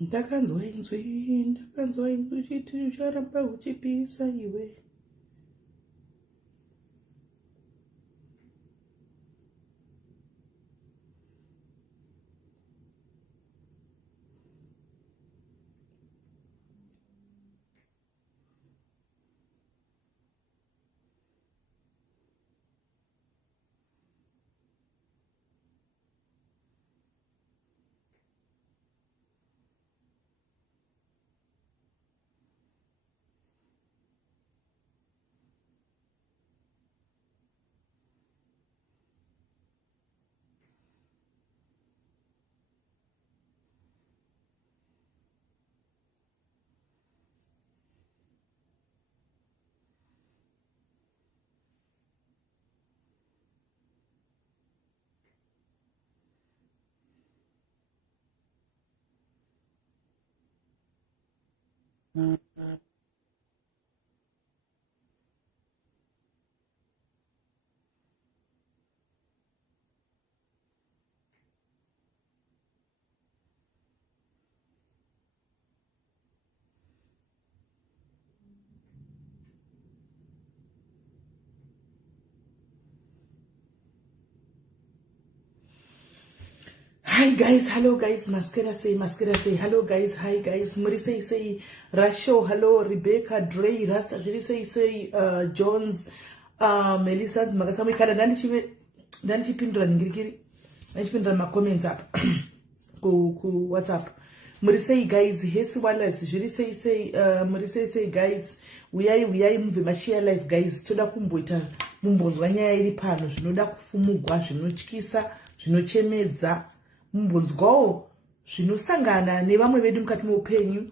Ndakanzwa inzwi chiti ucharamba uchipisa iwe. Hi guys, hello guys, Masquera say, hello guys, hi guys, Marise say, Rasho, hello, Rebecca, Dre, Rasta, say, Jones, Melissa, Magasami, Kada, Nanti Pindra, Ningiri, Nanti Pindra, my comments up, what's up? Marise guys, here's Wallace, say, Marise say, guys, we are moving my share life, guys, Toda Kumbuita, Mumbos, Wanya, Pano, Shinoda Fumugwa, Shinochkisa, Shinochemeza. Mbonzgo zvinosangana nevamwe vedu mukati muupenyu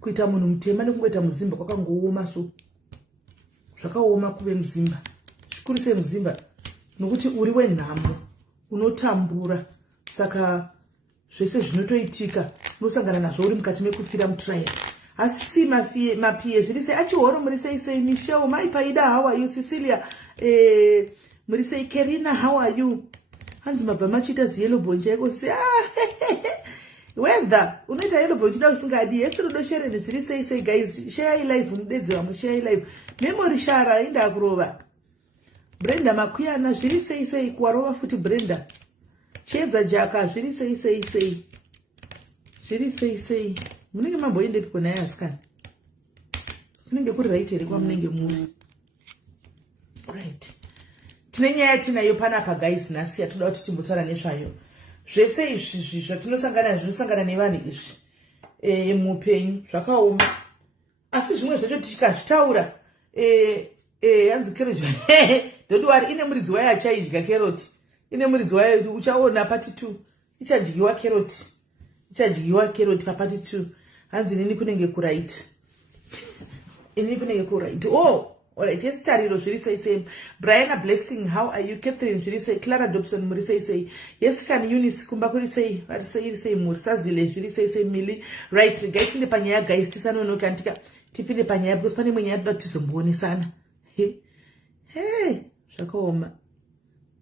kuita munhu mutema nekungoita muzimba kwakangooma so zvakaoma kuve muzimba zvikuru sei muzimba nokuti uri wenhamo unotambura saka zvese zvinotoitika unosangana nazvo uri mukati mekufira mutrial asi si mapie zviri sei achihoro muri sei Michelle Maipaida how are you Cecilia muri sei Kerina how are you hanzi mabva machita ziyellow bonja yako si weather unoita yellow bonja da usingadi yesi rudo share zviri sei guys share live mudedze wa share live memory shara inda kurova Brenda Makuyana zviri sei kuwarova futi Brenda chedza jaka zviri sei munenge mamboende piko naye asikana munenge kuri right here kwa munenge muri right tine nyaya tinayo panapa guys nasi yatoda kuti timbotaura nezvayo zvese izvi zvinosangana nevanhu izvi muupenyu zvakaoma asi zvimwe zvacho tikazvitaura yanzi keroti don't worry ine muridzi wayo achaidya keroti ine muridzi wayo uchaona part 2 ichadyiwa keroti papart 2 hanzi inini kunenge kuright oh alright, yes, Tariro, she say, Brianna Blessing, how are you? Catherine, she say, Clara Dobson, Muri say, yes, can Eunice, Kumbakuri say, what say, Mursazile, she say, Millie, right, guys in the panya, guys, Tisano, no cantica, tip in the panya, because Pani when you had not to some bony son. Hey, Shakoma.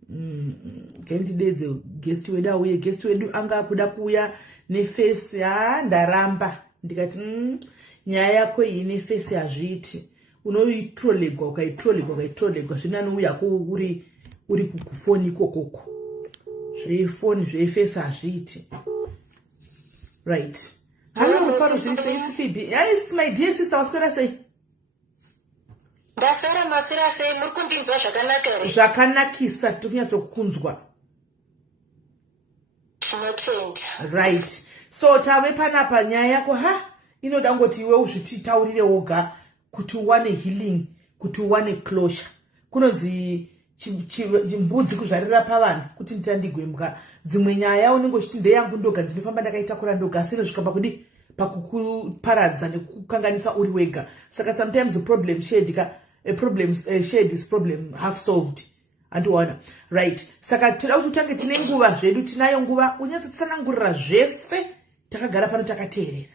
Candidates, guest to a way, guest to a do anga kudakuya, ne face, and a rampa. Digat, nyaya ko ine face a jiti. Unoitrolegwa ukaitrolegwa zvinanouya ko uri kufoni kokoko zveifoni zveifesa hazviiti right hello mufaro zviri sei Phoebe yes my dear sister waswera sei ndaswera maswera sei muri kundinzwa zvakanaka here zvakanakisa tiri kunyatsokunzwa tinotenda right so tave panapa nyaya yako inoda ngoti iwe uzvititaurire woga kuti uwane healing kuti uwane closure kunonzi chimbudzi kuzvarira pavanhu kuti nditandigwemka dzimwe nyaya unenge uchiti ndeyangu ndoga ndinofamba ndakaitakura ndoga asi inozvika pakudi pakukuparadza nekukukanganisa uri wega saka sometimes the problem shared is problem half solved andiwana right saka toda kuti utange tine nguva zvedu tinayo nguva unyatsotsanangurira zvese takagara pano takateerera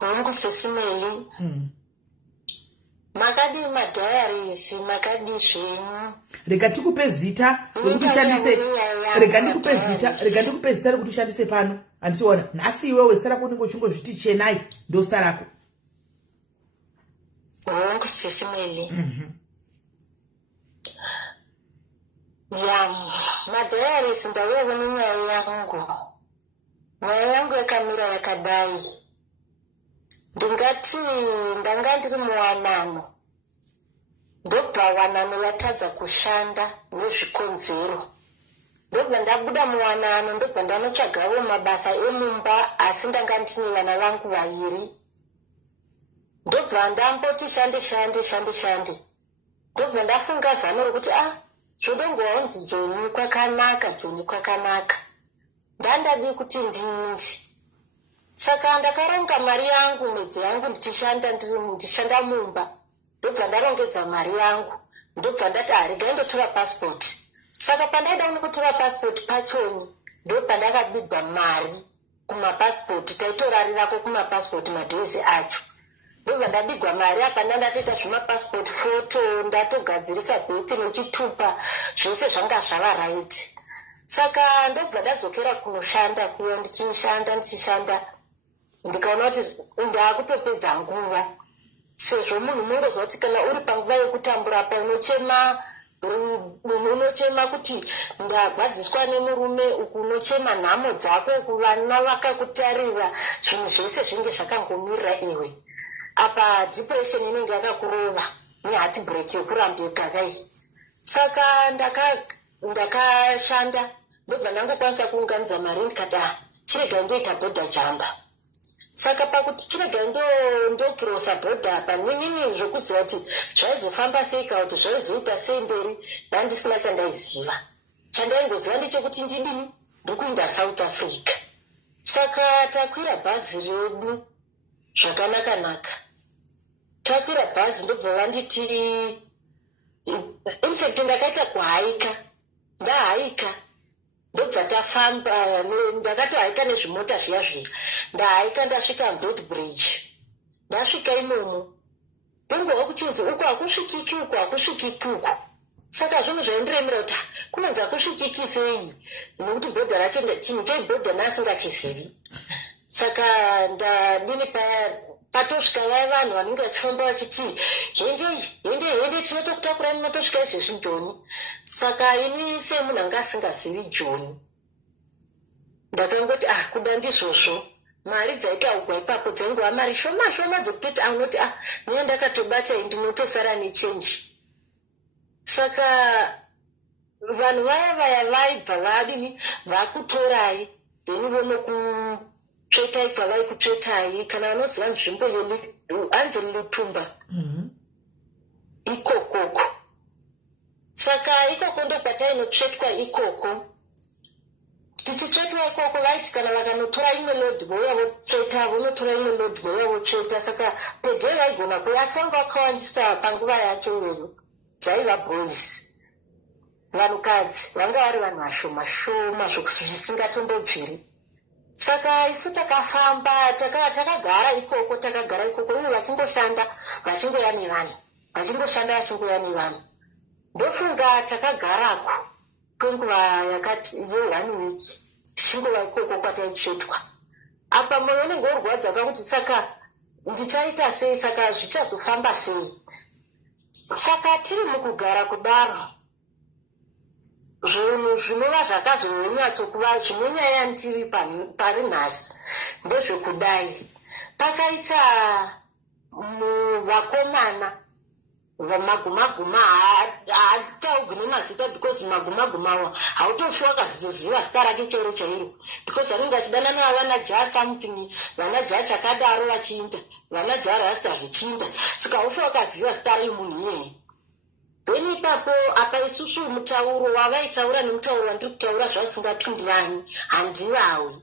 Mungu sesimeli. makadi madiaries makadi zvenyu rega tikupe zita rekuti ushandise rega ndikupe zita rekuti ushandise pano handitiona nhasi iwewe zita rako unenge uchingozviti Chenai ndo zita rako hongu sisimweli ya madiaries ndauyawo nenyaya yangu yakamira yakadai ndingati ndanga ndiri muwanano ndobva wanano yatadza kushanda nezvikonzero ndobva ndabuda muwanano ndobva ndanotsvagawo mabasa emumba asi ndanga ndine vana vangu vaviri ndobva ndamboti shande ndobva ndafunga zano rokuti zvodongowanzi Joni kwakanaka ndandadi kuti ndindi saka ndakaronga mari yangu mwedzi yangu ndichishanda mumba ndobva ndarongedza mari yangu ndobva ndati regai ndotora passport saka pandaida kunokutora passport pachoni ndobva ndakabigwa mari kumapassport taitorarirako kumapassport madhezi acho ndobva ndabigwa mari apa ndandatoita zvemapassport photo ndatogadzirisa bhethi nechitupa zvose zvanga zvava right saka ndobva ndadzokera kunoshanda kuya ndichishanda ndikaona kuti ndakutopedza nguva sezvo munhu mungozoti kana uri panguva yekutambura apa unochema kuti ndagwadziswa nemurume uku unochema nhamo dzako kuvana vakakutarira zvinhu zvese zvinge zvakangomirira iwe apa depression inenge yakakurova nehati break yokuramba gagai saka ndakashanda ndobva ndangokwanisa kuunganidza mari ndikati chirega ndoita bhodha jamba saka pakuti chirega ndokirosa bhodha apa nenyinyi zvokuziva kuti zvaizofamba sei kana kuti zvaizoita sei mberi ndandisina chandaiziva chandaingoziva ndechekuti ndidini ndokuenda South Africa saka takwira bhazi redu zvakanaka takwira bhazi ndobva vanditi infact ndakaita kuhaika ndahaika ndobva tafamba ndakatohaika nezvimota zviya ndahaika ndasvika Beitbridge ndasvika imomo ndongova kuchinzi uku hakusvikiki uku saka zvinhu zvaindiremera kuti kunonzi hakusvikiki sei nokuti bhodha racho chinhu chebhodha nasingachizivi saka ndadini paya patosvika vaya vanhu vanenge vachifamba vachiti hende tinotokutakura munotosvika izvezvi Joni saka ini semunhu anga asingazivi Joni ndakangoti kuda ndizvozvo mari dzaitaugwa ipapo dzaingova mari shoma dzokutoti unoti niye ndakatobata ndinotosara nechenji saka vanhu vaya vaibva vadini vakutorai then vonokutsvetai kwavaikutsvetai kana vanoziva nzvimbo anzi Lutumba ikokoko saka ikoko ndokwatainotsvetwa ikoko tichitsvetwa ikoko vaiti kana vakanotora imwe lodhi vouya votsveta vonotora imwe lodhi vouya votsveta saka pedhe vaigona kuyasanga vakawandisa panguva yacho iyoyo dzaiva boys vanhukadzi vanga vari vanhu vashoma zvisingatondobviri saka isu takafamba takagara ikoko ivo vachingoshanda vachingoya nevanhu ndofunga takagarako kwenguva yakati ye1 week tichingova ikoko kwataitsvetwa apa mwoyo unenge urwadza kakuti saka ndichaita sei saka zvichazofamba sei saka tiri mukugara kudaro zvinhu zvinova zvakazonyatsokuva zvinonyaya ndiri pari nhasi ndezvekudai pakaita vakomana vamagumaguma haataugwi nemazita because magumaguma hautofi wakazoziva zita rake chero chairo because anenge achidana navanajaha something vanajaha chakadaro vachiinda vanajaha rasta zvichiinda saka haufi wakaziva zita remunhu iyeye then ipapo apa isusu mutauro wavaitaura nemutauro wandiri kutaura zvasingapindirani handivawi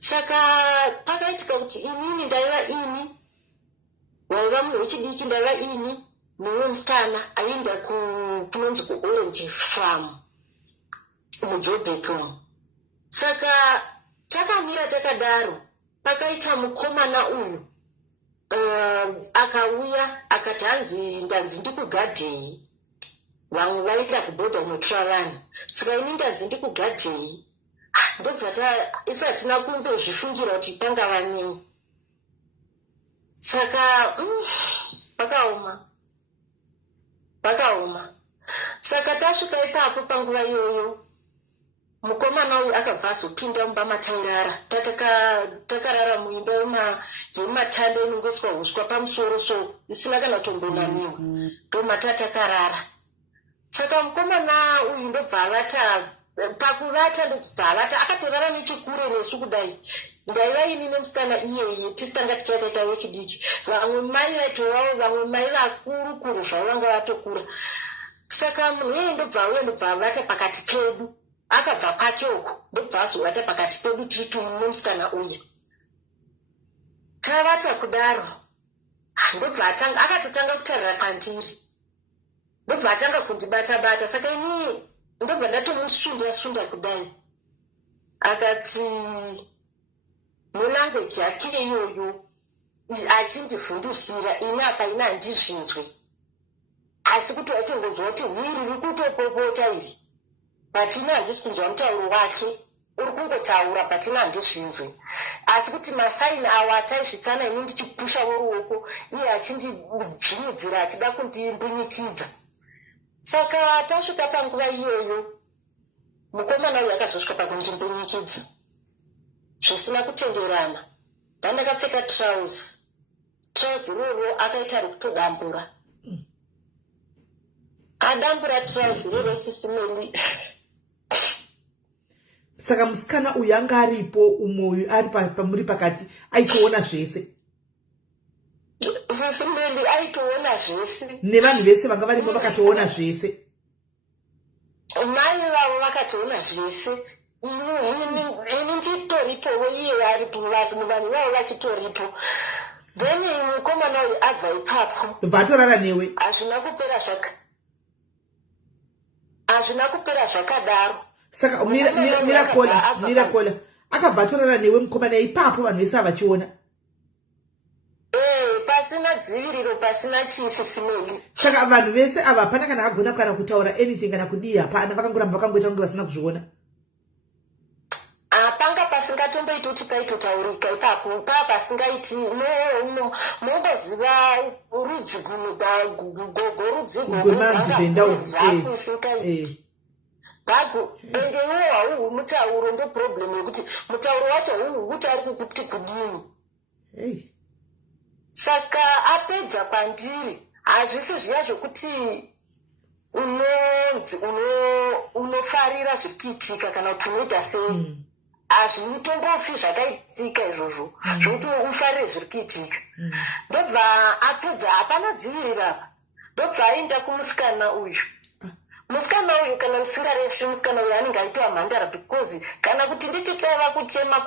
saka pakaitika kuti inini ndaiva ini waiva munhu wechidiki ndaiva ini nemwe musikana aienda kunonzi kuorange farm muJoburg saka takamira takadaro pakaita mukomana uyu akauya akati hanzi ndanzi ndikugadhei, vamwe vaida kubhodha kunotora vanhu, saka ini ndanzi ndikugadhei. Ndobva isu hatina kumbozvifungira kuti pangava nei. Saka pakaoma. Saka tasvika ipapo panguva iyoyo, mukomana uyu akabva azopinda mumba matairara. Takarara muimba yematanda inongoiswa huswa pamusoro so isina kana tombonamiwa, ndomatatakarara. Saka mukomana uyu ndobva avata, pakuvata ndobva avata, akatorara nechikure nesu kudai. Ndaiva ini nemusikana iyeye tisitanga tichakaita wechidiki. Vamwe mai vaitovawo, vamwe mai vakuru zvavo vanga vatokura. Saka munhu iyeye ndobva auya ndobva avata pakati pedu. Akabva kwake uko ndobva azovata pakati pedu tiri tumwe nemusikana uyu. Tavata kudaro, ndobva akatotanga kutarira kwandiri. Ndobva atanga kundibata-bata, saka ini ndobva ndatomusunda kudai. Akati mulanguage yake iyoyo achindivhundusira, ini apa ina handizvinzwi. Asi kuti watongozwa kuti hwiri riri kutopopota iri. Patina handisi kunzwa mutauro wake, uri kungotaura patina handizvinzwi. Asi kuti masaini awo ataizvitsana ini ndichipusha woruoko, iye achindibvinidzira achida kundimbunyikidza. Saka tasvika panguva iyoyo, mukomana uyu akazosvika pakundimbunyikidza zvisina kutenderana. Ndandakapfeka trousi iroro akaita rekutodambura. Adambura trousi iroro sisimeli. Saka musikana uyu anga aripo, umoyo ari pamuri pakati, aitoona zvese. Sisimeli aitoona zvese. Nevanhu vese vanga varimo vakatoona zvese. Mai vavo vakatoona zvese. Ini nditoripowo, iye aripo, vanhu vavo vachitoripo. Then mukomana uyu abva ipapo. Vatorara newe. Hazvina kupera zvakadaro. Saka mirakola akabva atorara newe mukomana ipapo, vanhu vese avachiona. Pasina dziviriro, pasina chisisimeli. Saka vanhu vese ava hapana kana agona kana kutaura anything kana kudii, hapana, vakangoramba vakangoita kunge vasina kuzviona. Panga pasingatomboiti kuti paitotaurika ipapo, pasingaiti momboziva rudzi rudzi ende iwo hauhu mutauro, ndo problem yekuti mutauro wacho hauhu kuti ari kukuti kudini. Saka apedza kwandiri, hazvisi zviya zvokuti unonzi unofarira zvikuitika kana kuti unoita sei. Hazvitombofi zvakaitika izvozvo zvokuti ufarire zviri kuitika. Ndobva apedza, hapana dzivirira. Ndobva aenda kumusikana uyu. Musikana uyu kana ndisingarefi, musikana uyu anenge aitwa mhandara because kana kuti ndichitaiva kuchema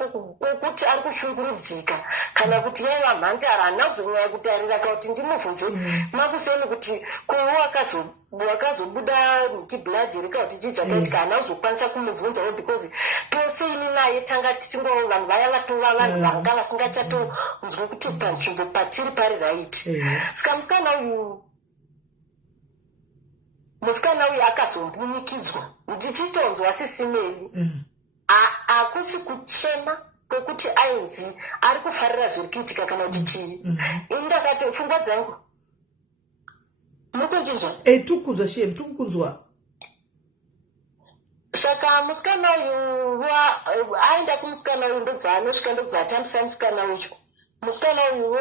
kuti ari kushungurudzika, kana kuti yaiva mhandara, hanazonyaya kutarira kana kuti ndimubvunze makuseni kuti wakazobuda mukibhladhi rika kuti chii chakaitika, hanazokwanisa kumubvunzawo because tose ini naye tanga tichingovo vanhu vaya vatova vanhu vanga vasingachatonzwa kuti panzvimbo patiri pari right. Saka musikana uyu akazombunyikidzwa, ndichitonzwa sisimeli. Hakusi kuchema kwekuti ainzi ari kufarira zviri kuitika kana kuti chii. Ini ndakati pfungwa dzangu mukunjinzwa. Tukunzwa shemu, tukunzwa. Saka musikana uyu aenda kumusikana uyu, ndobva anosvika ndobva atambisa musikana uyu. Musikana uyu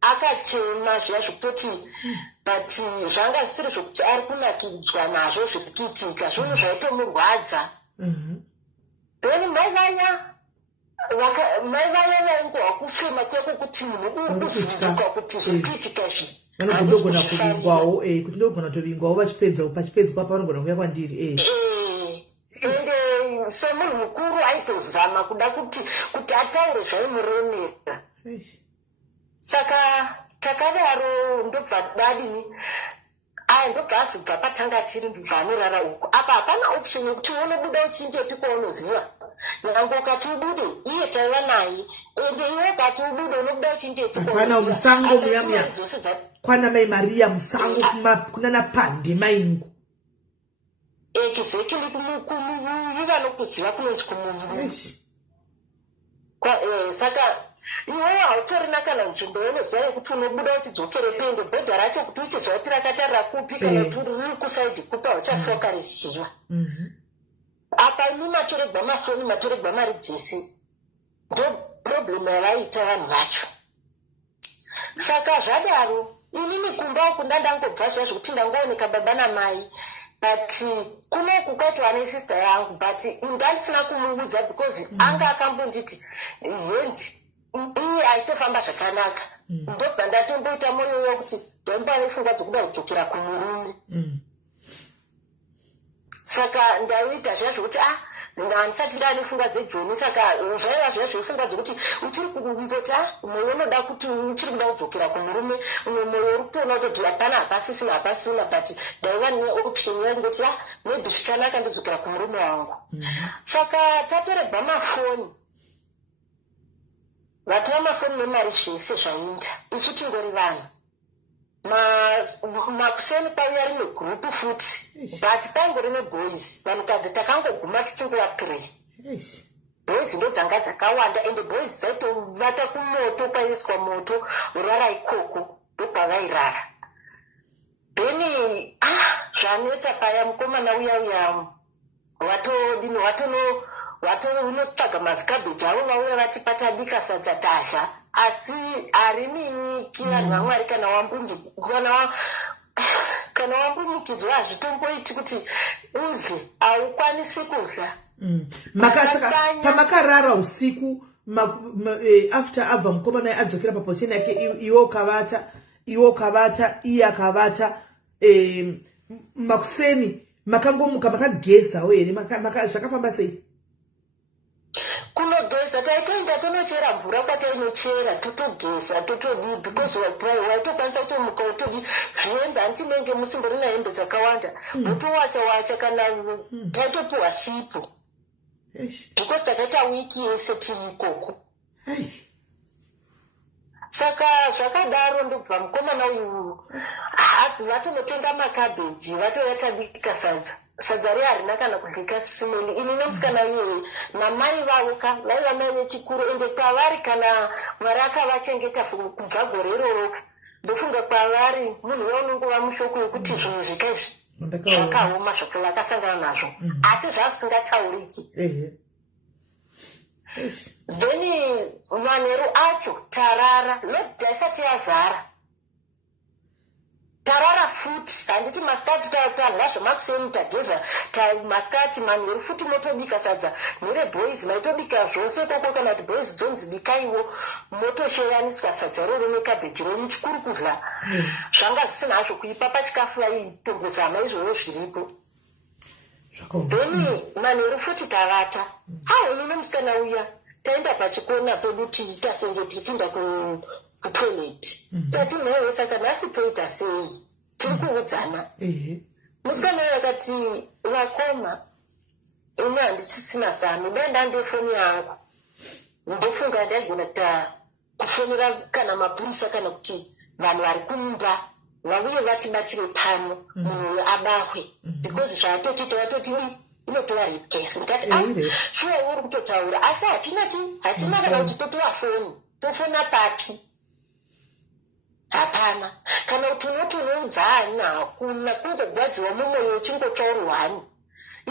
akachema zviya zvokutoti but zvanga zvisiri zvokuti ari kunakidzwa nazvo zviri kuitika, zvinhu zvaitomurwadza. Then mai vaya vaingohwa kufema kwekuti munhu uri kuvhunduka kuti zviri kuitika izvi. Vanogona kuvingwawo, kuti ndogona kutovingwawo pachipedzwa pavanogona kuuya kwandiri. Ende semunhu mukuru aitozama kuda kuti ataure zvaimuremera. Saka takadaro ndobva dadini, ndobva azobva patanga tiri, ndobva anorara uko. Apa hapana option yekuti unobuda uchinje piko unoziva. nyange ukati ubude iye taiva naye ende iwe ukati ubude unobuda uchindepi hapana musango muya kwana mai Maria musango kunana pande maingu exactly vanokuziva kunonzi kumuvuru saka iwewe hautorina kana nzvimbo yaunoziva yekuti unobuda uchidzokere pende bhodha racho kuti uchizva kuti rakatarira kupi kana kuti riri kusaidhi kupi hauchafokarisiva apa ini matoregwa mafoni matoregwa mari dzese ndo problem yavaita vanhu vacho. Saka zvadaro inini kumba uku ndandangobva zvazvo kuti ndangooneka baba namai but kunoku kwati wane sister yangu but ndandisina kumuudza because anga akambonditi hendi iye achitofamba zvakanaka ndobva ndatomboita moyo yokuti ndomba nepfungwa dzokuda kudzokera kumurume saka ndaita zvazvo kuti handisati ndane pfungwa dzejoni saka zvaiva zviya zvepfungwa dzokuti uchiri kumboti mwoyo unoda kuti uchiri kuda kudzokera kumurume umwe mwoyo uri kutoona kutoti hapana hapasisina but ndaiva neoption yangoti maybe zvichanaka ndodzokera kumurume wangu saka tatoreba mafoni vatova mafoni nemari zvese zvainda isu tingori vanhu makuseni kwaiva rimwe gurupu futi but paingori neboys vanhukadzi takangoguma tichingova 3 boys ndo dzanga dzakawanda ende boys dzaitovata kumoto paiiswa moto rara ikoko ndopavairara then zvanetsa paya mukomana uya watonotsvaga mazikabheji avo vauya vati patabika sadza tadya asi ariminiki vanhu vamwari kana wambunyikidzwa hazvitomboiti kuti udle haukwanisi kudya pamakarara usiku after abva mukomana adzokera paposition yake iwe ukavata iye akavata makuseni makangomuka makagezawo here zvakafamba sei? Kunogeza taitoenda tonochera mvura kwatainochera totogeza totodii because waitokwanisa kutomuka utodii zvihembe handinenge musimbori hembe dzakawanda wotowacha kana taitopiwa sipo because takaita wiki yese tiri ikoko saka zvakadaro ndobva mukomana uyu vatonotenga makabheji vatoyatabika sadza ri harina kana kudlika simeni ini nemusikana iyeye namai vavoka vaiva mai vechikuru ende kwavari kana mwari akavachengeta kubva gore iroro ndofunga kwavari munhu waunongova mushoko wekuti zvinhu zvikaizvi zvakaoma zvakasangana nazvo asi zvasingatauriki then manheru acho tarara lodhaisati yazara tarara futi handiti masikati tanhazvo makuseni tageza masikati manheru futi motobika sadza nhere boys maitobika zvose koko kana kuti boys dzonzi bikaiwo motosheyaniswa sadza roro nekabheji renyu chikuru kudla zvanga zvisina hazvo kuipa pachikafu vaitombozama izvozvo zviripo then manheru futi tavata hauni nomusikana uya taenda pachikona pedu tasenge tipinda kutoilet tati mhewe saka nhasi toita sei tiri kuudzana musikana uyo akati vakoma ini handichisina zano dai ndandefoni yangu ndofunga ndaigona kuta kufonera kana mapurisa kana kuti vanhu vari kumba vauye vatibatire pano munhu abahwe because zvaatotita vatoti inotova rape case ndikati shuwa uri kutotaura asi hatina kana kuti totova foni tofona papi hapana kana kuti unotonoudzaani hakuna kungogwadziwa mumwoyo uchingotsva uri hwani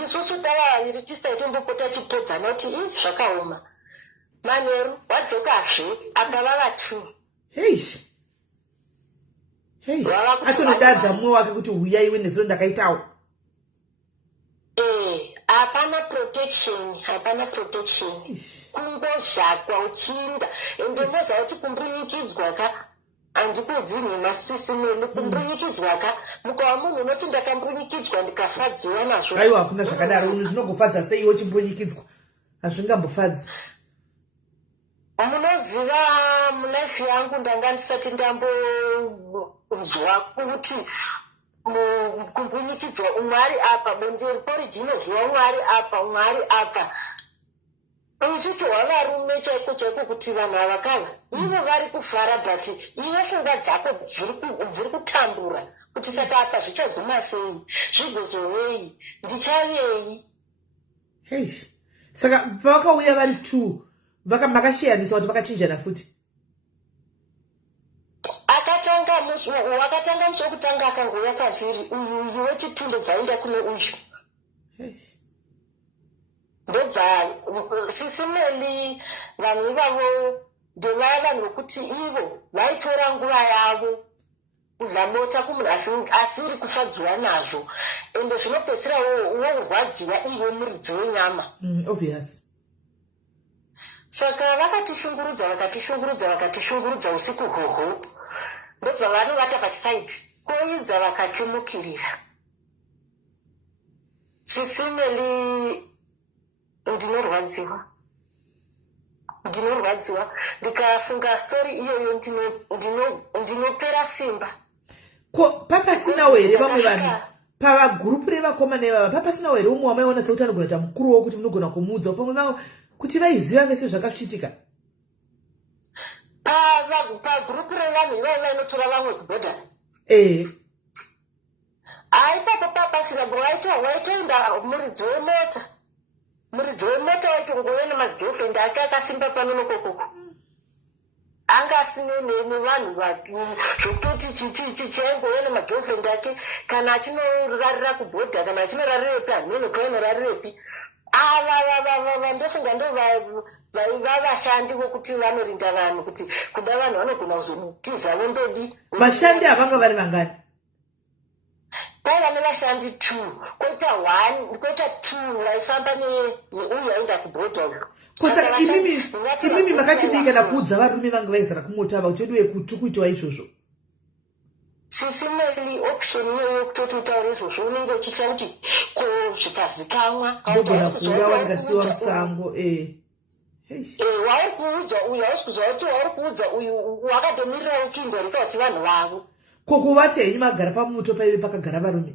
isusu tava vaviri tisaitombopoota tipodzana kuti zvakaoma manheru wadzokazve akava vatu atonodadza mumwe wake kuti huyaiwe neziro ndakaitawo hapana protection kungozhakwa uchiinda ende moza kuti kumbunyikidzwa ka handikudzini masisimeni kumbunyikidzwa mukava munhu unoti ndakambunyikidzwa ndikafadziwa nazvo aiwa hakuna zvakadaro unhu zvinogofadza sei iwo chimbunyikidzwa hazvingambofadzi munoziva mulife yangu ndanga ndisati ndambonzwa kuti kumbunyikidzwa umwari apa bonzi ripo rijinozviwa umwari apa uchitohwa varume chaiko chaiko kuti vanhu havakava ivo vari kuvhara but ivo pfungwa dzako dziri kutambura kuti saka apa zvichaguma sei zvigozovei ndichavei. Saka pavakauya vari 2 makashiyanisa kuti vakachinjana futi. Wakatanga musi wokutanga akangouya kwadziri uyu wechitundo bvaenda kune uyu ndobva sisimeli vanhu ivavo ndevaya vanhu vokuti ivo vaitora nguva yavo kudla mota kumunhu asiri kufadzwa nazvo ende zvinopedzisira worwadziwa ivo muridzi wenyama. Obvious. Saka vakatishungurudza usiku hoho ndobva vanovata pachisaidi koidza vakatimukirira. Sisimeli ndinorwadziwa ndikafunga stori iyoyo ndinopera simba. Ko papasinawo here vamwe vanhu pavagurupu revakomana ivava papasinawo here umwe wamaiona sekuti anogona kuita mukuru wokuti munogona kumuudza pamwe vavo kuti vaiziva ngese zvakasvitika? Pagurupu revanhu ivavo vainotora vamwe kubhodha aipapo papasina waitoenda muridzi wemota waitongouya nemagirlfriend ake akasimba panonokokoko anga asine nevanhu zvokutoti chichaingouya nemagirlfriend ake kana achinorarira kubhodha kana achinorarirepi haninotoa inorarirepi ava ndofunga ndo vavashandi vokuti vanorinda vanhu kuti kuda vanhu vanogona kuzomutiza vondodi. Vashandi havanga vari vangani? Paiva nevashandi 2 koita 2 vaifamba neuyu aenda kubhodha uyu. Saka imimi makachidii kana kuudza varume vange vaizara kumotava kuti vedu vekuti kuitiwa izvozvo? Sisimeli option iyoyo kutoti utaure izvozvo unenge uchitya kuti ko zvikazikamwa ndogona kuuya wandikasiwa musango. wauri kuudza uyu hausi kuziva kuti wauri kuudza uyu wakadomirira ukindorika kuti vanhu vavo. Ko kuvati henyu magara pamuto paive pakagara varume?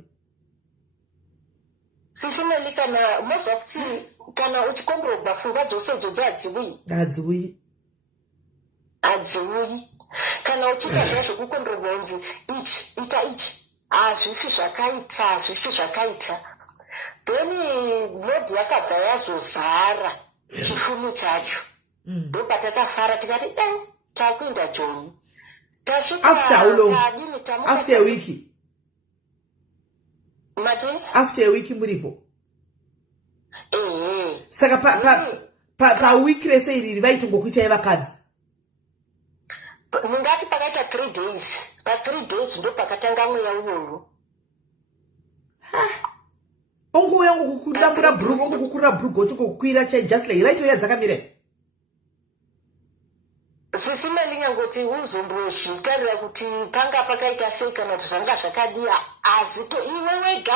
Sisimeli kana moziva kuti kana uchikomborogwa pfungwa dzose idzodzo hadziuyi. Kana uchiita zva zvokukondorogwa unzi ichi ita ichi hazvifi zvakaita then mhodhi yakabva yazozara chifumu chacho ndopatakafara tikati takuenda Joni tasvika. After how long? After a week. After a week muripo. Saka pa week rese iriri vaitongokuitai vakadzi? Ndingati pakaita 3 days. Pa 3 days ndo pakatanga mweya uwowo. Ongo yangu kukudambura bhurugu, ongo kukurira bhurugu oti kukwira chai just like vaitoya dzakamira. Sisimeli nyangoti uzombozvitarira kuti panga pakaita sei kana kuti zvanga zvakadii azvito iwe wega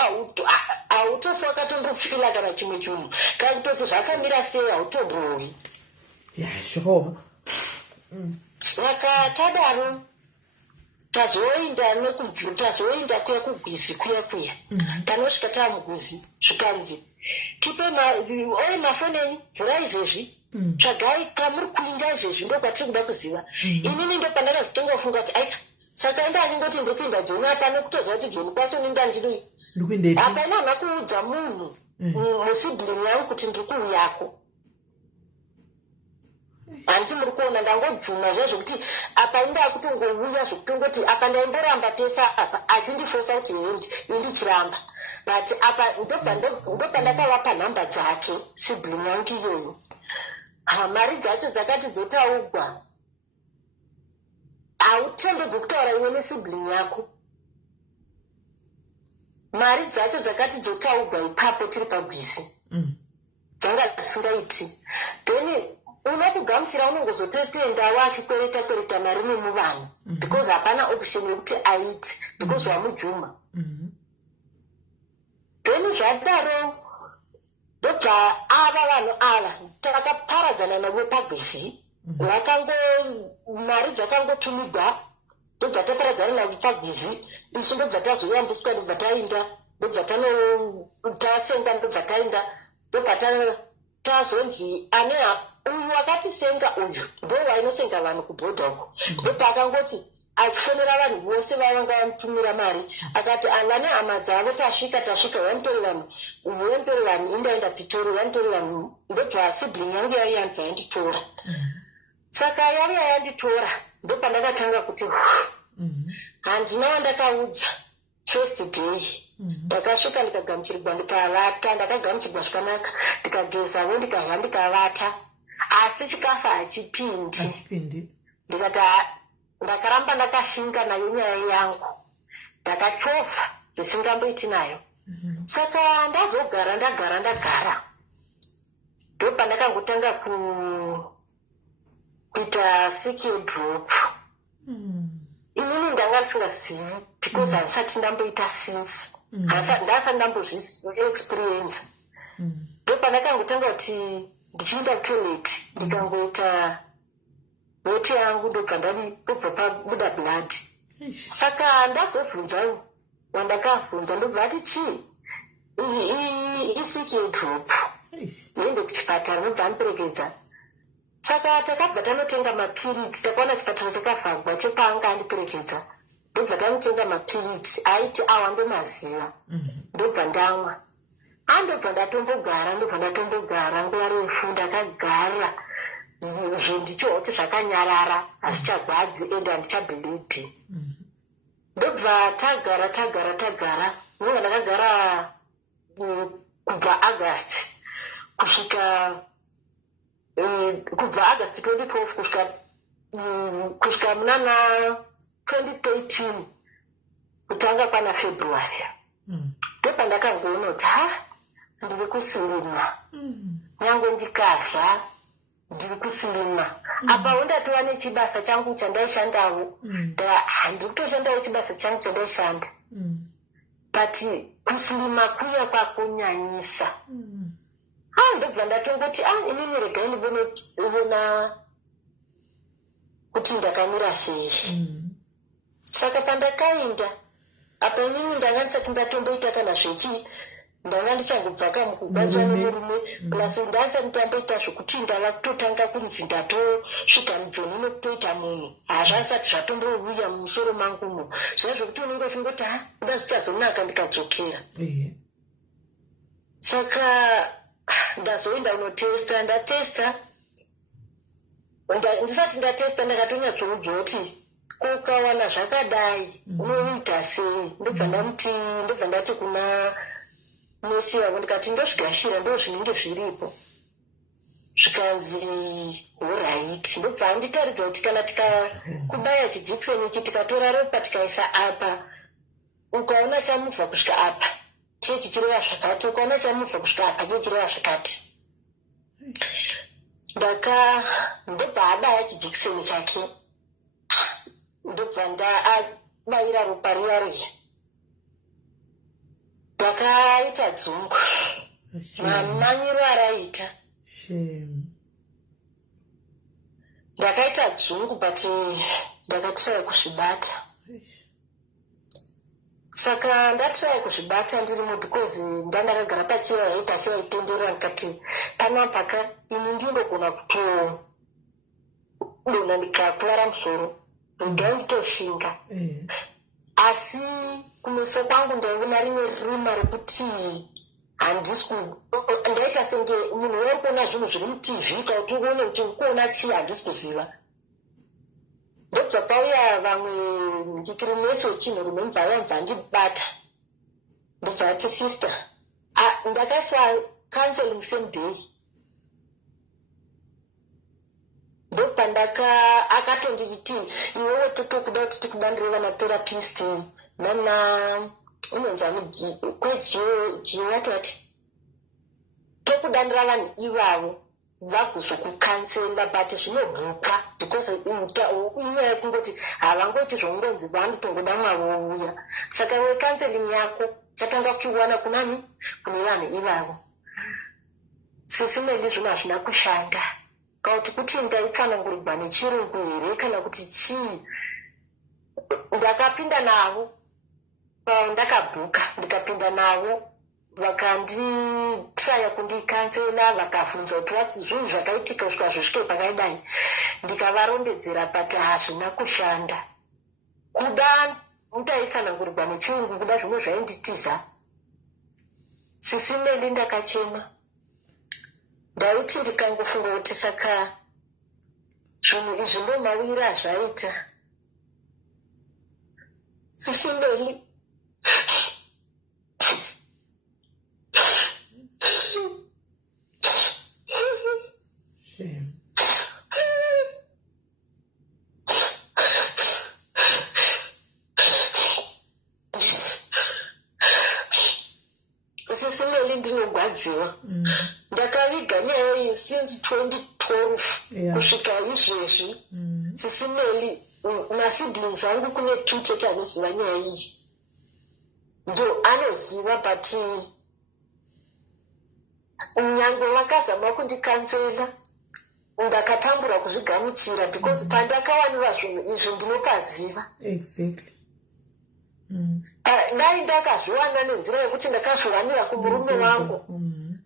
hautofi wakatondofila kana chimwe chinhu kana kutoti zvakamira sei hautombowi. Sure. Saka tadaro tazoenda kuya kugwizi kuya tanosvika tamugwizi zvikanzi tipe oye mafoneni vhura izvezvi tsvagai kamuri kuinda izvezvi ndokwatiri kuda kuziva. Inini ndo pandakazitenga kufunga kuti aika saka enda aningoti ndiri kuenda Joni apa nekutoziva kuti Joni kwacho ninda ndiri hapana hana kuudza munhu musibling yangu kuti ndiri kuuyako. Handiti muri kuona ndangojuma zvezvokuti apa inda kutongouya zvokutongoti apa ndaimboramba pesa apa achindifosa kuti ndichiramba but apa ndopandakavapa nhamba dzake sibling yangu iyoyo. Mari dzacho dzakati dzotaugwa hautendegwi kutaura iwe nesibling yako. Mari dzacho dzakati dzotaugwa ipapo tiri pagwizi dzanga dzisingaiti then unokugamuchira unongozototenda achikwereta mari nemuvanhu because hapana option yekuti aiti because wamujuma. Then zvadaro ndobva ava vanhu ava takaparadzana navo pagwizi mari dzakangotumigwa ndobva taparadzana navo pagwizi isu ndobva tazoyambuswa ndobva tainda ndobva tasenga ndobva tainda ndobva tazonzi ane uyu wakatisenga uyu ndo wainosenga vanhu kubhodha uko. Ndopaakangoti achifonera vanhu vose vaivanga vamutumira mari akati vane hama dzavo tasvika vanitori vanhu indaenda Pitori vanitori vanhu. Ndobva sibling yangu yaiya yanzi yanditora. Saka yaiya yanditora ndopandakatanga kuti handina wandakaudza. First day ndakasvika ndikagamuchirwa ndikavata, ndakagamuchirwa zvakanaka, ndikagezawo ndikadya ndikavata, asi chikafu hachipindi. Ndikati ndakaramba ndakashinga nayo nyaya yangu, ndakachovha zvisingamboiti nayo. Saka ndagara ndopandakangotanga kuita secure drop. Inini ndanga ndisingazivi because handisati ndamboita since ndasati ndambozvi-experience. Ndopandakangotanga kuti ndichienda kutoilet ndikangoita moti yangu ndobva pabuda blood. Saka ndazobvunza wandakabvunza ndobva ati chii secure drop ndiende kuchipatara ndobva andiperekedza. Saka takabva tanotenga mapiritsi, takaona chipatara chakavhagwa chekwaanga andiperekedza. Ndobva tanotenga mapiritsi aiti awandomaziva. Ndobva ndamwa. Ndobva ndatombogara nguva refu, ndakagara ndichooti zvakanyarara, hazvichagwadzi ende handichabhilidhi. Ndobva tagara ndobva ndakagara kubva August kusvika kubva August 2012 kusvika munana 2013 kutanga kwana February. Ndopandakangona kuti ndiri kusilima, nyange ndikadya ndiri kusilima. Apawo ndatova nechibasa changu chandaishandawo, handiri kutoshandawo chibasa changu chandaishanda, but kusilima kuya kwakonyanyisa. Ndobva ndatongoti inini regai ndivona kuti ndakamira sei. Saka pandakaenda apa inini ndanga ndisati ndatomboita kana zvechi, ndanga ndichangobva kamukugadzwa nemurume plus ndasati ndamboita zvokuti ndava kutotanga kunzi ndatosvika mujoni nokutoita munhu, hazvasati zvatombouya mumusoro mangumo. Zvaiva zvokuti unenge uchingoti ndazvichazonaka ndikadzokera. Saka ndazoenda unotesta, ndatesta. Ndisati ndatesta ndakatonyatsoudza kuti kukawana zvakadai unoita sei. Ndobva ndati kuna nesi wavo ndikati ndozvigashira ndo zvinenge zviripo. Zvikanzi alright. Ndobva anditaridza kuti kana tikakubaya chijekiseni ichi tikatora ropa tikaisa apa, ukaona chamuvha kusvika apa chechi chireva zvakati, ukaona chamuvha kusvika apa chechireva zvakati. Ndobva adaya chijekiseni chake, ndobva ndabayira ropa riya. Ndakaita dzungu mamanyiro araita. Ndakaita dzungu but ndakatiraya kuzvibata. Saka ndatiraya kuzvibata ndirimo because ndandakagara pachiya yaita seyaitenderera, ndikati panapaka ini ndinogona kutodona ndikakulara musoro ndai nditoshinga. Asi kumeso kwangu ndaiona rimwe rima rekuti handisi ndaita senge munhu uri kuona zvinhu zviri mutv kauti uone kuti ukuona chii handisi kuziva. Ndobva pauya vamwe ndikirinesi wechinhurume mubva yabva ndibata. Ndobva ati sister, ndakaiswa counseling same day. Ndopandaka akatonditi iwewe totokuda kuti tikudandireva natherapist nana unonzi kwejiyowatwati tokudandira vanhu ivavo vakuzokukansela but zvinobhukwa because inyaya yekungoti havangoiti zvoungonzi vandotongoda mwavouya. Saka iwe counseling yako chatanga kuiwana kunani kune vanhu ivavo. Sesimeli zvinhu hazvina kushanda kauti kuti ndaitsanangurirwa nechirungu here kana kuti chii. Ndakapinda navo ndakabhuka ndikapinda navo vakanditraya kundikansela vakabvunza kuti vatsi zvinhu zvakaitika kusvika zvosvike pakaidai, ndikavarondedzera pati hazvina kushanda. Kuda mutaitsanangurirwa nechiyungu, kuda zvimwe zvainditiza. Sisimeli ndakachema. Ndaiti ndikangofunga kuti saka zvinhu izvi ndo mawiri azvaita. Sisimeli Shame. Sisimeli ndinogwadziwa. Ndakaviga nyaya iyi since 2012 kusvika izvezvi. Sisimeli masiblings angu kune 2 chete anoziva nyaya iyi. Ndo anoziva but nyange vakazama kundikansela ndakatambura kuzvigamuchira because pandakawanira zvinhu izvi ndinopaziva. Exactly. Dai ndakazviwana nenzira yekuti ndakazviwanira kumurume wangu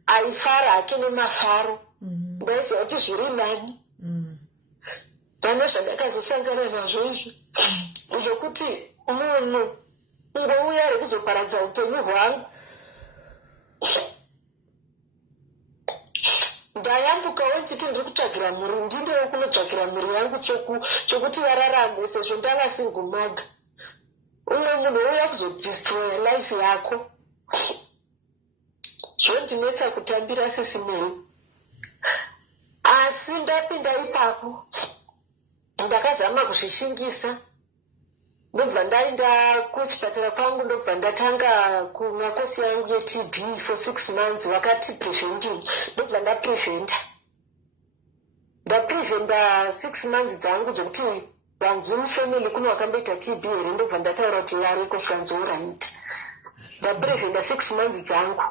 aifara hake nemafaro, ndaiziva kuti zviri nani. Pane zvandakazosangana nazvo izvi zvokuti munhu ngouya rekuzoparadza upenyu hwangu. Ndayambukawo nditi ndiri kutsvagira mhuri, ndindewo kunotsvagira mhuri yangu chokuti vararame sezvo ndava single mother. Umwe munhu ouya kuzodestroya life yako. Zvondinetsa kutambira Sisimeli. Asi ndapinda ipapo ndakazama kuzvishingisa. Ndobva ndaenda kuchipatara kwangu, ndobva ndatanga kumakosi yangu yeTB for 6 months. Vakati preventing, ndobva ndapreventa 6 months dzangu dzokuti vanzi mufamily kuno vakamboita TB here. Ndobva ndataura kuti yariko svanzouraita. Ndapreventa 6 months dzangu.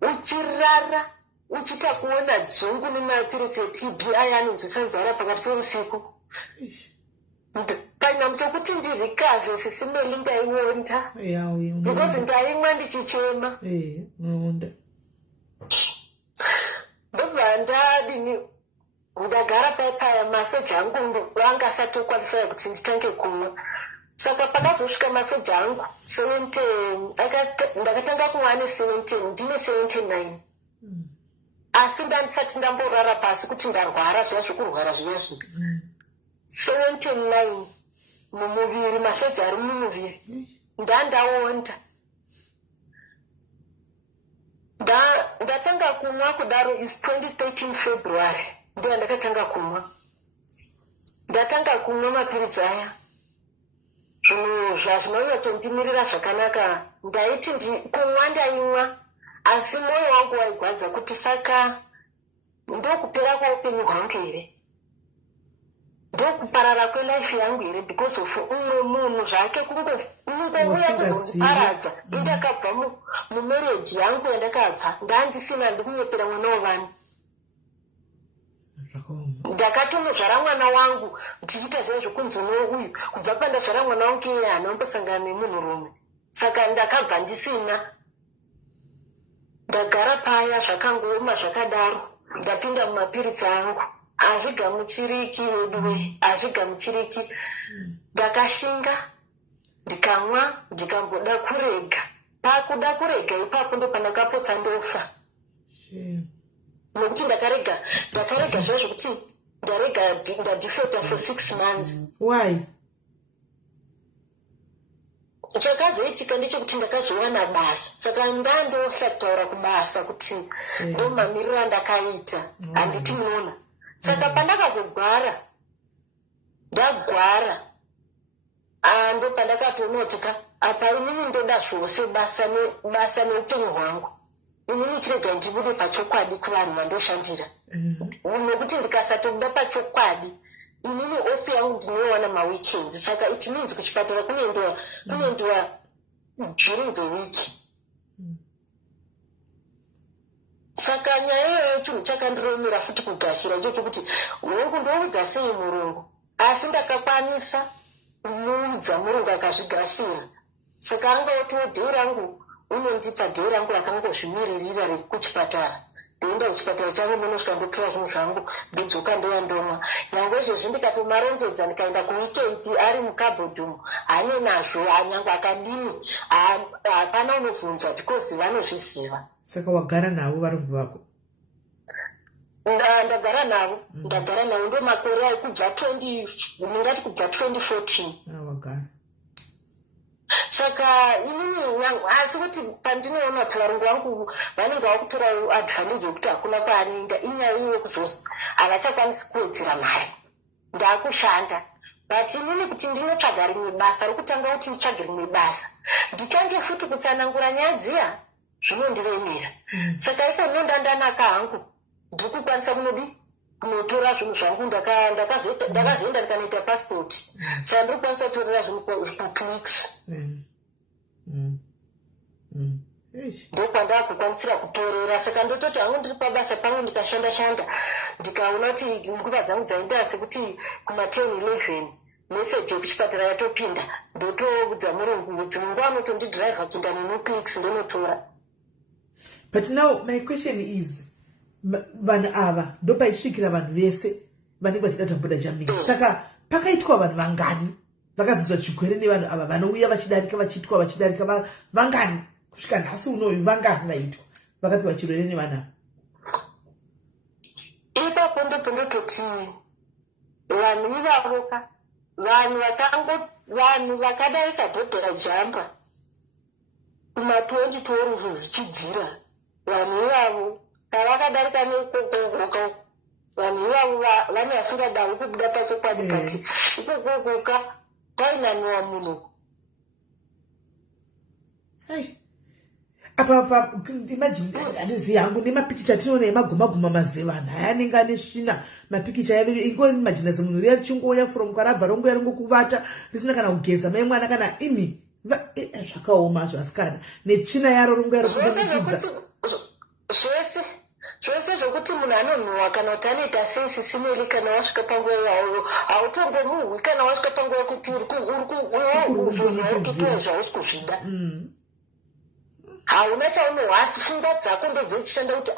Uchirara uchita kuona dzungu nemapiritsi eTB aya anonzwisa nzara pakati peusiku. Kana chokuti ndirikazve Sisimeli ndaionda because ndaimwa ndichichema. Ndobva ndadini ndagara paipaya masoja angu vanga asati okwalifya kuti nditange kumwa. Saka pakazosvika masoja angu 70, ndakatanga kumwa ane 70, ndine 79. Asi ndandisati ndamborara pasi kuti ndarwara zviya zvokurwara zviya zvi 79 mumuviri, masoja ari mumuviri. Ndandaonda. Ndatanga kumwa kudaro is 2013 February. Ndiyo ndakatanga kumwa. Ndatanga kumwa mapiritsi aya. Zvinhu zvazvinonyatsondimirira zvakanaka. Ndaiti kumwa ndaimwa. Asi mwoyo wangu waigwadza kuti saka ndokupera kweupenyu hwangu here. Ndokuparara kwelife yangu here because of umwe munhu zvake kungouya kuzondiparadza. Ndakabva mumarriage yangu yandakabva ndandisina ndikunyepera mwana wovanhu. Ndakatonozvara mwana wangu ndichiita zviya zvokunzi nouyu. Kubva pandazvara mwana wangu iye haana kumbosangana nemunhurume. Saka ndakabva ndisina. Ndagara paya zvakangooma zvakadaro. Ndapinda mumapiritsi angu. Hazvigamuchiriki weduwe, hazvigamuchiriki. Ndakashinga, ndikamwa, ndikamboda kurega. Pakuda kurega ipapo ndo pandakapotsa ndofa. Nokuti ndakarega zviya zvokuti ndarega ndadifeta for 6 months. Why? Chakazoitika ndechekuti ndakazowana basa. Saka ndandofa kutaura kubasa kuti ndo mamiriro andakaita. Handiti munoona. Saka pandakazogwara, ndagwara. Ndo pandakatonotika apa inini ndoda zvose basa neupenyu hwangu. Inini chirega ndibude pachokwadi kuvanhu vandoshandira. Nokuti ndikasatobuda pachokwadi, inini ofi yangu ndinoiwana maweekends. Saka it means kuchipatara kunoendiwa during the week. Saka nyaya iyoyo chinhu chakandiromera futi kugashira icho chokuti hongu ndoudza sei Murungu. Asi ndakakwanisa kumuudza Murungu akazvigashira. Saka angaotiwo dhii rangu unondipa dhee rangu rakangozvimiririra rekuchipatara. Ndoenda kuchipatara changu ndonosvika ndotora zvinhu zvangu ndodzoka ndouya ndomwa. Nyangwe izvozvi ndikatomarongedza ndikaenda kuwikendi ari mukabhodhi umo hane nazvo nyange akadini hapana unobvunza because vanozviziva. Saka wagara navo varungu vako? Ndagara navo ndo makore ai kubva 2014. Wagara. Saka inini asi kuti pandinoona kuti varungu vangu vanenge vakutora advantage yekuti hakuna kwaanoenda inyaya iwe kuzozi havachakwanisi kuwedzera mari ndaakushanda. But inini kuti ndinotsvaga rimwe basa rokutanga kuti nditsvage rimwe basa nditange futi kutsanangura nyaya dziya zvinondiremera. Saka iko nondandanaka hangu ndiri kukwanisa kunotora zvinhu zvangu ndakazoenda ndikanoita passport. Saka ndiri kukwanisa kutorera zvinhu kuclicks. Ndokwandakukwanisira kutorera. Saka ndototi hangu ndiri pabasa pangu ndikashanda ndikaona kuti nguva dzangu dzaenda sekuti kuma10-11 meseji yekuchipatara yatopinda ndotoudza murungu dzimwe nguva anotondidhiraivha kuenda nenoclicks ndonotora. But now my question is, vanhu ava ndopaisvikira vanhu vese vanenge vachida tambuda jamini. Saka pakaitwa vanhu vangani vakazodzwa chigwere nevanhu ava vanouya vachidarika vangani kusvika nhasi unoyu? Vangani vaitwa vakapiwa chirwere nevanhu ava? Ipapo ndopondototi vanhu ivavoka vanhu vakadarika bhodhera jamba kuma2012 zvichidzira. Vanhu ivavo pavakadarika neikokogoka vanhu ivavo vane vasingadawi kubuda pachokwadi kati ikokogoka painaniwa munhu. Apa imagine handizivi hangu nemapikicha tinoona emaguma mazevana haya anenge ane svina mapikicha yaviri ingoimagina semunhu riya richingouya from kwarabva rongoya ringokuvata risina kana kugeza mai mwana kana imi zvakaoma zvasikana netsvina yaro rongoya rokudimikidza zvose zvokuti munhu anonhuhwa kana kuti anoita seisisimeli kana wasvika panguva yawo hautombomuhwi kana wasvika panguva yekuti urikutoa zvausi kuzvida. Hauna chaunohwa asi pfungwa dzako ndobvechishanda kuti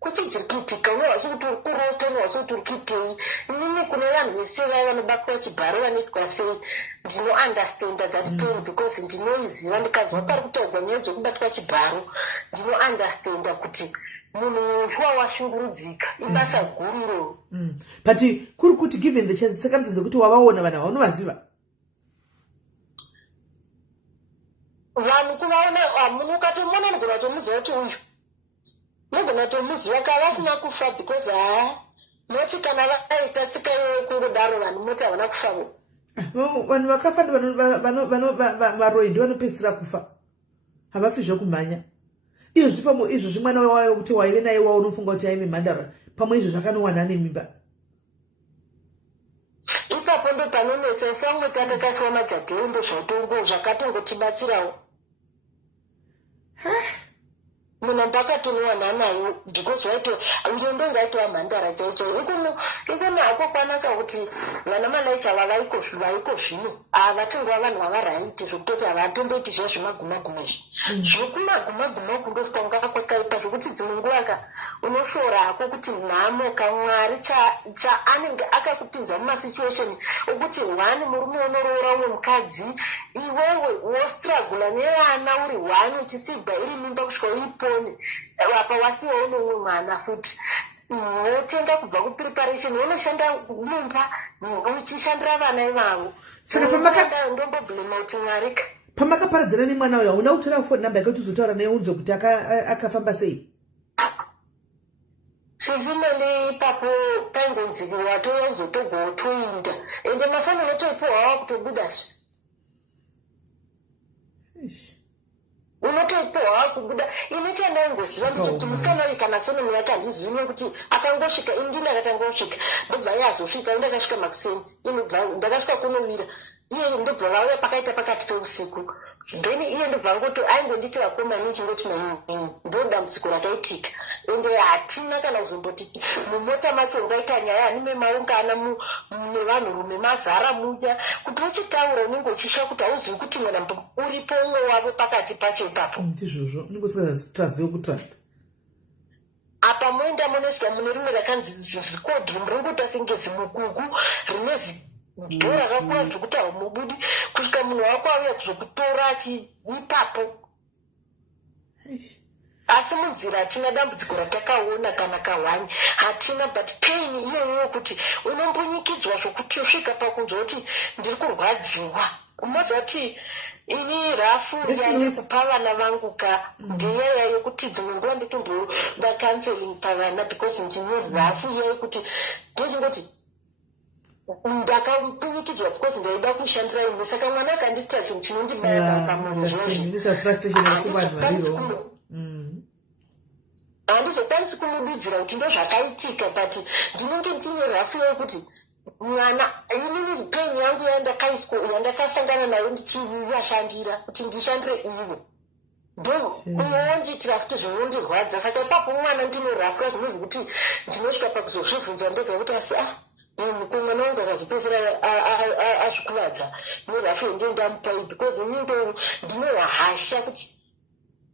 kuchidziri kuitika unohwasi kuti uri kurota unohwasi kuti uri kuitei. Inini kune vanhu vese vaya vanobatwa chibharo vanoitwa sei ndinoundestanda that pain because ndinoiziva ndikabva pari kutaurwa nyaya dzokubatwa chibharo ndinoundestanda kuti munhu mushwa washungurudzika ibasa guru iro. But kuri kuti given the circumstances dzekuti wavaona vanhu ava unovaziva? Vanhu kuvaona munukatomuona nogona kutomuziva kuti uyu nogona kutomuziva ka vasina kufa because moti kana vaita tsika kungodaro vanhu moti havana kufavo. Vanhu vakafa varoyi ndivanopedzisira kufa havafi zvokumhanya. Izvozvi mwana wayo kuti waive naye wawo unofunga kuti aive mhandara pamwe izvo zvakanowana nemimba. Ipapo ndo panonetsa samwe tatakasiwa majadhembo zvatongo zvakatongotibatsirawo. Munhu mbakatonowana nayo because waito ndondo ngaitwa mhandara chaicho ikono hako kwanaka kuti vana malaika vaiko zvino vatingwa vanhu vavaraiti zvokutoti havatomboiti zviya zvemagumaguma izvi zvokumagumaguma kundosvika ungakwakaipa zvokuti dzimwe nguva unoshora hako kuti nhamo kamwari anenge akakupinza mumasituation okuti hwani murume unoroora umwe mukadzi iwewe wostragula nevana uri hwani uchisigwa iri mimba kusvika uipone apa wasiwa unomwe mwana futi wotenga kubva kupreparation unoshanda mumba uchishandira vana ivavo. Saka ndomboblema kuti mwarika pamakaparadzana nemwana uyo hauna kutora phone number yekuti uzotaura naye unzwe kuti akafamba sei? sizimene ipapo paingonzi watouya kuzotogwa wotoinda ende mafaniro toipohwa wakutobudazve unotoipohwa kubuda. Ini chandaingoziva ndichoti musikana uyu kana senomu yake handizivi kuti akangosvika indini akatangosvika ndobva yazosvika indakasvika makuseni ndakasvika kunovira iye ndobva vauya pakaita pakati peusiku then iye ndobva ngoto aingonditi vakomani chingoti ndo dambudziko rakaitika ende hatina kana kuzomboti mumota macho ungaita nyaya hanime maungana nevanhurume mazara muya kuti uchitaura unenge uchisha kuti hauzivi kuti mwana uripo umwe wavo pakati pacho ipapo ndizvozvo unenge usingazivi kutrust apa moenda munoiswa mune rimwe rakanzi zvikodhi ringoita senge zimukuku rine dhora rakakura zvokuti haumubudi kusvika munhu wako auya kuzokutora ipapo. Asi munzira hatina dambudziko ratakaona kana kahwani hatina, but pain iyoyo kuti unombonyikidzwa zvokuti usvika pakunzwa kuti ndiri kurwadziwa. Unoziva kuti ini rafu yandi kupa vana vangu ka ndiyaya yokuti dzimwe nguva nditomboda counseling pavana because ndine rafu iyaya kuti ndochingoti ndakapinyikidzwa because ndaida kushandira imwe saka mwana akanditira chinhu chinondibaya pamunhu handizokwanisi kumududzira kuti ndozvakaitika, but ndinenge ndine rafu yekuti mwana inini pain yangu yandakasangana nayo ndichivashandira kuti ndishandire ivo ndo unondiitira kuti zvinondirwadza. Saka ipapo mwana ndine rafu yazvinozvi kuti ndinosvika pakuzozvibvunza ndega kuti asi mwana wangu akazopedzera azvikuvadza nerafu yendendamupai because inindo ndinohasha kuti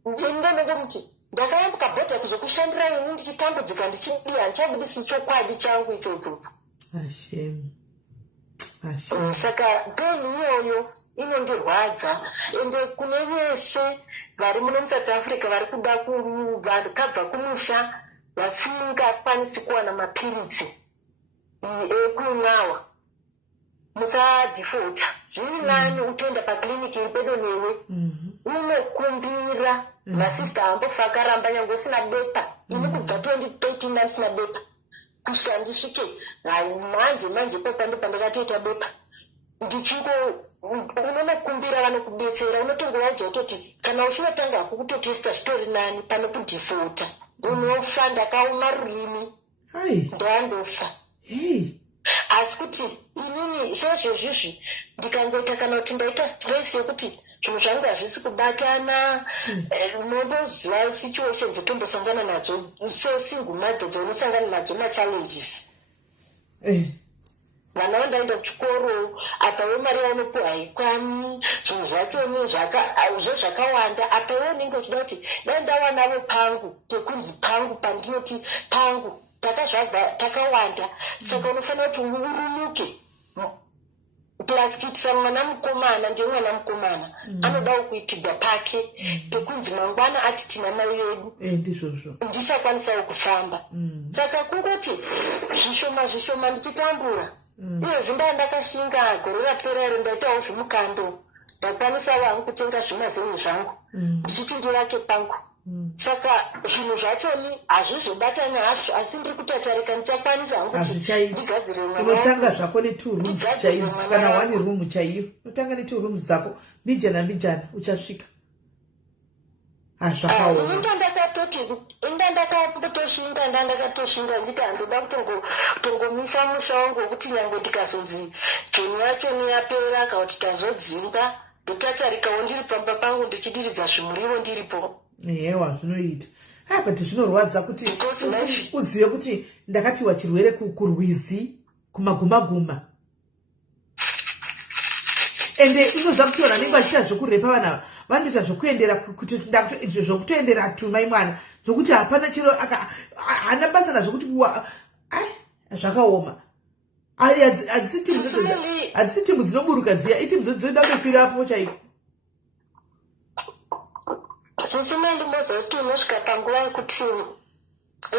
ndinganongomuti ndakayambuka bhodha kuzokushandira ini ndichitambudzika ndichidii handichabudisi chokwadi changu ichocho. Saka peni iyoyo inondirwadza ende kune vese vari muno muSouth Africa vari kuda vakabva kumusha vasingakwanisi kuwana mapiritsi ekumwawa musadhifota zviri nani utoenda pakliniki iri pedo newe unokumbira masista ambofa akaramba nyange usina bepa. Ini kubva 2013 ndisina bepa kusvika ndisvike manje pepa ndo pandakatoita bepa ndichingo unonokumbira vanokudetsera unotongowadza utoti kana uchinotanga hako kutotesta zvitori nani pano kudhifota unofa ndakaoma rurimi ndandofa. Asi kuti inini sezvezvizvi ndikangoita kana kuti ndaita stress yekuti zvinhu zvangu hazvisi kubatana unomboziva situation dzatombosangana nadzo sesingle mother dzaunosangana nadzo machallenges. Vana vandaenda kuchikoro apa we mari yaunopiwa haikwani zvinhu zvachoni zvakawanda apa iwe unenge uchida kuti dai ndawanavo pangu pekunzi pangu pandinoti pangu takazvabva takawanda. Saka unofanira kuti urumuke plus kuitira mwana mukomana ndiye mwana mukomana anodawo kuitirwa pake pekunzi mangwana ati tina mai vedu ndichakwanisawo kufamba. Saka kungoti zvishoma ndichitambura uyezvi ndakashinga gore rapera iro ndaitawo zvimukando ndakwanisa vangu kutenga zvimazeni zvangu ndichiti ndivake pangu. Saka zvinhu zvachoni hazvizobatani hazvo asi ndiri kutatarika ndichakwanisa hangu kuti ndigadzire unotanga zvako ne2 rooms chaidzo kana 1 room chaiyo unotanga ne2 rooms dzako mijana uchasvika hazvakaoma. Ndakatoshinga nditi handoda kutongomisa musha wangu wekuti nyange ndikazonzi joni yacho niyapera kana kuti tazodzinga ndotatarikawo ndiri pamba pangu ndichidiridza zvimurivo ndiripo. Ewa zvinoita but zvinorwadza kuti uzive kuti ndakapiwa chirwere kurwizi kumaguma ende inoziva kuti vanhu vanenge vachiita zvokurepa vana vanoita zvokuendera kuti zvokutoendera tumai mwana zvokuti hapana chero hana basa nazvokuti zvakaoma. Hadzisi timbu dzinoburuka dziya itimbu dzoda kufirapo chaiko. Sinsimeli moza kuti unosvika panguva yekuti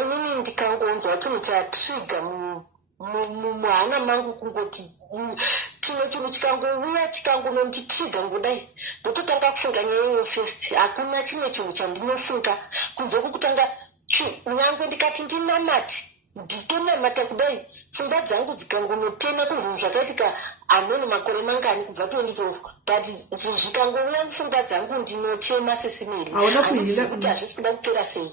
inini ndikangonzwa chinhu chatriga muhana mangu kungoti chimwe chinhu chikangouya chikangononditriga ngodai ndototanga kufunga nyaya iyo first. Hakuna chimwe chinhu chandinofunga kunze kwokutanga nyangwe ndikati ndinamati nditonamata kudai pfungwa dzangu dzikangonotena kuzvinhu zvakaitika amweni makore mangani kubva 2012 but zvikangouya pfungwa dzangu ndinochema sesimeri kuti hazvisi kuda kupera sei.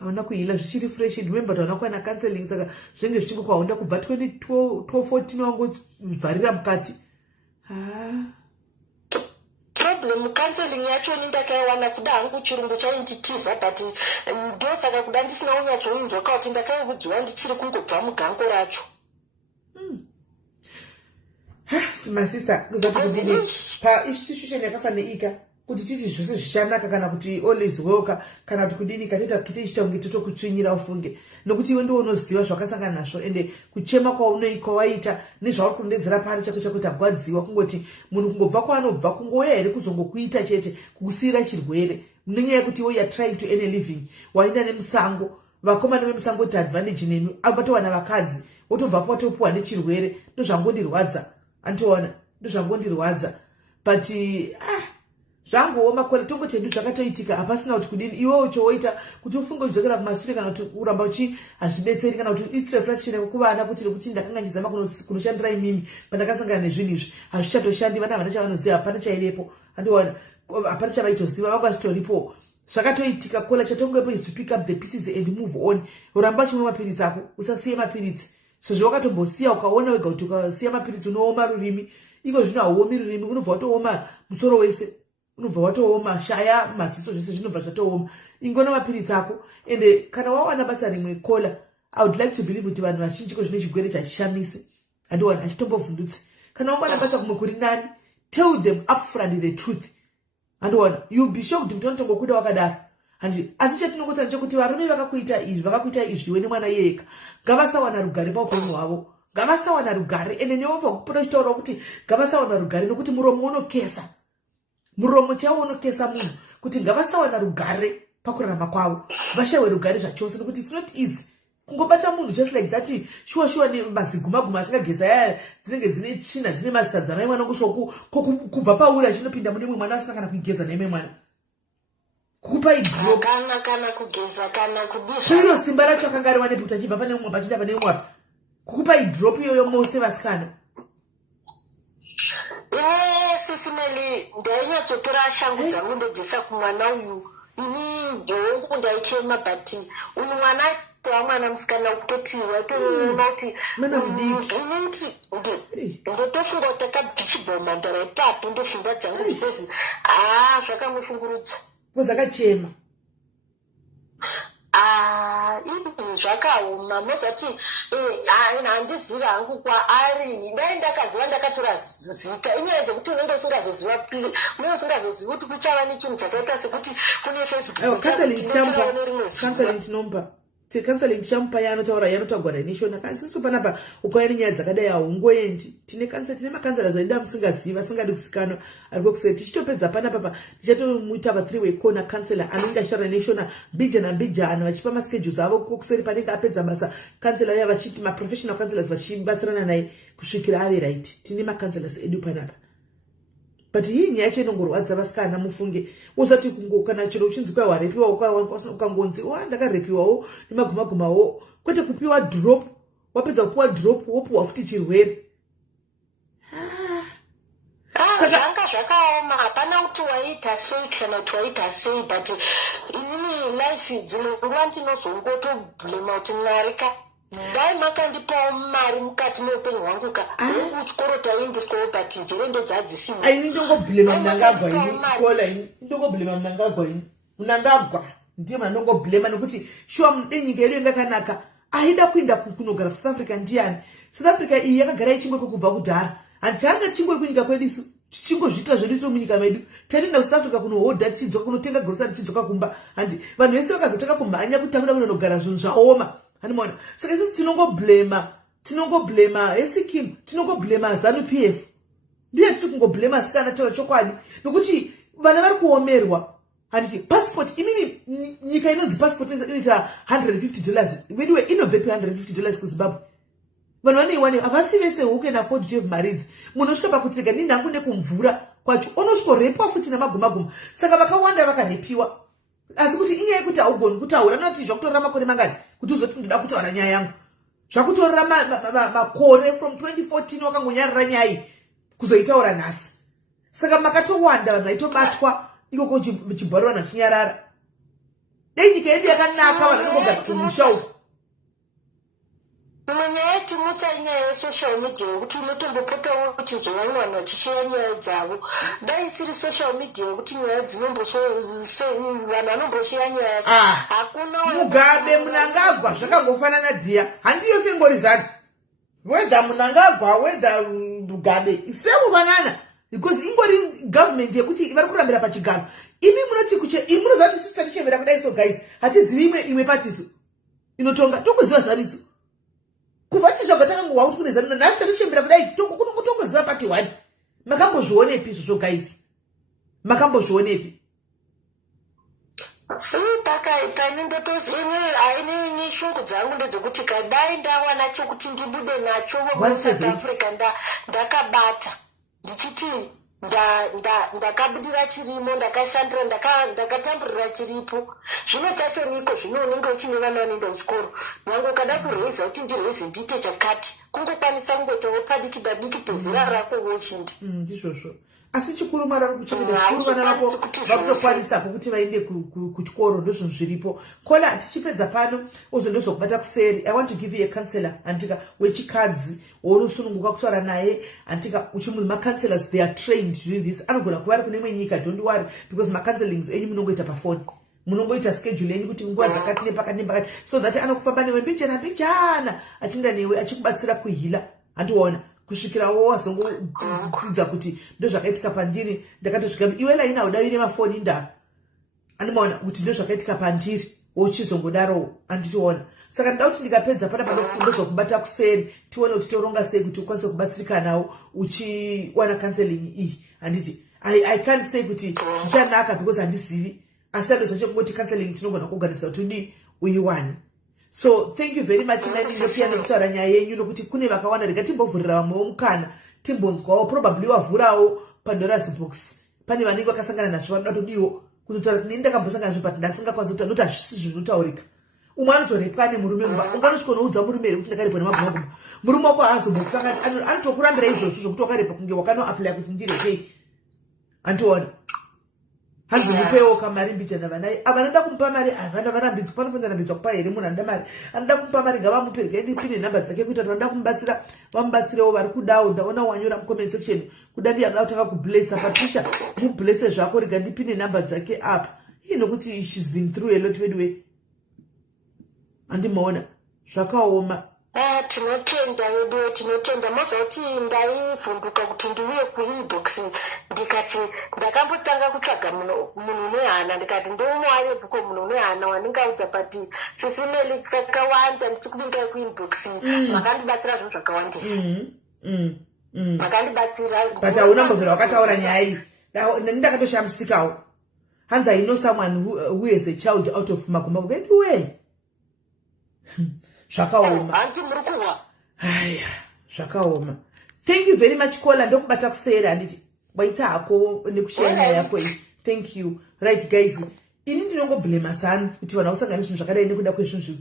hauna kuhila zvichiri fresh. Remember hauna kuwana counseling saka zvinenge zvichingokwaunda kubva 2014 wangozvharira mukati. problem counseling yacho ndakaiwana kuda hangu chirungu chainditiza but ndosaka kuda ndisina unyatsonzwa kuti ndakaiudziwa ndichiri kungobva mugango racho. My sister, kuzati pa institution yakafanira ika kuti titi zvose zvishanaka kana kuti always welcome kana kuti kudini kateta kiti chitonge totokutsvinyira ufunge nokuti iwe ndiwe unoziva zvakasangana nazvo ende kuchema kwaunoika waita nezvauri kundedzera pari chako chako tagwadziwa kungoti munhu kungobva kwaanobva kungoya here kuzongokuita chete kukusiyira chirwere nenyaya yekuti iwe you're trying to earn a living waenda nemusango vakomana vemusango kuti advantage nemi abatowana vakadzi wotobvapo watopuwa nechirwere ndozvangondirwadza antoona ndozvangondirwadza but zvangooma kwele tongo chedu zvakatoitika hapasina kuti kudini iwewo choita kuti ufunge uchidzokera kumashure kana kuti uramba hazvidetseri kana kuti it's reflection kuvana kuti ndakanga ndizama kunoshandira imimi pandakasangana nezvinhu izvi hazvichatoshandi vana havana chavanoziva hapana chairepo andiona hapana chavaitoziva vakasitoripo zvakatoitika kwela chatongepo is to pick up the pieces and move on uramba chimwe mapiritsi ako usasiye mapiritsi sezvo wakatombosiya ukaona wega kuti ukasiya mapiritsi unooma rurimi iko zvino hauomi rurimi unobva watooma musoro wese unobva watooma shaya maziso zvese zvinobva zvatooma ingona mapiritsi ako ende kana wawana basa rimwe kola I would like to believe kuti vanhu vazhinjiko zvine chigwere chachishamisi handiwana hachitombovhundutsi kana wawana basa kumwe kuri nani tell them upfront the truth handiwana you'll be shocked kuti anotongokuda wakadaro handi asi chatinongota ndechekuti varume vakakuita izvi iwe nemwana yeka ngavasawana rugare paupenyu hwavo ngavasawana rugare ende neovha kupota uchitaura kuti ngavasawana rugare nokuti muromo unokesa muromo chaiwo unokesa munhu kuti ngavasawana rugare pakurarama kwavo vashayiwe rugare zvachose nokuti it's not easy kungobata munhu just like that shuwa nemazigumaguma asingageza yaya dzinenge dzine tsvina dzine masadza mai mwana kusvoku kubva pauri achinopinda mune mwe mwana asina kana kuigeza neimwe mwana kukupa kana kugeza kana kuiro simba racho akanga ari waneputa achibva pane umwe pachida pane umwe kukupa idrop iyoyo mose vasikana sisimeli ndainyatsotora shangu dzangu ndodzisa kumwana uyu ini ndongu ndaichema but uyu mwana wamwana musikana kutoti watoona kuti ndotofunga kuti takabhichibhoma ndara ipapo ndofunga dzangu because zvakamushungurudza zvakachema zvakaoma mozati handiziva hangu kwaari dai ndakaziva ndakatora zita inyaya dzekuti unenge usingazoziva unenge usingazoziva kuti kuchava nechinhu chakaita sekuti kune Facebook chamupa yaanotaura yanotagwara neshona kasi sisu panapa ukauya nenyaya dzakadai haungoendi tine makanzela zaida musingaziva asingadi kusikana ari kokusei tichitopedza panapa tichatomuita va3-way corner kansela anenge ashara neshona mbija nambijana vachipa maschedules avo kokuseri panenge apedza basa kansela uya vachiti maprofessional councillors vachibatsirana naye kusvikira ave right tine makanzelas edu panapa but hii nyaya yacho inongorwadza vasikana mufunge usati kana chiro uchinzwa warepiwa ukangonzi ndakarepiwawo nemagumagumawo kwete kupiwa drop wapedza kupiwa drop wopiwa futi chirwere zvanga zvakaoma hapana kuti waita sei kana kuti waita sei but inini life dzimwe nguva ndinozongotobhlema kuti mwarika dai makandipawo mari mukati meupenyu hwangu ka kuchikoro taindiswawo but njere ndo dzadzisima aini ndongobhlema munangagwa ini kola ini ndongobhlema munangagwa ini munangagwa ndiye manongobhlema nokuti shuwa nyika yedu yangakanaka aida kuenda kunogara South Africa ndiani South Africa iyi yakagara ichingwe kubva kudhara handitanga chingwe kunyika kwedu isu tichingozviita zvedu munyika medu taenda South Africa kunohodha tichidzoka kunotenga grocery tichidzoka kumba handi vanhu vese vakazotaka kumhanya kuti takuda kunogara zvinhu zvaoma hanimona saka isusu tinongoblema esikim tinongoblema ZANU-PF ndiye tiri kungobhlema asikana taura chokwadi nokuti vana vari kuomerwa handiti passport imimi nyika inonzi passport inoita $150 veduwe inobvepi $150 kuZimbabwe vanhu vaneiwane havasi vese who can afford to have maridzi munhu osvika pakutsika ninhangu nekumvura kwacho unosvikorepiwa futi namagumaguma saka vakawanda vakarepiwa asi kuti inyaya yekuti haugoni kutaura noti zvakutorera makore mangani kuti uzoti ndoda kutaura nyaya yangu zvakutorera makore from 2014 wakangonyarira nyaya iyi kuzoitaura nhasi saka makatowanda vanhu vaitobatwa ikoko chibharo vanhu vachinyarara dei nyika yedu yakanaka vanhu vanongogara kumusha uku imwe nyaya yatimutsa inyaya yesocial media yekuti unotombopotawo kuti zvevamwe vanhu vachishaya nyaya dzavo. Dai isiri social media yekuti nyaya vanhu vanomboshaya nyaya hakuna Mugabe Mnangagwa zvakangofanana dziya handiyo sengori zati whether Mnangagwa whether Mugabe sekufanana because ingori government yekuti vari kurambira pachigaro. Imi munoti kuche imi munozati sister tichembera kudai so guys hatizivi imwe patiso inotonga tongoziva zariso kubva tishobva takangowa kuti kune zano nhasi tichembera kudai kutongoziva pati 1 makambozvionepi izvozvo guys makambozvionepi pane ndotoini shungu dzangu ndedzekuti kadai ndawana chokuti ndibude nacho South Africa ndakabata ndichiti ndakabudira chirimo ndakashandira ndakatamburira chiripo zvino tatoniko zvino unenge uchine vana vanoenda kuchikoro nyange ukada kureza kuti ndireze ndiite chakati kungokwanisa kungoitawo padiki padiki pezera rako wochinda ndizvozvo asi chikuru mara vari kuchengeta chikuru vana vako vakutokwanisapo kuti vaende kuchikoro ndozvinhu zviripo. Kola tichipedza pano uzondozokubata kuseri. I want to give you a counselor andika wechikadzi waunosununguka kutaura naye andika uchimunhu macounselors they are trained to do this. Anogona kuva ari kune imwe nyika don't worry because macounselings enyu munongoita pafoni munongoita schedule yenyu kuti nguva dzakati nepakati nepakati so that anokufamba newe mbijana achinda newe achikubatsira kuhila handiona kusvikira wazongodzidza kuti ndozvakaitika pandiri ndakatosvika iwe laina udavire mafoni nda anomaona kuti ndozvakaitika pandiri wochizongodaro anditiona saka ndida kuti ndikapedza pana panokufundozokubata kuseri tione kuti toronga sei kuti ukwanise kubatsirikanawo uchiwana counseling iyi handiti I can't say kuti zvichanaka because handizivi asi andozvachekungoti counseling tinogona kuganisa kuti udi uyiwane. So thank you very much nani ndopia nekutaura nyaya yenyu nokuti kune vakawanda rega timbovhurira vamwewo mukana timbonzwawo probably wavhurawo Pandora's box pane vanenge vakasangana nazvo vanoda kutodiwo kutotaura kuti nini ndakambosangana nazvo but ndasingakwanisa kutaura noti hazvisi zvinotaurika. Umwe anotorepwa nemurume mumba unganosvika unoudza murume kuti ndakarepa nemagumaguma murume wako haazombofa anotokurambira izvozvo zvokuti wakarepa kunge wakanoapply kuti ndirepei andiona hanzi mupewo kamari mbijana vanai avanoda kumupa mari avana varambidzwa panorambidzwa kupa here munhu anoda mari anoda kumupa mari ngavamupe regaipine nhamba dzake kuita kuti vanoda kumubatsira vamubatsirewo vari kudawo ndaona wanyora mucomment section kuda ndiyanga kutanga kublessa patricia mublesse zvako rega ndipine nhamba dzake apa iyi nokuti she's been through a lot wedway handimaona zvakaoma. Tinotenda wedu tinotenda mozoti ndaivhunduka kuti ndiuye kuinbox ndikati ndakambotanga kutsvaga munhu unehana ndikati ndoumwe bhuko munhu unehana wandingaudza pati sisimeli kakawanda ndichikubingai kuinbox makandibatsira zvinhu zvakawandisa makandibatsira but hauna mbozera wakataura nyaya iyi ndakatoshamisikawo hanzi I know someone who has a child out of Magumago anyway zvakaoma hanti muri kuwa haya zvakaoma. Thank you very much Kola ndokubata kusera handiti waita hako nekushaya nyaya yako iyi thank you. Right guys ini ndinongoblema sana kuti vanhu vakusangana zvinhu zvakadai nekuda kwezvinhu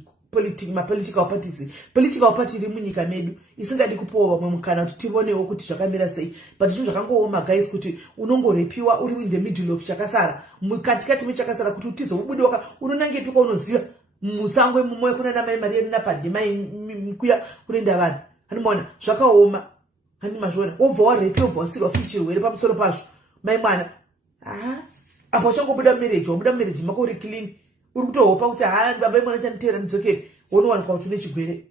political party iri munyika medu isingadi kupawo vamwe mukana kuti tivonewo kuti zvakamira sei but zvinhu zvakangooma guys kuti unongorepiwa uri in the middle of chakasara mukatikati mechakasara kuti utizobudiwaka unonangepi kwaunoziva musango mumwe kuna namai Maria napadhimai mikuya kunoenda vanhu handimaona zvakaoma handimazviona wobva warepi wobva wasirwa futi chirwere pamusoro pazvo mai mwana apa uchangobuda mumarriage mako uri clean uri kutohopa kuti baba imwana chaniteera ndidzokere wonowanikwa kuti une chigwere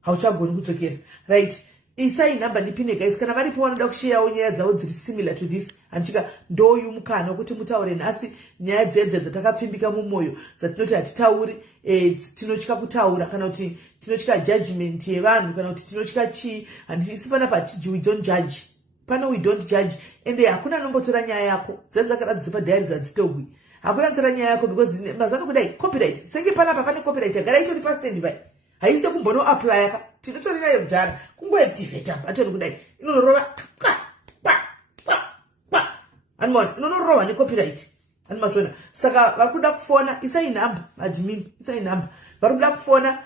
hauchagoni kudzokera right. Isai nhamba ndipine guys kana varipo vanoda kushayawo nyaya dzavo dziri similar to this handichika ndoyu mukana wekuti mutaure nhasi nyaya dzedze dzatakapfimbika mumwoyo dzatinoti hatitauri tinotya kutaura kana kuti tinotya judgment yevanhu kana kuti tinotya chii handisi panapa we don't judge pano we don't judge ende hakuna anombotora nyaya yako dzadzakada dzipadhayari dzadzitogwi hakuna tora nyaya yako because mazano kudai copyright senge panapa pane copyright yagara itori pastand-by haisi kumbono apply ka tinotori nayo kudhara kungoactivate apa atori kudai inonorova animona inonorova necopyright animazvona saka vari kuda kufona isai nhamba admin isai nhamba vari kuda kufona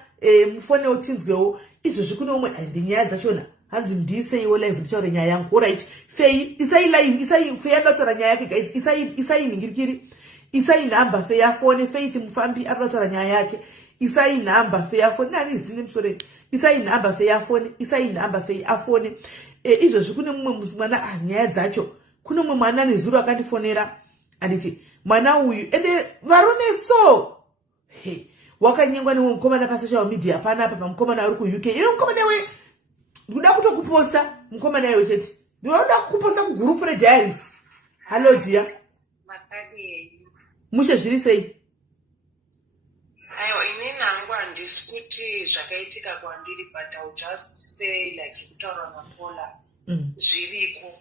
mufonewo tinzwewo izvozvi kune umwe andi nyaya dzachona hanzi ndiseiwo live ndichaure nyaya yangu alright fei isai live isai fei anotaura nyaya yake guys isai ningirikiri isai nhamba fei afone Faith Mufambi anotaura nyaya yake isai nhamba fei afone nani zine musore isainhamba fei afone, isainhamba fei afone. Izvozvi kune mumwe mwana nyaya dzacho, kune mumwe mwana nezuro akandifonera anditi mwana uyu ende varume so wakanyengwa newe mukomana pasocial media panapa pamukomana ari kuUK. Iwe mukomana we ndikuda kutokuposta mukomana iwe chete, ndinoda kukuposta kugurupu reDiaries. Hello dear, mushe zviri sei? Aiwa, inini hangu handisi kuti zvakaitika kwandiri, but I will just say like zvekutaura naPaula zviriko,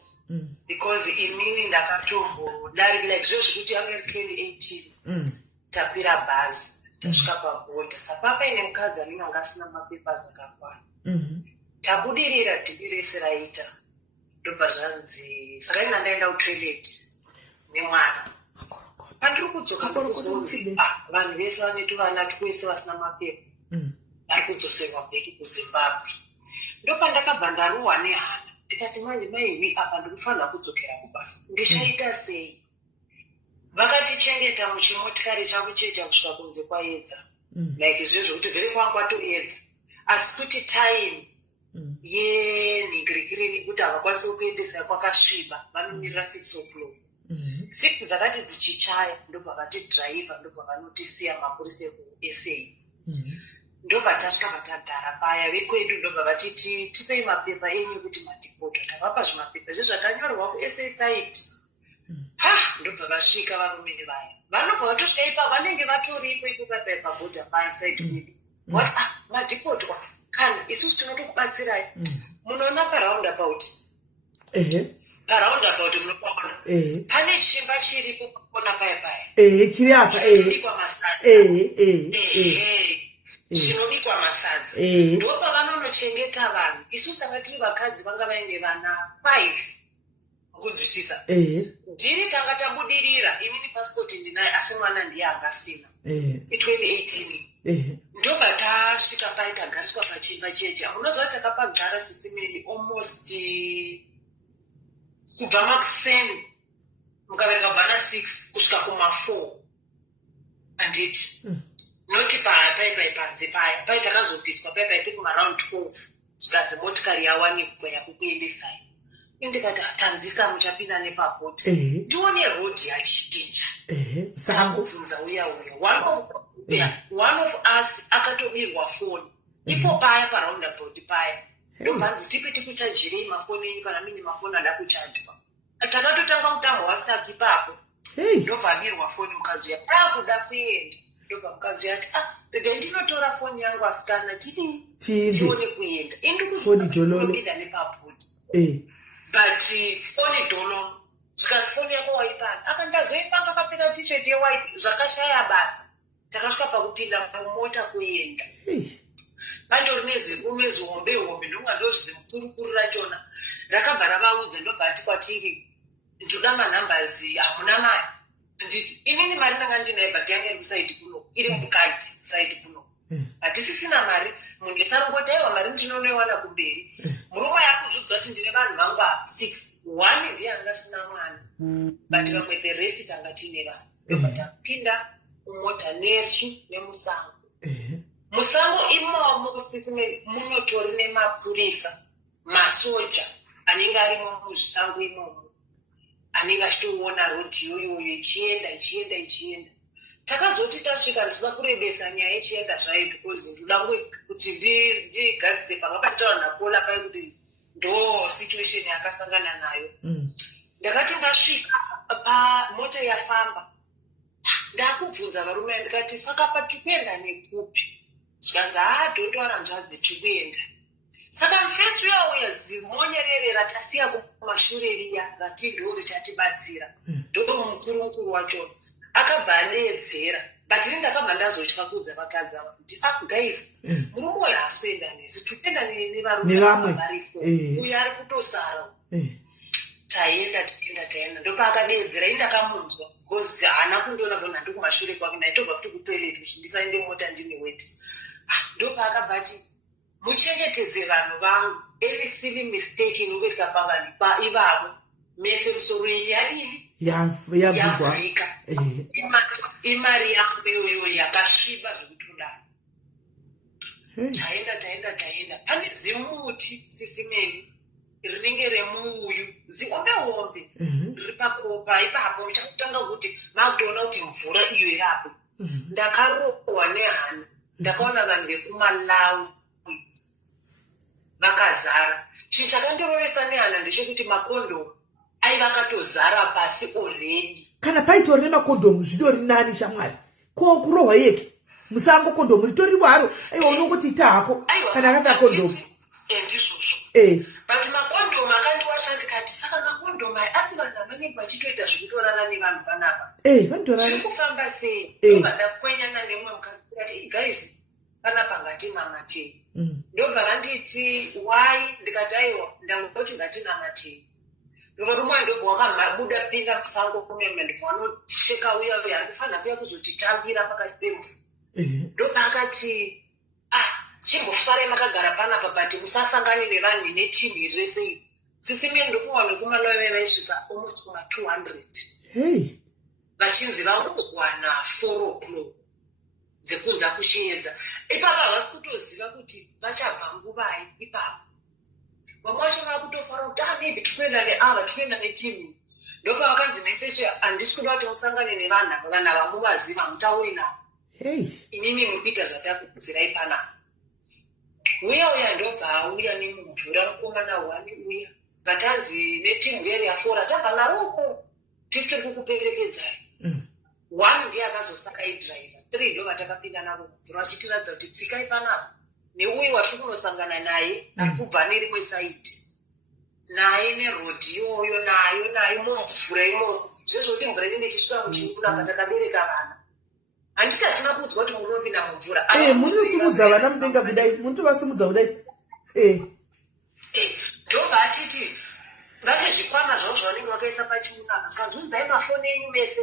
because inini ndakatombodarika like zviro zvekuti yange 2018 tapira bhazi tasvika pabhodha, saka paine mukadzi anenge anga asina mapepasi akakwana, tabudirira dhibi rese raita, ndobva zvanzi saka inga ndaenda kutoilet nemwana. Pandiri kudzoka kuzonzi vanhu vese vanetu vana twese vasina mapepa vari kudzoserwa bheki kuZimbabwe. Ndopandakabva ndarohwa nehana ndikati manje maiwi apa ndikufanira kudzokera kubasa, ndichaita sei? Vakatichengeta muchimotikari chakuchecha kusvika kunze kwaedza, like izvezvo kuti vheri kwangu kwatoedza, asi kuti time yenhingirikiri kuti havakwanisi kuendesa kwakasviba, vanomirira 6 o'clock. 6 dzakati dzichichaya ndobva vatidhiraivha, ndobva vanotisiya mapurisa ekuSA. Ndobva tasvika vatagara paya, vekwedu ndobva vatiti tipei mapepa enyu kuti madhipota. Tavapa zvimapepa zvezvakanyorwa kuSA site. Ndobva vasvika varume vaya, vanobva vatosvika ipa, vanenge vatoripo ipopa pabhodha paya site kwedu. Vati madhipotwa kana isusu tinotokubatsirai, munoona paraundabout paraundabout munopaona pane chimba chiripo kuona paya paya chiri apa chinobikwa masadza, chinobikwa masadza, ndopa vanonochengeta vanhu. Isusu tanga tiri vakadzi vanga vaine vana 5 kunzwisisa, ndiri tanga tabudirira, inini pasipoti ndinaye asi mwana ndiye angasina 2018. Ndobva tasvika pai tagariswa pachimba cheche, unoziva kuti takapagara sisimeni almost kubva makuseni mukavereka kubva na6 kusvika kuma4 handiti noti pai panze paya pai takazopiswa pai kumaraund 12 zvikadzi motikari yawanikwa yakukuendesai. Indikati tanzika muchapinda nepabhoti ndione rodhi yachinja, takubvunza uya one of us akatobirwa foni ipo paya paraundabout paya. Ndobvanzi tipiti kuchajirei mafoni enyu kana mine mafoni ada kuchajwa. Takatotanga mutambo wasitaki ipapo, ndobva abirwa foni mukadzi uya takuda kuenda. Ndobva mukadzi uya ati rega ndinotora foni yangu asikana tione kuenda, indikuzopinda nepabhodi but foni dolo zvikanzi foni yako waipanda, akandazoipanga akapfeka t-shirt yewhite zvakashaya basa. Takasvika pakupinda mumota kuenda, pandori nezirume zihombe ndonga ndozvizimukurukuru rachona rakabva ravaudza. Ndobva ati kwatiri ndoda manhambazi hamuna mari, nditi inini mari ndanga ndinaye but yange iri kusaidi kuno, iri mukati saidi kuno, hatisisina mari. Munhu esarongoti aiwa mari ndinonoiwana kumberi. Murume yakuzviudza kuti ndine vanhu vangu 6, 1 ndiye anga asina mwana but vamwe the rest tanga tine vanhu. Ndobva tapinda mumota nesu nemusango. Musango imomo kusisimeni munotori nemapurisa masoja anenge arimo muzvisango imomo, anenge achitoona rodhi iyoyo ichienda. Takazoti tasvika ndisina kurebesa nyaya ichienda zvayo because ndoda kuti ndigadzise panga paitaura naPaula pai kuti ndo situation yakasangana nayo. Ndakati ndasvika pamota yafamba, ndakubvunza varume ndikati saka patikuenda nekupi? Zvikanzi dhoto aranzvadzi tikuenda. Saka mufesi uyauya zimonyerere ratasiya kumashure riya rati ndo richatibatsira, ndo mukuru wacho akabva adeedzera. But ini ndakabva ndazotya kuudza vakadzi ava kuti guys, murume uyu haasi kuenda nesu, tikuenda nevarume varifo, uyu ari kutosara. Taenda ndopa akadeedzera. Ini ndakamunzwa because haana kundiona bona ndikumashure kwake, ndaitobva futi kutoilet kuti ndisaende mota ndine weti. Ndopa akabva ati muchengetedze vanhu vangu, every silly mistake inokuitika pavanhu ivavo mese musoro yenyu yadini yavhurika. Imari yangu iyoyo yakasviba zvekutodaro. taenda pane zimuti sisimeni rinenge remuuyu ziombe riri pakopa ipapo chakutanga kuti makutoona kuti mvura iyo irapo ndakarohwa nehana ndakaona vanhu vekumalau vakazara. Chinhu chakandirovesa nehana ndechekuti makondomu aiva akatozara pasi already. Kana paitori nemakondomu zvidori nani shamwari ko kurohwa yeke musango kondomu ritori waro aiwa unongoti ita hako kana akaka kondomu ndizvozvo but makondomu akandiwasha ndikati saka makondomu aya asi vanhu vanenge vachitoita zvekutorana nevanhu vanapa vanotorana kufamba sei ndobva ndakwenyana nemwe mukadzi tikati guys panapa ngatinamatei ndobva vanditi why ndikati aiwa ndangoti ngatinamatei ndobva rumwe ndobva wakabuda pinda musango kumeme ndobva vanosheka uya uya andifanira kuya kuzotitambira pakati pemvu ndobva akati chimbosare makagara panapa but musasangane nevanhu netimu iri rese iri sisimeni ndokuwa nekumalove vaisvika almost kuma 200 vachinzi vanogwana 4 o'clock dzekunza kushiedza ipapo havasi kutoziva kuti vachabva nguvai ipapo vamwe vacho vakutofara kuti maybe tikuenda neava tikuenda netimu ndopa vakanzi netseshe handisi kuda kuti musangane nevanhu ava vanhu ava muvaziva mutauri navo inini muri kuita zvatakukuzirai panapa uya ndobva auya nemumvura mukomana wani uya ngatanzi netimu yeri yafora tabva naroko tisiri kukuperekedzai one ndiye akazosaka idriver 3 ndobva takapinda navo mumvura vachitiradza kuti tsikai panapa neuyu watiri kunosangana naye ari kubva nerimwe saiti naye nerodhi iyoyo nayo mumvura imomo zvezvokuti mvura inenge ichisvika muchini kunapa takabereka vana handiti hatina kuudzwa kuti muri nopinda mumvura munosimudza vana mudenga kudai munotovasimudza kudai ndobva atiti vane zvikwama zvavo zvavanenge vakaisa pachimunapa sikazunzai mafoni enyu mese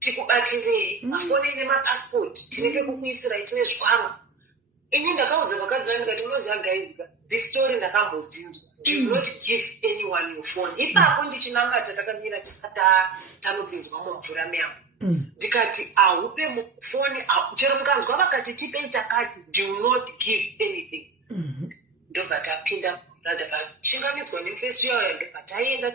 tikubatirei mafoni nemapasipoti tine pekukuisirai tine zvikwama ini ndakaudza vakadzi vangu ndikati munoziva gaizika this story ndakambodzinzwa do not give anyone your phone ipapo ndichinamata takamira tisati tanopinzwa mumvura meyangu ndikati aupe mufoni chero mukanzwa vakati tipei takati do not give anything ndobva tapinda ndakachinganidzwa nemfesu yayo ndobva taenda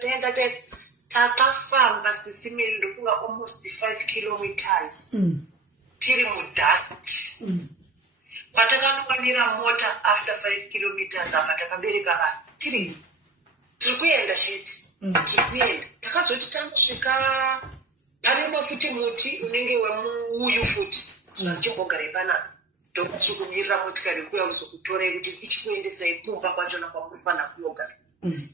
takafamba sisimeni ndofunga almost 5 kilometers tiri mudust patakanomira mota after 5 kilometers apa takabereka vanhu tiri kuenda chete tiri kuenda takazoti tanosvika pane mafuti muti unenge wemuuyu futi tichimbogara panapa ndokutiri kumirira motikari kuya kuzokutorai kuti ichikuendesai kumba kwachona kwamurifanira kuyogara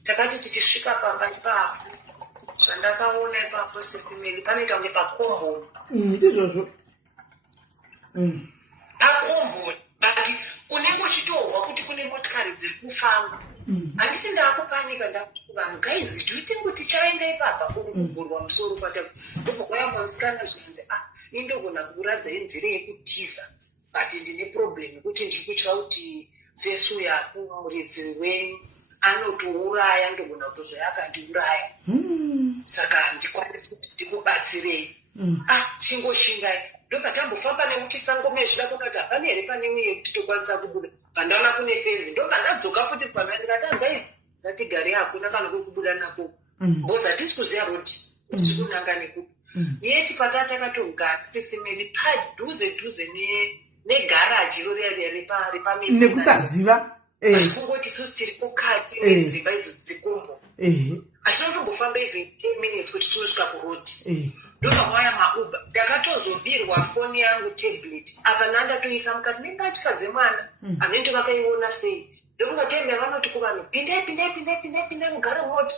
takati tichisvika pamba ipapo zvandakaona ipapo sisimeni panoita kunge pakomboni ndizvozvo pakomboni but unenge uchitohwa kuti kune motikari dziri kufamba handiti ndaakupanika ndakuti kuvanhu guys do you think kuti chaenda ipapa kurukugurwa musoro kwata ndobva kwayamba musikana zvinzi indogona kuratidza inzira yekutiza but ndine problem yekuti ndiri kutya kuti vesu yako muridzi wenyu anotouraya ndogona kutozoya akandiuraya saka ndikwanisi kuti ndikubatsirei chingoshingai ndobva tambofamba nemuchisango mezvida kuona kuti hapana here pane uye kuti tokwanisa kubuda pandaona kune fenzi ndobva ndadzoka futi pamai ndikati guys ngatigare hakuna kana kwekubuda nako bcause hatisi kuziva roti kuti kunanga nekuti yeti pataa takatogara sisimeli padhuze negaraji repamesi nekusaziva kungoti isusu tiri kukati nedzimba idzo dzikumbo achinotombofamba even 10 minutes kuti tinosvika kurodi ndobva kwaya mauba ndakatozobirwa foni yangu tablet apa ndandatoisa mukati nembatya dzemwana haventi vakaiona sei ndofunga tembe vanoti kuvanhu pindai mugare mota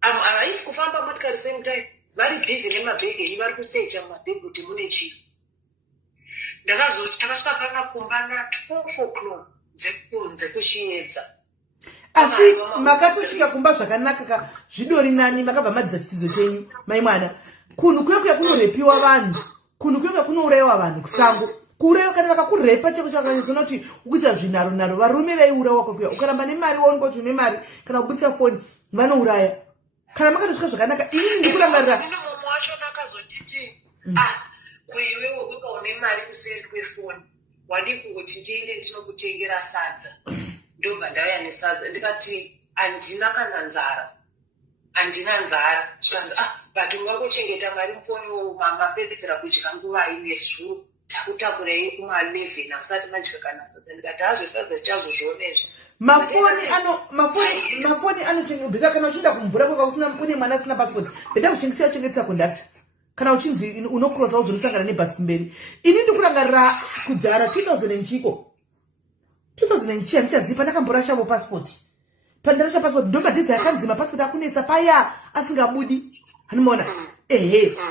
havaisi kufamba motikari same time vari bhizi nemabhege iyi vari kusecha mumabhege kuti mune chii takasvika panakumba na12 o'clock dzekushiedza asi makatosvika kumba zvakanaka zvidori nani makabva madzidza chitidzo chenyu mai mwana kunhu kuyokuya kunorepiwa vanhu kunhu kuyokuya kunourayiwa vanhu kusango kuuraiwa kana vakakurepa cheko chakanyatsoona kuti ukuita zvinaro varume vaiurayiwa kwakuya ukaramba nemari waoneka kuti une mari kana kubudisa foni vanouraya kana makatosvika zvakanaka inini ndikurangarira mumwe wacho akazotiti kuiwewe ukaone mari kuseri kwefoni wadi kungoti ndiende ndinokutengera sadza. Ndobva ndauya nesadza ndikati handina kana nzara. Handina nzara. Zvikanzi but ungangochengeta mari mufoni mapedzera kudya nguva inezvuru. Takutakurei kuma11 amusati madya kana sadza. Ndikati hazve sadza chazozvionezvo. Mafoni anochengetwa kana uchinda kumvura kwaka une mwana asina passport. Benda kuchengetsa chengetsa conduct. Kana uchinzi unokrosa uzonosangana nebus kumberi. Ini ndikurangarira kudzara 2000 nchiko. 2000 ndichazipa ndakamborasha passport. Pandarasha passport ndomba ndizi yakanzima passport akunetsa paya asingabudi. Hanimona.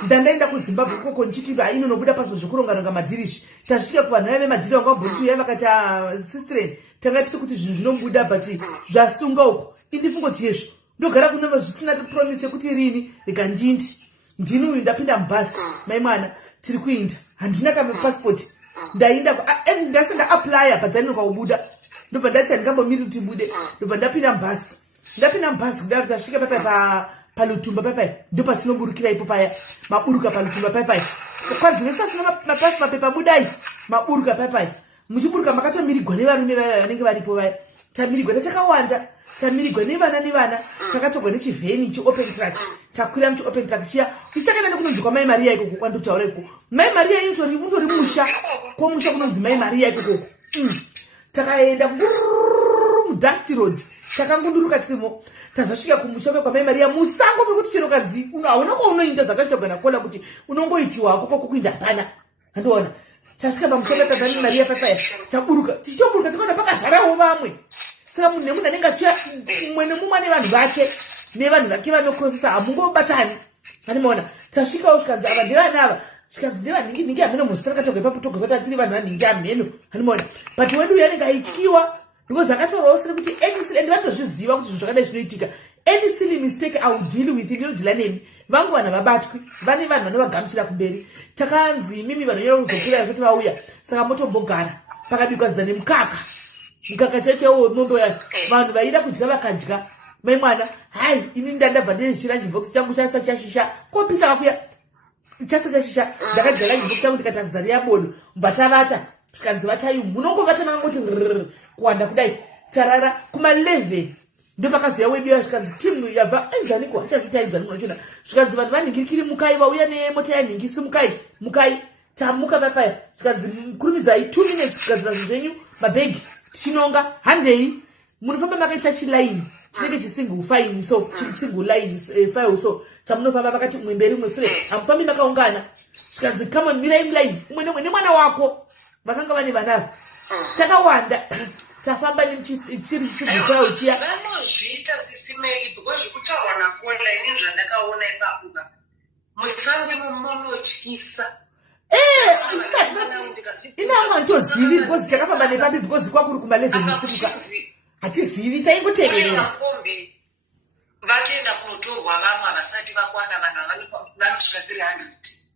Ndandaenda kuZimbabwe koko nchiti inonobuda passport zvokuronga madhirishi. Tasvika kuvanhu vave madhiri vanga mbotsu yava kata sister. Tanga tiri kuti zvinhu zvinobuda but zvasunga uko. Indifungoti yezvo. Ndogara kunova zvisina promise yekuti rini rikandindi. Ndini uyu ndapinda mubhasi mai mwana tiri kuinda handina kama passport ndainda ndasenda apply padzani kwaubuda ndobva ndati ndingambomiri kuti bude ndobva ndapinda mubhasi kudaro ndasvika palutumba paya ndipo patinoburukira ipo paya maburuka palutumba paya kwanzi vesasina mapasi mapepa budai maburuka paya muchiburuka makatomirigwa nevarume vaya vanenge varipo vaya tamirigwa tatakawanda tamirigwa nevana takatogwa nechivheni chiopen track takwira muchiopen track chiya isakana nekunonzi kwamai Maria ikoko kwandotaura ikoko mai Maria utori musha kwomusha kunonzi mai Maria ikoko takaenda mudusty road takangunduruka timo tazasvika kumusha kwamai Maria musango pekuti chero kadzi hauna kwaunoinda dzakatogana kuona kuti unongoitiwa akoko kuinda hapana handiona tasvika pamusha pamai Maria paya taburuka tichitoburuka tikaona pakazarawo vamwe saka munhu nemunhu anenge achiya umwe nemumwe nevanhu vake vanokrosesa hamungobatani handimaona tasvikawo zvikanzi ava ndevana ava zvikanzi ndevanhingi hameno musi takatogwa ipapo togozati tiri vanhu vanhingi hameno handimaona but wedu uyu anenge aityiwa because akatorawo siri kuti any and vanotozviziva kuti zvinhu zvakadai zvinoitika any silly mistake I will deal with ndinodhila nemi vangu vanhu vabatwi vane vanhu vanovagamuchira kumberi takanzi mimi vanhu nyora kuzokura vasati vauya saka motombogara pakabikwa zida nemukaka chaichewo mombe yacho vanhu vaida kudya vakadya mai mwana hai ini ndandabva ndine chiranji box changu chasa chashisha kopisa kakuya chasa chashisha ndakadya ranji box changu ndikatazari yabodo mbatavata zvikanzi vatai munongovata makangoti kuwanda kudai tarara kuma11 ndo pakaziya wedu ya zvikanzi timu yabva enzaniko hachazita enzaniko nachona zvikanzi vanhu vanhingirikiri mukai vauya nemota yanhingisi mukai tamuka papaya zvikanzi kurumidzai 2 minutes kugadzira zvinhu zvenyu mabhegi chinonga handei munofamba makaita chilaini chinenge chisingle fine so chisingle line file so chamunofamba pakati umwe mberi umwe sure hamufambi makaungana zvikanzi come on mirai line umwe nemwe nemwana wako vakanga vane vanavo takawanda tafamba nechiri chisingle file chiya vanozviita sisimei because zvekutaurwa nakola ini zvandakaona ipapuka musange mumonotyisa inanga ntozivi because takafamba nepapi because kwakuri kuma11 musikuka hatizivi taingoteverera vatoenda kunotorwa vamwe vasati vakwana vanhu vanosvika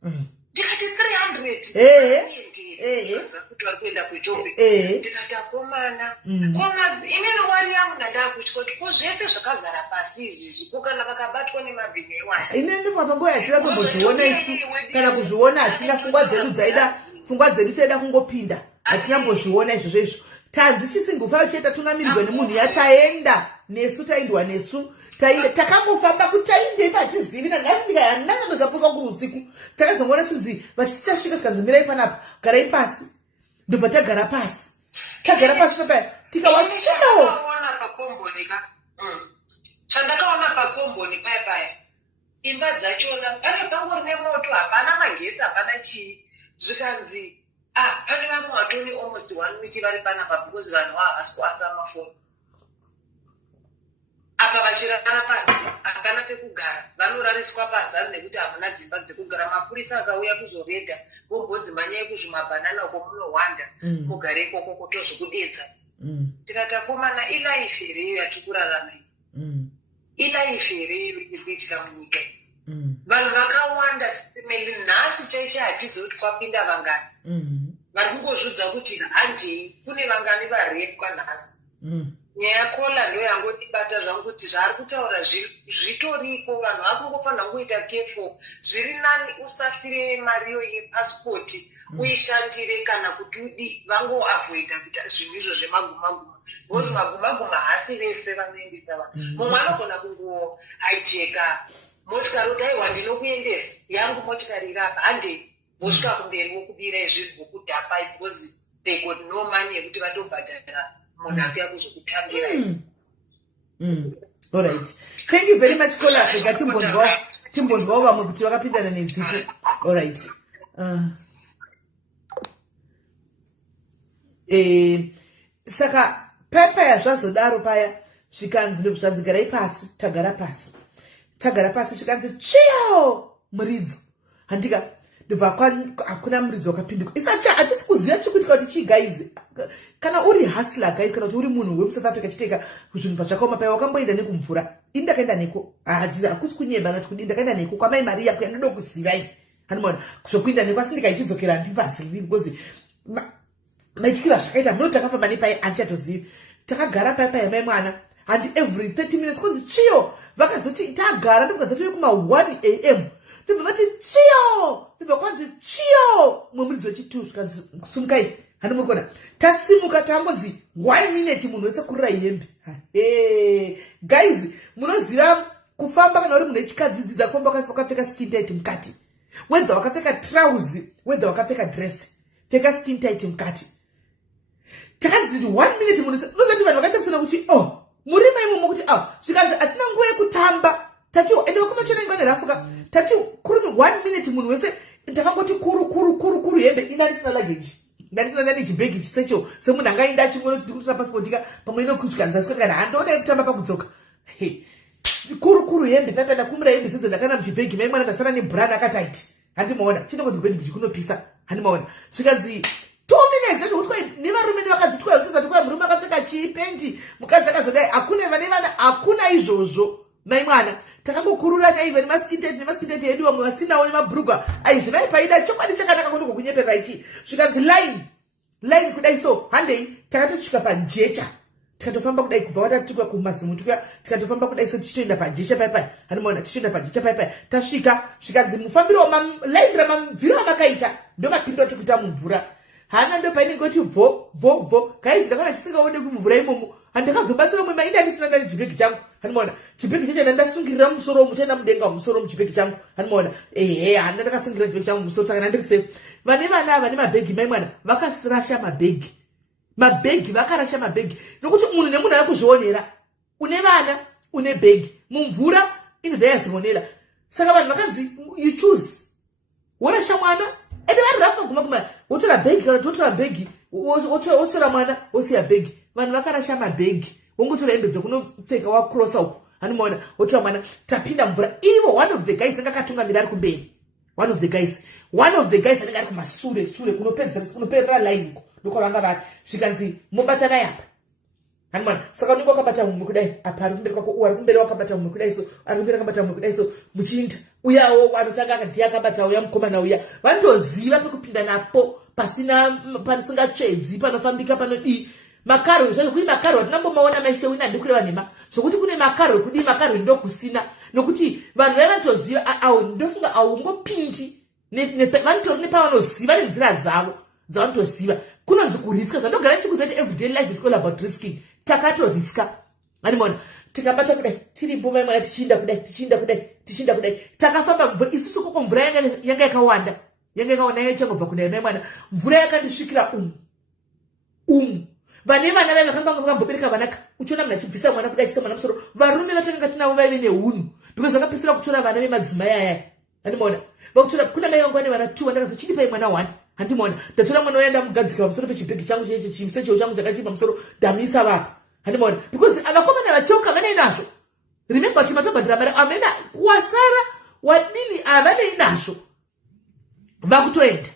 300 ndikati 300 kuti vari kuenda kuJobe ndikati akomana komazi inini wari yangu ndandakutya kuti ko zvese zvakazara pasi izvizvi ko kana vakabatwa nemabhini ewani ine ndifamba nguva yatina tombozviona isu kana kuzviona hatina pfungwa dzedu taida kungopinda hatina mbozviona izvozvo izvo tanzi chisingufayo cheta tungamirirwa nemunhu yataenda nesu taindwa nesu takangofamba kuti tainde patizivi nanhasi ndikayanaandozaposwa kurusiku takazongoona chinzi vachitichasvika tikanzi mirai panapa garai pasi ndobva tagara pasi papaya tikawachinawo chandakaona pakomboni paya imba dzachona pane pangori nemoto hapana magetsi hapana chii zvikanzi pane vamwe vatoni almost 1 week vari panapa because vanhu havasi kuwanza mafoni apa vachirara panze hapana pekugara vanorariswa panze ari nekuti hamuna dzimba dzekugara mapurisa akauya kuzoredha vombodzimanyai kuzvimabhanana uko munohwanda mugare ikoko kutozvokudedza tikati akomana ilaifi here yatikurarama ilaifi here iri kuitika munyika vanhu vakawanda simeli nhasi chaiche hatizi kuti kwapinda vangani vari kungozvidza kuti hanjei kune vangani varepwa nhasi nyaya kola ndo yangondibata zvangu kuti zvaari kutaura zvitoriko, vanhu vari kungofanira kuita careful. Zviri nani usafire mariyo yepasipoti uishandire kana kuti udi vangoavoida kuita zvinhu izvo zvemagumaguma, because magumaguma hasi vese vanoendesa vanhu. Mumwe anogona kungohijeka motikari kuti aiwa ndinokuendesa yangu motikari irapa hande vosvika kumberi wokubirai zvinhu vokudhapa because they got no money yekuti vatobhadhara munhu akuya kuzokutambirai. All right, thank you very much Kola. Rega timbonzwawo vamwe kuti vakapindana nedzipo. All right, saka pepa yazvazodaro paya zvikanzi ndozvanzi garai pasi, tagara pasi zvikanzi chiyo muridzo. Handika ndobva hakuna muridzi wakapinduka. Hatisi kuziva chikuitika kuti chii guys. Kana uri hustler guys, kana kuti uri munhu wemuSouth Africa chiteka zvinhu pazvakaoma paya wakamboenda nekumvura. Ini ndakaenda neko. Hakusi kunyeba nati kudi ndakaenda neko kwamai Maria kuya ndoda kuzivai. Hanimona zvokuenda neko asi ndikaichidzokera handipazivi because maityira zvakaita munoti takafamba nepai handichatozivi. Takagara paya mai mwana and every 30 minutes kunzi chiyo. Vakazoti tagara ndokadzati kuma 1 AM. Ndibva vati chiyo, ndibva kwanzi chiyo mumuridzi wechitu zvikanzi sumukai. Hanimuri kuona tasimuka tangonzi 1 minute munhu wese kurira hembe. Guys, munoziva kufamba kana uri munhu wechikadzi dzidza kufamba wakapfeka skin tight mukati, whether wakapfeka trouser, whether wakapfeka dress, pfeka skin tight mukati. Takanzi 1 minute munhu wese unozati vanhu vakaita sena kuti muri maimo kuti zvikanzi hatina nguva yekutamba tati ende wakumachona ingwane rafuka tati kurumi 1 minute munhu wese takangoti kuru hembe inandisina luggage ndandisina ndani chibhegi chisecho semunhu angaenda achingotira passport ka pamwe inokutsvanza sikoti kana handoda kutamba pakudzoka kuru hembe pakaenda kumira hembe dzidzo ndakana muchibhegi mai mwana ndasara nebrand akataiti handimaona chinongoti bhegi kunopisa handimaona zvikanzi 2 minutes zvekuti nevarume nevakadzi tikwaitizati kwa murume akapfeka chipendi mukadzi akazodai hakuna vane vana hakuna izvozvo mai mwana takangokururana even nemaskindeti edu vamwe vasinawo nemabhurugwa aizvimai paida chokwadi chakanaka kuti kukunyeperera ichi zvikanzi line kudai so handei takatosvika pajecha tikatofamba kudai kubva watatuka kumazimu tikatofamba kudai so tichitoenda pajecha paipai handimaona tichitoenda pajecha paipai tasvika zvikanzi mufambiro line ramamviro amakaita ndo mapindiro tikuita mumvura hana ndo painenge kuti vo guys ndakaona chisingaone kumvura imomo handikazobatsira mwe mainda ndisina ndani chibhegi changu handimaona chibhegi cheche ndasungirira musoro muchaenda mudenga musoro muchibhegi changu handimaona handa ndakasungirira chibhegi changu musoro saka ndiri safe. Vane vana vane mabhegi mai mwana vakasirasha mabhegi vakarasha mabhegi nokuti munhu nemunhu ari kuzvionera une vana une bhegi mumvura inodai yazionera saka vanhu vakanzi you choose worasha mwana ende vari rafa guma wotora bhegi kana totora bhegi wosora mwana wosiya bhegi. Vanhu vakarasha mabhegi wongotora hembe dzokunopfeka wacrossa uko handimaona wotora mwana tapinda mvura. Ivo one of the guys akakatungamira ari kumberi one of the guys anenge ari kumasure kunoperera line uko ndokwavanga vari zvikanzi mobatana yapa handimaona saka unenge wakabata mumwe kudai apa ari kumberi kwako ari kumberi wakabata mumwe kudai so ari kumberi akabata mumwe kudai so muchiinda uyawo anotanga ndiye akabata uya mukomana uya vanotoziva pekupinda napo panisingatsvedzi panofambika panodii makaro zvacho kui makaro atinambomaona maishe wina ndikureva nhema zvokuti kune makaro ekudii makaro ndokusina nokuti vanhu vaivantoziva ndofunga aungopindi vanotori nepavanoziva nenzira dzavo dzavantoziva kunonzi kuriska zvandogara ndichikuzati everyday life is all about risking takatoriska handimaona tikabata kudai tirimbo mai mwana tichiinda kudai takafamba mvura isusu koko mvura yanga yakawanda yaichangobva kudai mai mwana mvura yakandisvikira vane vana vai vakanga vakambobereka vanaka uchiona munhu achibvisa mwana kudai achisa mwana musoro varume vatanga tinavo vaive neunhu because vakapisira kutora vana vemadzimai aya handimaona vakutora kuna mai vangu vane vana 2 vandakazo chidi pai mwana 1 handimaona ndatora mwana waenda mugadzika pamusoro pechibhegi changu cheche chimusecho changu chakachii pamusoro ndamisa vapa handimaona because vakomana vachoka vanei nazvo remember kuti matobhadhira mari amena wasara wadini avanei nazvo vakutoenda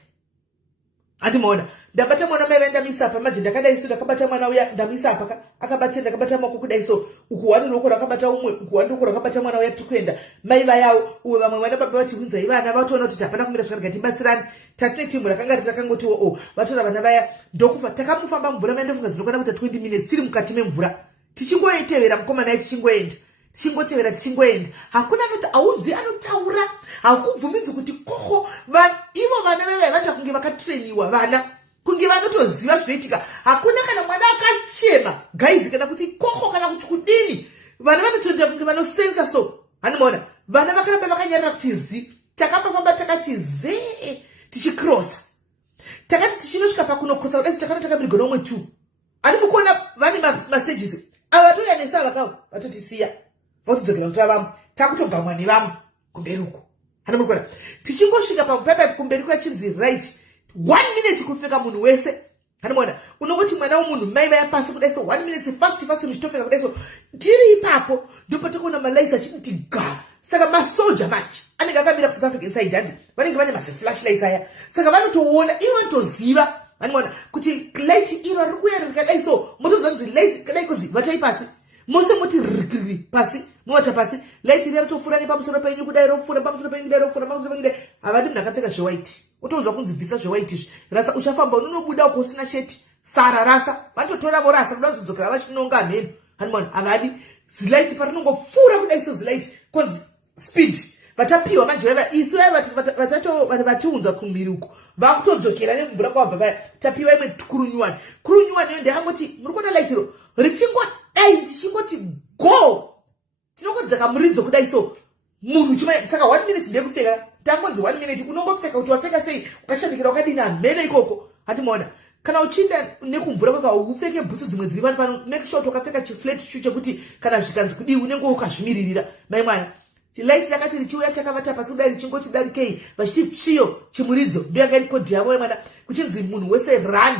handimaona ndabata mwana mai vandamisa apa maje ndakadai so ndakabata mwana uya ndamisa apa akabata ndakabata mako kudai so ukuwani roko rakabata umwe ukuwani roko rakabata mwana uya tukwenda mai vayawo uwe vamwe mwana baba vati hunza ivana vatoona kuti hapana kumira zvakanaka tibatsirani tatine timu rakanga rakangoti vatora vana vaya ndokufa takamufamba mvura vandofunga dzinokwenda kuita 20 minutes tiri mukati memvura tichingoitevera mukoma naye tichingotevera tichingoenda. Hakuna anoti audzi anotaura, hakubvumidzwi kuti koko ivo vana vevaivaita kunge vakatreniwa vana kunge vanotoziva zvinoitika. Hakuna kana mwana akachema guys kana kuti koko kana kuti kudini vana vanotoenda kunge vanosensa. So hanimona vana vakaramba vakanyarira kuti zi takapafamba takati zee tichikrosa takati tichinosvika pakunokrosa kudai takati takabirigwa nomwe 2 ani mukuona vane mastages ava toyanesa vakavo vatotisiya votodzokera kuti vavamwe takutogamwa nevamwe kumberi uko. Hani mukuona tichingosvika papepa kumberi kwachinzi right 1 minute kupfeka munhu wese. Hanimona unongoti mwana womunhu mai vaya pasi kudai so 1 minute fast muchitopfeka kudai so tiri ipapo ndipo takaona malaisi achiti ga. Saka masoja manje anenge akamira ku South Africa inside handi vanenge vane flashlights aya saka vanotoona ivo vanotoziva vanimona kuti light iro riri kuya rikadai so motozanzi light kadai kunzi vatai pasi mose moti rikiri pasi mota pasi light iri ritopfuura nepamusoro penyu kudai ropfuura pamusoro penyu kudai ropfuura pamusoro penyu kudai havadi munhu akapfeka zvewhite utoudzwa kunzi bvisa zvewhite izvi rasa uchafamba unonobuda uko usina sheti sara rasa vatotora vorasa kuda kuzodzokera vachinonga mhenu. Hanimona havadi zilaiti parinongopfuura kudai so zilaiti konzi speed vatapiwa manje vava isu vatiunza kumiri uko vakutodzokera nemvura kwabva vaya tapiwa imwe kurunyuwani yo ndakangoti muri kuona laitiro richingodai tichingoti go tinongodzaka muridzo kudai so munhu chimwe saka 1 minute ndekupfeka tangonzi 1 minute unongopfeka kuti wapfeka sei ukashandikira wakadini hamhene ikoko. Hatimaona kana uchinda nekumvura kwaka upfeke bhutsu dzimwe dziri pano make sure wakapfeka chiflat shoe chekuti kana zvikanzi kudii unenge ukazvimiririra mai mwana. Light lakati richiuya takavata pasi kudai richingoti darikei vachiti tsviyo chimuridzo ndio yanga irikodhi yavo mwana kuchinzi munhu wese run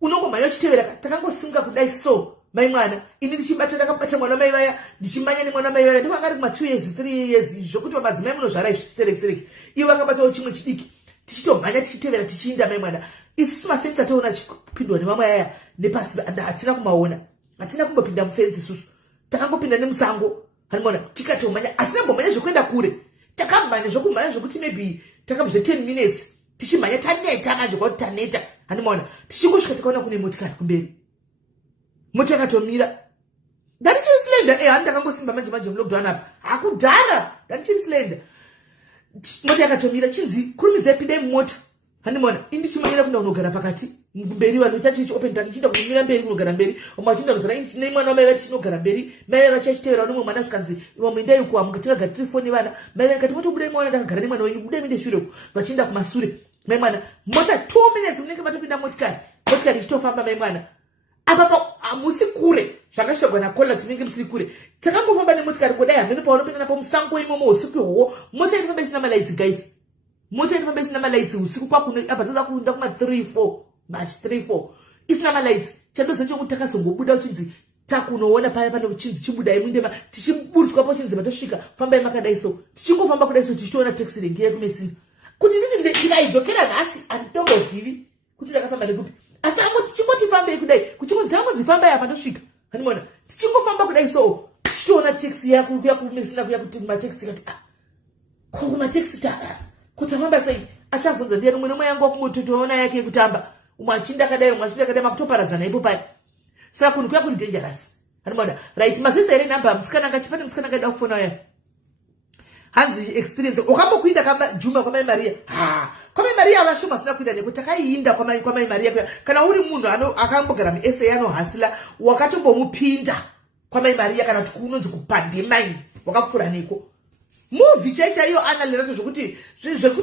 unongomhanya uchitevera takangosunga kudai so mai mwana ini ndichibata ndakabata mwana mai vaya ndichimanya nemwana mai vaya ndivanga ri 2 years 3 years zvokuti madzimai munozvara izvisereki ivo vakabatawo chimwe chidiki tichitomhanya tichitevera tichiinda mai mwana. Isusu mafenzi ataona achipindwa nevamwe aya nepasi hatina kumaona hatina kumbopinda mufenzi isusu takangopinda nemusango. Hanimona tikatomanya hatina kumbomanya zvokuenda kure takamhanya zvokumhanya zvokuti maybe takabve 10 minutes tichimhanya taneta manje kwati taneta. Hanimona tichingosvika tikaona kune motikari kumberi mota yakatomira ndanichiri slender hani ndakangosimba manje mulockdown apa hakudhara ndanichiri slender mota yakatomira chinzi kurumidzai pindai mumota. Hanimona indichimanyira kunda kunogara pakati mberi vanhu tachichi open tachiita kumira mberi kunogara mberi umwe achinda kuzana nemwana wamai vati chinogara mberi mai vati chachitevera nomwe mwana zvikanzi vamwe ndai uko amuka tikagara tiri foni vana mai vakati motobudai mwana ndakagara nemwana wenyu budai minde shure uko vachienda kumasure mai mwana mota 2 minutes munenge matopinda motikari ichitofamba mai mwana apa hamusi kure zvakashogwa nakola tinenge musiri kure takangofamba nemotikari kudai hamene paunopinda napo musango imomo usiku ihwohwo mota inofamba isina malaidzi guys mota inofamba isina malaidzi usiku kwakuno apa tadza kuenda kuma 3-4 match 3-4 isina malaidzi chandoza chekuti takazongobuda uchinzi takunoona paya pane uchinzi chibudai muindema tichiburutswapo uchinzi matosvika fambai makadai so tichingofamba kudai so tichitoona taxi rengi yekumesina kuti nditi ndikaidzokera nhasi handitombozivi kuti ndakafamba nekupi asi amwe tichingoti kudai kuchingodzangodzifambai apa ndosvika. Hanimona tichingofamba kudai so tichitoona taxi yakumesina kuya kuti mataxi kati kumateksi kutafamba sei achabvunza ndiye mumwe nomwe yangu wakumototoona yake kutamba umwe achinda kadai makutoparadzana ipo paya saka kunhu kuya kuni dangerous. Hanimona right mazisa ere namba musikana angachipane musikana akaida kufona uya hanzi experience ukambokuinda kama Juma kwa Mai Maria kwa Mai Maria vashoma asina kuinda nekuti takaiinda kwa Mai Maria kuya kana uri munhu akambogara muSA anohasila wakatombomupinda kwa Mai Maria kana kuti kunonzi kupandemai wakapfuura neko movie chaiyo analerato zvokuti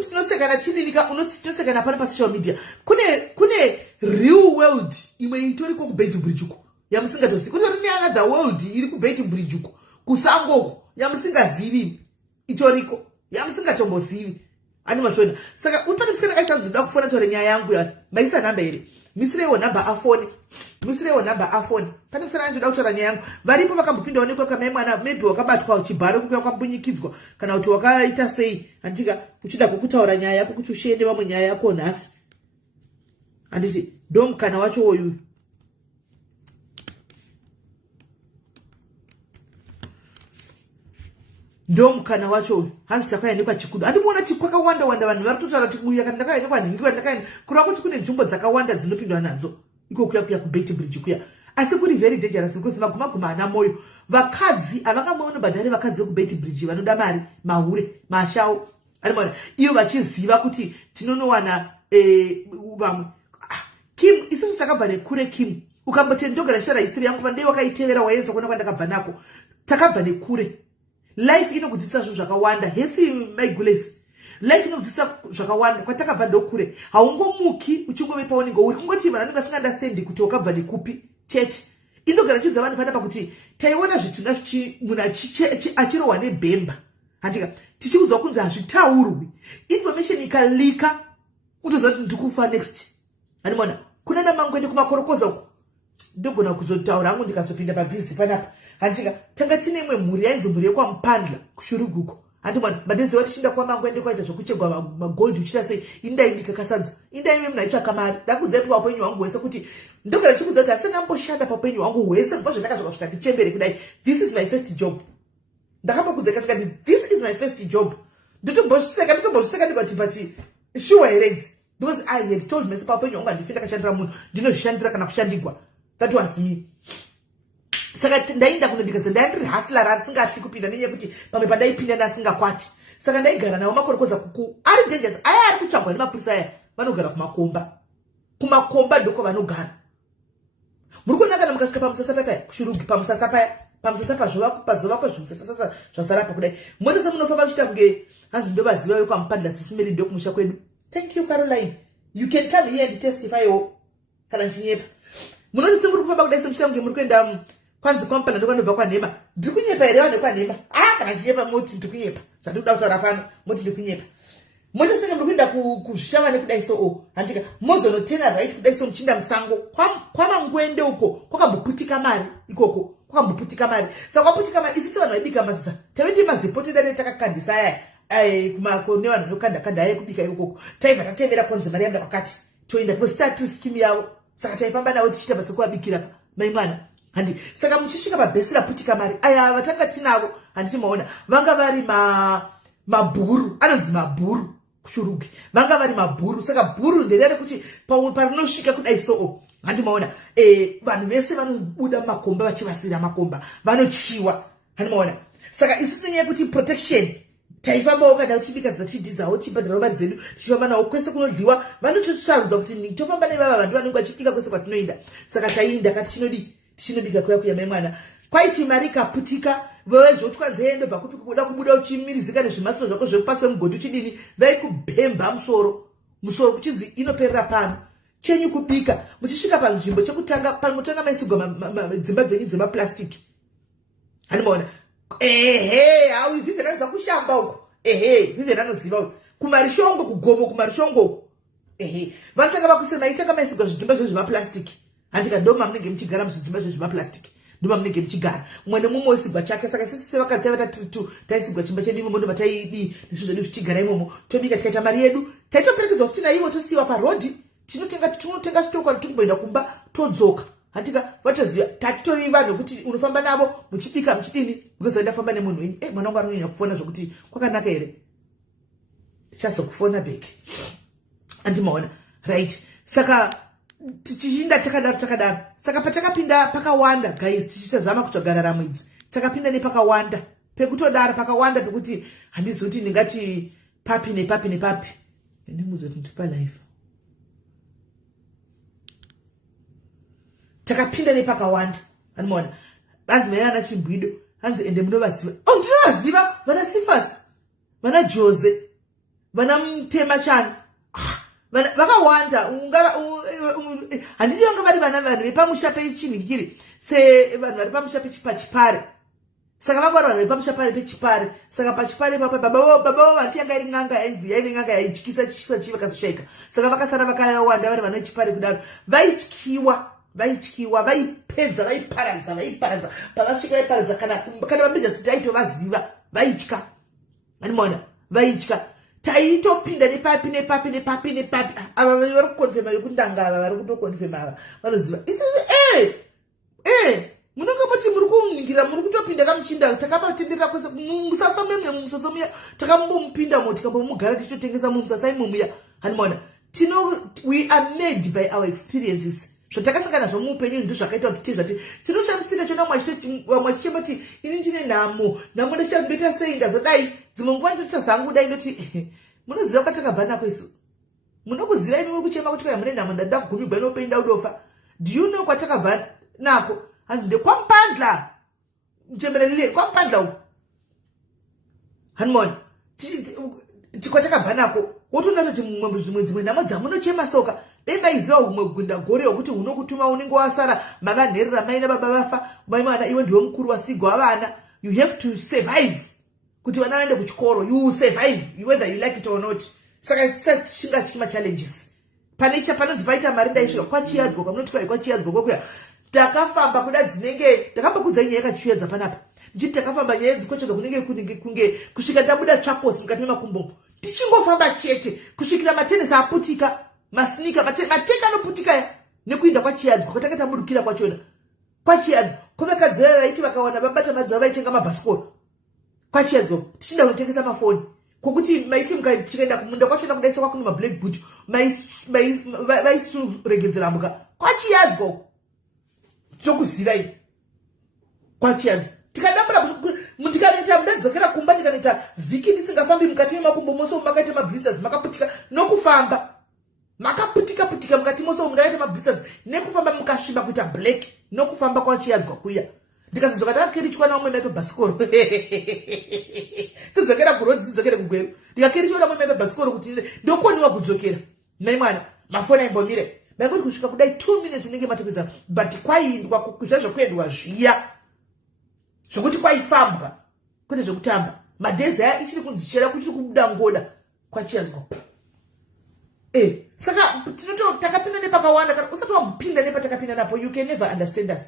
tinosekana chininika unosekana pane pasocial media kune real world imwe itoriko kuBait Bridge uko yamusingatozivi kune rini another world iri kuBait Bridge uko kusangoko yamusingazivi itoriko yamusingatombozivi ani mashona saka pane musikana akachanzi ndoda kufona tore nyaya yangu ya maisa namba ere misirewo namba afoni pane musikana anjoda kutora nyaya yangu varipo vakambopinda onekwa kamai mwana maybe wakabatwa chibharo kuya kwambunyikidzwa kana kuti wakaita sei handika uchida kukutaura nyaya yako kuti ushende vamwe nyaya yako nhasi handiti ndomukana wacho uyu ndomukana wacho hanzi takaendekwa chikudu handimuona kwakawanda vanhu vari kutaura kuti uyu kana ndakaendekwa nhingiwa ndakaenda kureva kuti kune nzvimbo dzakawanda dzinopindwa nadzo iko kuya kuBait Bridge kuya asi kuri very dangerous because maguma ana moyo vakadzi avangamboona badhari vakadzi vekubeti bridge vanoda mari mahure mashawo animona iyo vachiziva kuti tinonowana vamwe Kim isusu takabva nekure Kim ukamboti ndogara shara history yangu pandei wakaitevera waenza kuona kwandakabva nako takabva nekure life inokudzidzisa zvinhu zvakawanda hesi my goodness life inokudzidzisa zvakawanda kwatakabva ndokure haungomuki uchingove paunenge uri kungoti vanhu vanenge vasinga understand kuti wakabva nekupi chete indogara chiudza vanhu panapa kuti taiona zvituna munhu achirohwa nebhemba handika tichiudzwa kunzi hazvitaurwi information ikalika utoziva kuti ndikufa next handimona kuna namangwende kumakorokoza uko ndogona kuzotaura hangu ndikazopinda pabhizi panapa handika tanga tine imwe mhuri yainzi mhuri yekwamupandla kushuruguko handimona madeziva tichinda kwamangwende kwaita zvokuchegwa magold uchita sei indai ndikakasadza indai ime munaitsvaka mari ndakudzai paupenyu hwangu hwese kuti ndogara chikudza kuti handisina mboshanda paupenyu hwangu hwese kubva zvandakazvoka kusvika ndichembere kudai this is my first job ndakambokudzai kasvikati this is my first job nditomboseka ndikati pati sure heredzi because I had told myself paupenyu hwangu handifenda kashandira munhu ndinozvishandira kana kushandigwa that was me saka ndainda kunodikadza ndaindiri hustler asingatli kupinda nenyaya kuti pamwe pandaipinda ndasingakwati saka ndaigara nawo makorokoza kuku ari dangerous aya ari kutsvagwa nemapurisa aya vanogara kumakomba ndoko vanogara muri kuona kana mukasvika pamusasa pakaya kushurugi pamusasa paya pamusasa pazovakwa zvimusasa zvasarapa kudai motese munofamba muchita kunge hanzi ndovaziva vekwamupandla sisimeri ndokumusha kwedu. Thank you Caroline, you can come here and testify kana nchinyepa munoti singuri kufamba kudai semuchita kunge muri kuenda kwanzi kwamupandla ndokwanobva kwanhema ndiri kunyepa here vane kwanhema kana nchinyepa moti ndiri kunyepa zvandiri kuda kutaura pano moti ndiri kunyepa moti senge muri kuenda kuzvishavane kudai so handika mozonotena right kudai so muchinda musango kwamangwende uko kwakamboputika mari ikoko kwakamboputika mari saka kwaputika mari isisi vanhu vaibika mazita tavendi mazipoteda netakakandisa aya kumakone vanhu vanokanda aya kubika ikoko taibva tatevera konzi mari yamba kwakati toenda kusitatu scheme yavo saka taifamba navo tichiita basa kuvabikira mai mwana handi saka muchisvika pabhesi raputika mari aya vatanga tinavo handitimaona vanga vari mabhuru anonzi mabhuru kushurugi vanga vari mabhuru saka bhuru nderere kuti parinosvika kudai so handimaona vanhu vese vanobuda mumakomba vachivasira makomba vanotyiwa handimaona saka isusu nenyaya yekuti protection taifambawo kana tichibika dzatidhizawo tichibhadhirawo mari dzedu tichifamba nawo kwese kunodliwa vanotosarudza kuti tofamba nevava vantu vanenge vachibika kwese kwatinoenda saka tainda kati tichinobika kuya mai mwana kwaiti mari ikaputika vowezvotwanzei ndobva kupi kubuda uchimirizika nezvimatso zvako zvekupasi wemugodhi uchidini vaikubhemba musoro kuchinzi inoperera pano chenyu kubika muchisvika panzvimbo chekutanga panotanga maisigwa dzimba dzenyu dzemaplastiki handimaona hawi vivhera anoziva kushamba uko vivhera anoziva uko kumarishongo kugomo kumarishongo uko vanotanga vakusira maitanga maisigwa zvidzimba zvo zvemaplastiki handika ndoma munenge muchigara muzvidzimba zvo zvemaplastiki ndoma munenge muchigara umwe nemumwe wesigwa chake saka isusu sevakadzi vatatu taisigwa chimba chedu imomo ndoma taidi nezvinhu zvedu zvichigara imomo tobika tikaita mari yedu taitoperekedzwa futi naivo tosiyiwa parodhi tinotenga stoko tikumboenda kumba todzoka handika vatoziva tatitori vanhu vekuti unofamba navo muchibika muchidini because ndafamba nemunhu wenyu mwana wangu anonyanya kufona zvokuti kwakanaka here tichazokufona bheki andimaona right saka tichinda takadaro saka patakapinda pakawanda guys tichitazama kutsvaga raramo idzi takapinda nepakawanda pekutodara pakawanda pekuti handizoti ndingati papi nepapi ndimuzoti nditipa life takapinda nepakawanda anomaona hanzi mai vana chimbwido hanzi ende munovaziva ndinovaziva vana Sifas vana Jose vana Mutema Chani vakawanda handiti vanga vari vanhu vepamusha pechinhikiri sevanhu vari pamusha pachipare saka vanga vari vanhu vepamusha pechipare saka pachipare ipapo babavo vati yanga iri n'anga yainzi yaive n'anga yaityisa chichi vakazoshaika saka vakasara vakawanda vari vana vechipare kudaro vaityiwa vaiparadza pavasvika vaiparadza kana vamejasiti aitovaziva vaitya animaona vaitya taitopinda nepapi ava vari kukonfema yekundanga ava vari kutokonfema ava vanoziva isisi munenge muti muri kuningira muri kutopinda kamuchinda takapatenderera kwese musasa memwe mumusasa muya takambomupinda mo tikambomugara tichitotengesa mumusasa imomuya handimaona we are made by our experiences zvatakasangana zvomuupenyu ndizvo zvakaita kuti tizvati tinoshamisika chona mwachichema kuti ini ndine nhamo ndichandoita sei ndazodai dzimwe nguva ndinoita zangu dai ndoti munoziva kwatakabva nako isu munokuziva imi muri kuchema kuti kai mune nhamo ndada kugumigwa inopenyu daudofa. Do you know kwatakabva nako? Hanzi ndekwampandla mchemererire kwampandla uku hanimoni tikwatakabva nako wotoona kuti dzimwe nhamo dzamunochema soka dai maiziva humwe gunda gore hwekuti hunokutuma unenge wasara mavanherera mai nababa vafa mai mwana iwe ndiwe mukuru wasigwa wavana. You have to survive kuti vana vaende kuchikoro. You survive whether you like it or not. Saka chinga chikima challenges panodzi paita mari ndaisvika kwachiyadzwa kwamunoti kwai kwachiyadzwa kwokuya takafamba kuda dzinenge ndakambokudza nyaya yakachiyadza panapa ndichiti takafamba nyaya dzikochedza kunge kusvika ndabuda tsvakosi mukati memakumbo tichingofamba chete kusvikira matenesi aputika masinika mateka anoputika nekuinda kwachiyadzwa kwatanga tamurukira kwachona kwachiyadzwa kwavakadzi vaya vaiti vakawana vabata madzavo vaitenga mabhasikoro kwachiyadzwa tichinda kunotengesa mafoni kwokuti maiti mukachikaenda kumunda kwachona kudaisa kwakuni mablack boot vaisuregedzera muka kwachiyadzwa tokuziva ini kwachiyadzwa tikadambura ndikanoita ndadzokera kumba ndikanoita vhiki ndisingafambi mukati memakumbo mose makaita mablisters makaputika nokufamba makaputika mukati mose makaita mablisters nekufamba mukasviba kuita black nokufamba kwachiyadzwa kuya ndikazodzoka takakerichwa naumwe maipe bhasikoro tidzokera kurodzi tidzokere kugweru ndikakerichwa naumwe maipe bhasikoro kuti ndokoniwa kudzokera mai mwana mafoni aimbomire maingoti kusvika kudai 2 minutes inenge matopedza but kwaindwa zvazvokuendwa zviya zvokuti kwaifambwa kwete zvokutamba madhezi aya ichiri kunzichera kuchiri kubuda ngoda kwachiyadzwa. Saka takapinda nepakawanda kana usati wambupinda nepatakapinda napo you can never understand us.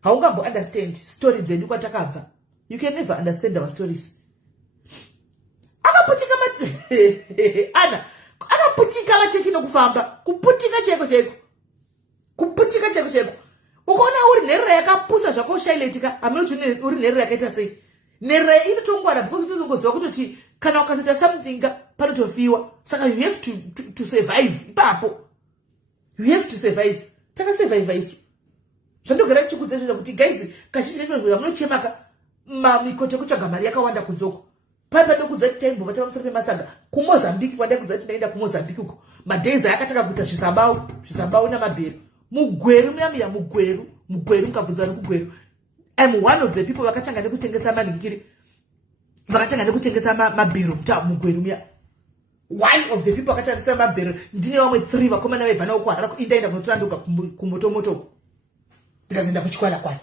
Haungambo understand story dzedu kwatakabva. You can never understand our stories. Akaputika ana anaputika vateki nokufamba kuputika cheko kuputika cheko ukaona uri nherera yakapusa zvako shailetika aminoti uri nherera yakaita sei nherera inotongwara because utozongoziva kutoti kana ukazoita something panotofiwa saka you have to survive ipapo you have to survive takasurvive isu zvandogara chikudza izvo kuti guys kazhinji chacho munochemaka mamikoto ekutsvaga mari yakawanda kunzoko paipa ndokudza kuti taimbova pamusoro pemasaga kumozambiki kwandakudza kuti ndaenda kumozambiki uko madhezi akataka kuita zvisabau namabhero mugweru muyamiya mugweru mukabvunza nekugweru. I'm one of the people vakatanga nekutengesa manhingiri vakatanga nekutengesa mabhero mugweru muya. One of the people vakatengesa mabhero ndine vamwe 3 vakomana vaibva navo kuharara kuindaenda kunotora ndoka kumotomoto ndikazoenda kuchikwalakwala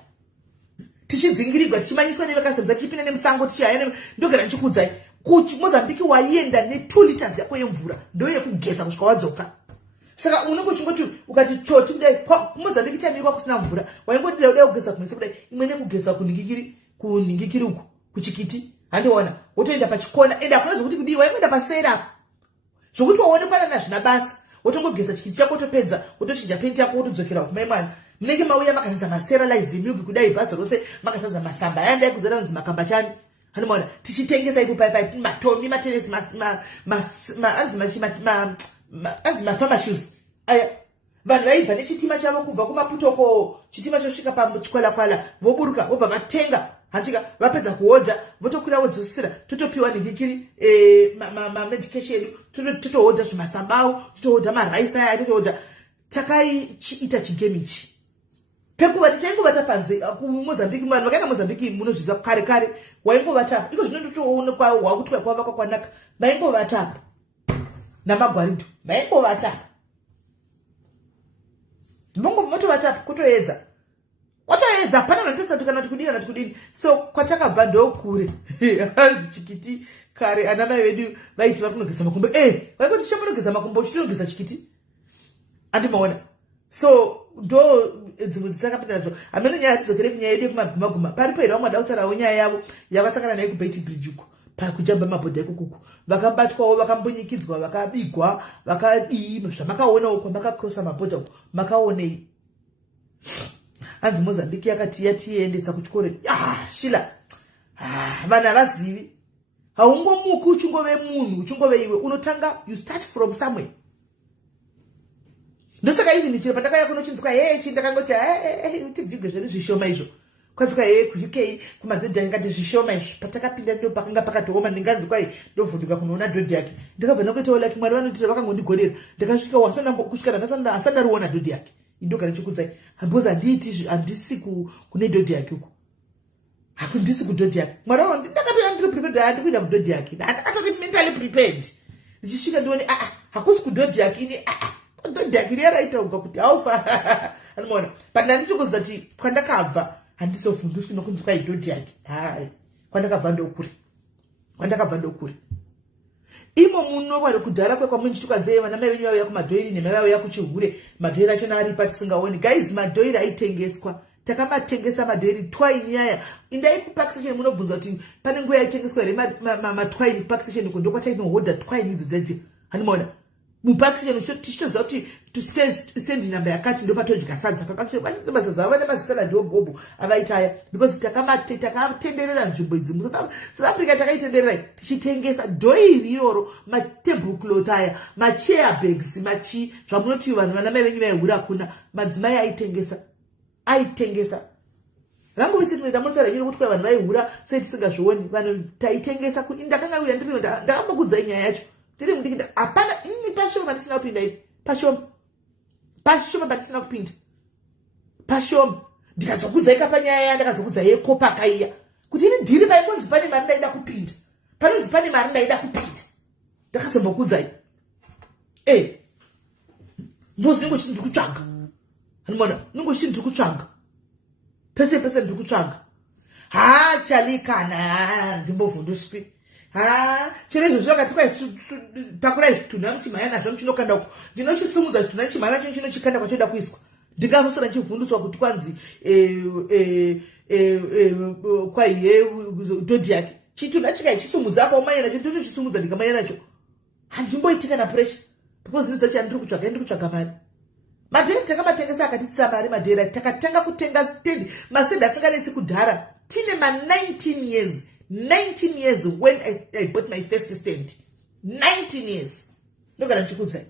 tichidzingirirwa tichimanyiswa nevakasemza tichipinda nemusango tichihaya ndogara ndichikudzai kuti Mozambiki waienda ne2 liters yako yemvura ndoyekugeza kusvika wadzoka. Saka unenge uchingoti ukati choti kudai Mozambiki tamikwa kusina mvura waingoti dai kugeza kumeso kudai imwe nekugeza kuningikiri uku kuchikiti handiona wotoenda pachikona ende akuna zvokuti kudii waingoenda pasera zvokuti waonekwana nazvina basa wotongogeza chikiti chako wotopedza wotochinja penti yako wotodzokera kumai mwana munenge mauya makazadza masterilized milk kudai bhazi rose makazadza masamba aya ndai kuzara nzi makamba chani hanimona tichitengesa ipo paipai matomi matenesi anzi mapharmacies aya vanhu vaibva nechitima chavo kubva kumaputoko chitima chosvika pachikwalakwala voburuka vobva vatenga hantika vapedza kuhodha votokwira vodzosera totopiwa ningikiri medication totohodha zvimasambao totohodha maraisi aya totohodha takaichiita chigemichi pekuva tichaingovata panze kumozambiki mwana vakaenda mozambiki munozviziva kare waingovata iko zvino totoonekwa hwakuti kwavakwa kwanaka vaingovata namagwarindo vaingovata motovata kutoedza watoedza pana natosati kana tikudini so kwatakabva ndokure hanzi chikiti kare ana mai vedu vaiti vari kunogeza makumbo vaikoti tichamunogeza makumbo chitinogeza chikiti andimaona so ndo dzimwe dzitakapinda nadzo amene nyaya dzokere kunyaya yedu yekumagumaguma paripo here vamwe vada kutaurawo nyaya yavo yakasangana nayo kubhaiti bridge uko pakujamba mabhodha ekukuku vakabatwawo vakambunyikidzwa vakabigwa vakadii zvamakaonawo kwamakakrosa mabhodha uko makaonei hanzi Mozambiki yakati yatiendesa kuchikoro shila vanhu havazivi haungomuki uchingove munhu uchingove iwe unotanga you start from somewhere ndosaka even chiro patakaya kunochinzwa ndakangoti tivhigwe zvedu zvishoma izvo kwanzwa ku-UK kumadhodha ngati zvishoma izvo patakapinda ndo pakanga pakatooma ndinganzi kwai ndovhunduka kunoona dhodhi yake ndakabva ndakuitawo like mwari vanotira vakangondigodera ndakasvika kusvika asandariona dhodhi yake indogara chikudzai hambozi handisi kune dhodhi yake uko hakundisi kudhodhi yake mwari wavo ndakatoya ndiri prepared handi kuenda kudhodhi yake ndakatori mentally prepared ndichisvika ndione hakusi kudhodhi yake ini dhodhi yake riyaraitauka kuti haufa anomaona but ndandichongoziva kuti kwandakabva handisofundiswi nokunzi kwai dhodhi yake hai kwandakabva ndokure imo muno vari kudhara kwekwamunchitukwadzei vana mai venyu vauya kumadhoiri nemai vauya kuchihure madhoiri achona aripa tisingaoni guys madhoiri aitengeswa takamatengesa madhoiri twaini aya indai kupark station munobvunza kuti pane nguva yaitengeswa here matwaini kupark station ko ndokwatainohodha twaini idzo dzedzi hanimaona mupark station tichitoziva kuti tustendi namba yakati ndopatodya sadza papark station vachitomasadza vava nemazisaladi obhobho avaitaya because takatenderera nzvimbo idzi South Africa takaitendererai tichitengesa dhoiri iroro matable cloth aya machair bags zvamunoti vanhu vana mai venyu vaihura kuna madzimai aitengesa rambovisitindamunotaura chino kuti kwai vanhu vaihura sei tisingazvioni vanhu taitengesa ndakanga uya ndiri ndakambokudzai nyaya yacho tiri mudikida hapana ini pashoma ndisina kupinda ini pashoma pandisina kupinda pashoma ndikazokudzai kapanyaya ndakazokudzai yekopaka iya kuti ini ndiri vaikonzi pane mari ndaida kupinda panonzi pane mari ndaida kupinda ndakazombokudzai ndozi ningo chiti ndikutsvaga hanimona ningo chiti ndikutsvaga pese ndiri kutsvaga chalikana ndimbovhunduswi chero izvo zvakati kwai takurai zvitunha muchimhanya nazvo muchinokanda uko ndinochisumudza zvitunha chimhanya nacho chinochikanda kwachoda kuiswa ndingazosora ndichivhunduswa kuti kwanzi kwaiye dhodhi yake chitunha chikaichisumudza apa umanya nacho ndochisumudza ndikamanya nacho handimboitika napuresha because ndinoziva chani ndiri kutsvaga mari madheri takamatengesa akatitisa mari madheri takatanga kutenga stendi mastendi asinganetsi kudhara tine 19 years when I bought my first stand 19 years ndogara ndichikudzai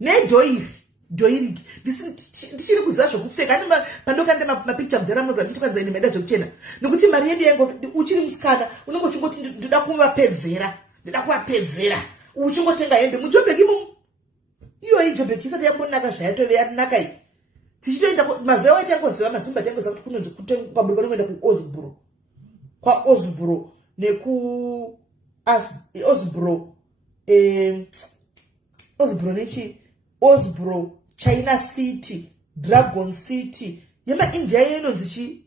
nedhoiri ndichiri kuziva zvokupfeka pandokande mapicture mudhara munogara ndichikwanza ine maida zvekuchena nokuti mari yedu yangu uchiri musikana unenge uchingoti ndoda kuvapedzera uchingotenga hembe mujobheki imomo iyoyi jobheki isati yambonaka zvayatove yarinaka iyi tichitoenda mazewa atangoziva mazimba tangoziva kuti kunonzi kwamburuka nokuenda kuosbro kwaosbro neku osbro nechi osbro China City Dragon City yemaindia inonzi chi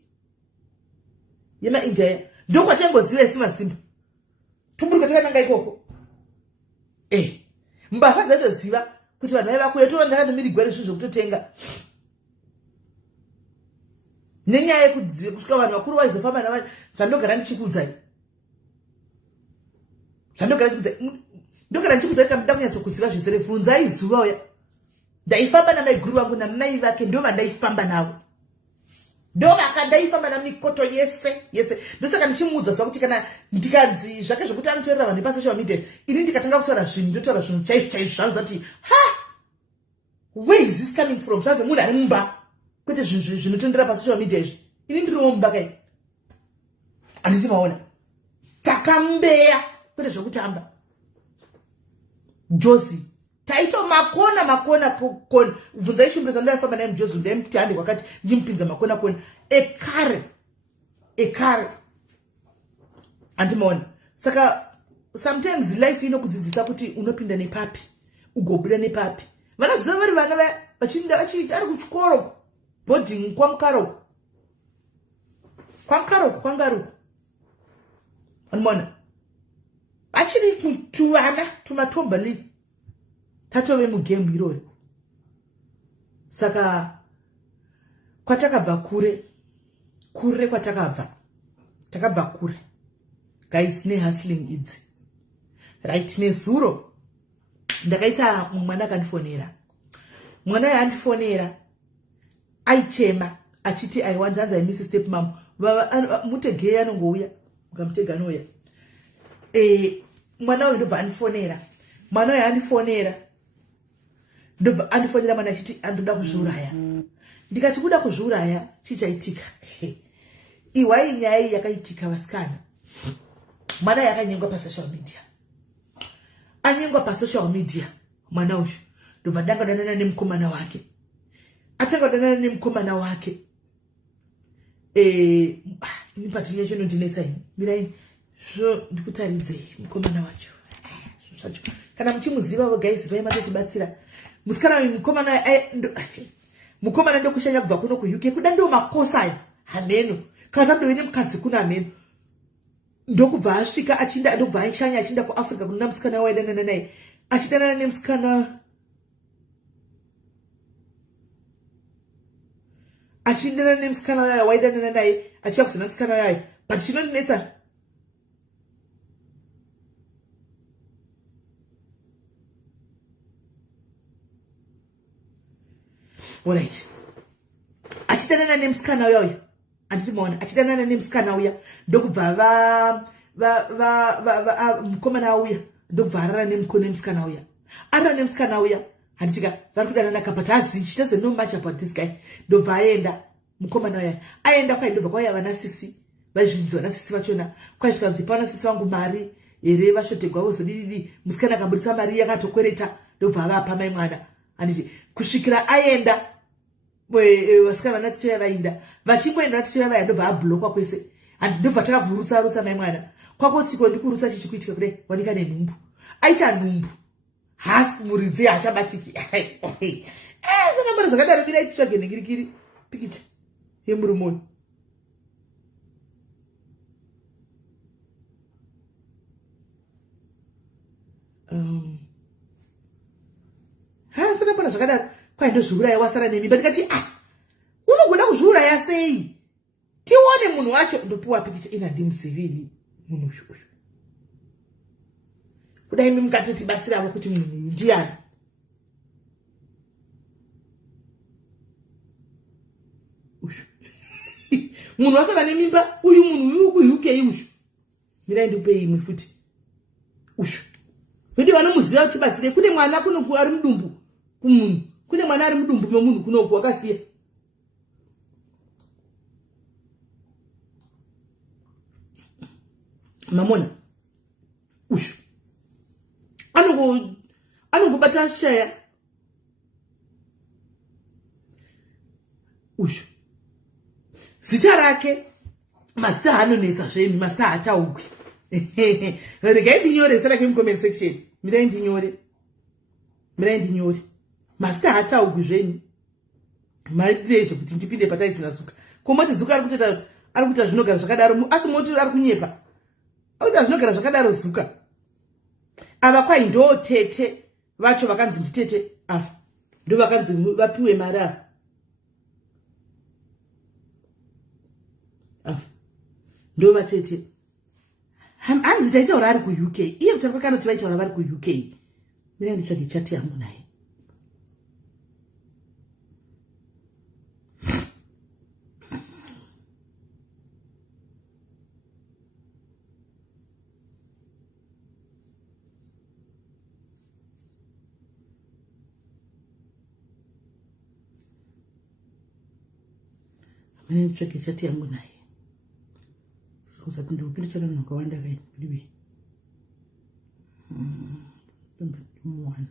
yemaindia ndokwatangoziva isi mazimba tumburuka takananga ikoko mbavha dzatoziva kuti vanhu vaivakuya toona ndakanomiririgwa zvinhu zvokutotenga nenyaya yekusvika vanhu vakuru vaizofamba navanhu zvandogara ndichikudzai ndogara ndichikudzai kamuda kunyatsokuziva zvizere bvunzai zuva uya ndaifamba namaiguru vangu namai vake ndo vandaifamba navo ndo vakandaifamba namikoto yese ndosaka ndichimuudza zuva kuti kana ndikanzi zvake zvokuti anotorera vanhu pasocial media ini ndikatanga kutaura zvinhu ndotaura zvinhu chaizvo zvanoza kuti where is this coming from zvabve munhu ari mumba kwete zvinhu zvinotondera pasocial media izvi ini ndiriwo mumba kai handisi maona takambeya kwete zvokutamba jozi taito makona bvunzai shumbiro dzandaifamba naye mujozi ndaimuti handi kwakati ndimupinza makona ekare handimaona saka sometimes life inokudzidzisa kuti unopinda nepapi ugobuda nepapi vanoziva vari vana vaya vachiinda ari kuchikoro boarding kwamukaroko kwangaruko handimaona achiri tuvana tumatombali tatove mugemu irori saka kwatakabva kure takabva kure guys nehustling idzi right nezuro ndakaita mwana akandifonera mwana yaandifonera aichema achiti aiwanza anzi aimisi step mam mutegei anongouya ukamutega anouya mwana uyu ndobva andifonera mwana uyu andifonera ndobva andifonera mwana achiti andoda kuzviuraya. Ndikati kuda kuzviuraya chichaitika. Iwai nyaya yakaitika vasikana. Mwana yakanyengwa pasocial media. Anyengwa pasocial media mwana uyu. Ndobva dangadana nemukomana wake. Atangadana nemukomana wake. Nipati yacho nondinetsa ini. Mirai zvo ndikutaridze mukomana wacho. Zvacho. Kana muchimuziva guys vaimatotibatsira. Musikana mukomana ndokushanya kubva kuno kuUK kuda ndo makosa aya hameno. Kana ndo ine mukadzi kuna hameno. Ndokubva asvika achinda ndobva aishanya achinda kuAfrica kuna musikana waidana naye. Achidana nemusikana achindana nemusikana waye waidana naye achiya kuzona musikana waye but chinondinetsa alright achidana nemusikana uya anditi maona achidana nemusikana uya ndokubva mukomana uya ndokubva arara nemusikana uya arara nemusikana uya handitika vari kudanana but hazi she doesn't know much about this guy. Ndobva aenda mukomana uya aenda kwai ndobva kwauya vanasisi vazhinji vanasisi vachona kwaisvikanzi panasisi vangu mari here vashotegwa vozodididi musikana akabudisa mari yakatokwereta ndobva avapa mai mwana handiti kusvikira aenda vasikana vanatiteya vainda vachingoenda natiteya vaya ndobva ablokwa kwese handi ndobva takakurutsa mai mwana kwakotsiko ndikurutsa chichikuitika kudai wanika nenhumbu aita nhumbu haasi kumuridzi hachabatiki zanambara zvakadaro bira ichitsvage nhingirikiri pikicha yemurumoyo zanambara zvakadaro kwai ndozviuraya wasara nemimba ndikati unogona kuzviuraya sei tione munhu wacho ndopiwa pikicha ina ndimusivili munhu uyu kudai imi mukatotibatsiravo kuti munhu uyu ndiani munhu wasara nemimba uyu munhu uyu kuUK uyu mirai ndikupei imwe futi uyu vedi vanomuziva kuti tibatsire kune mwana kunoku ari mudumbu kumunhu kune mwana ari mudumbu memunhu kunoku wakasiya mamona uyu anongobata shaya uyu zita rake mazita haanonetsa zvenyu mazita haataugwi regai ndinyore zita rake mucomment section mirai ndinyore mazita haataugwi zvenyu maitire zvokuti ndipinde pataitina zuka komoti zuka ari kuita zvinogara zvakadaro asi moti ari kunyepa akuita zvinogara zvakadaro zuka ava kwai ndo tete vacho vakanzi nditete afa ndo vakanzi vapiwe mari afa ndo vatete hanzi taitaura ari kuUK iye kuti akakanoti vaitaura vari kuUK mira nditsvage chati yangu naye nditsvage chati yangu naye kusati ndikupinda chana nakawanda kai ndiwe mwana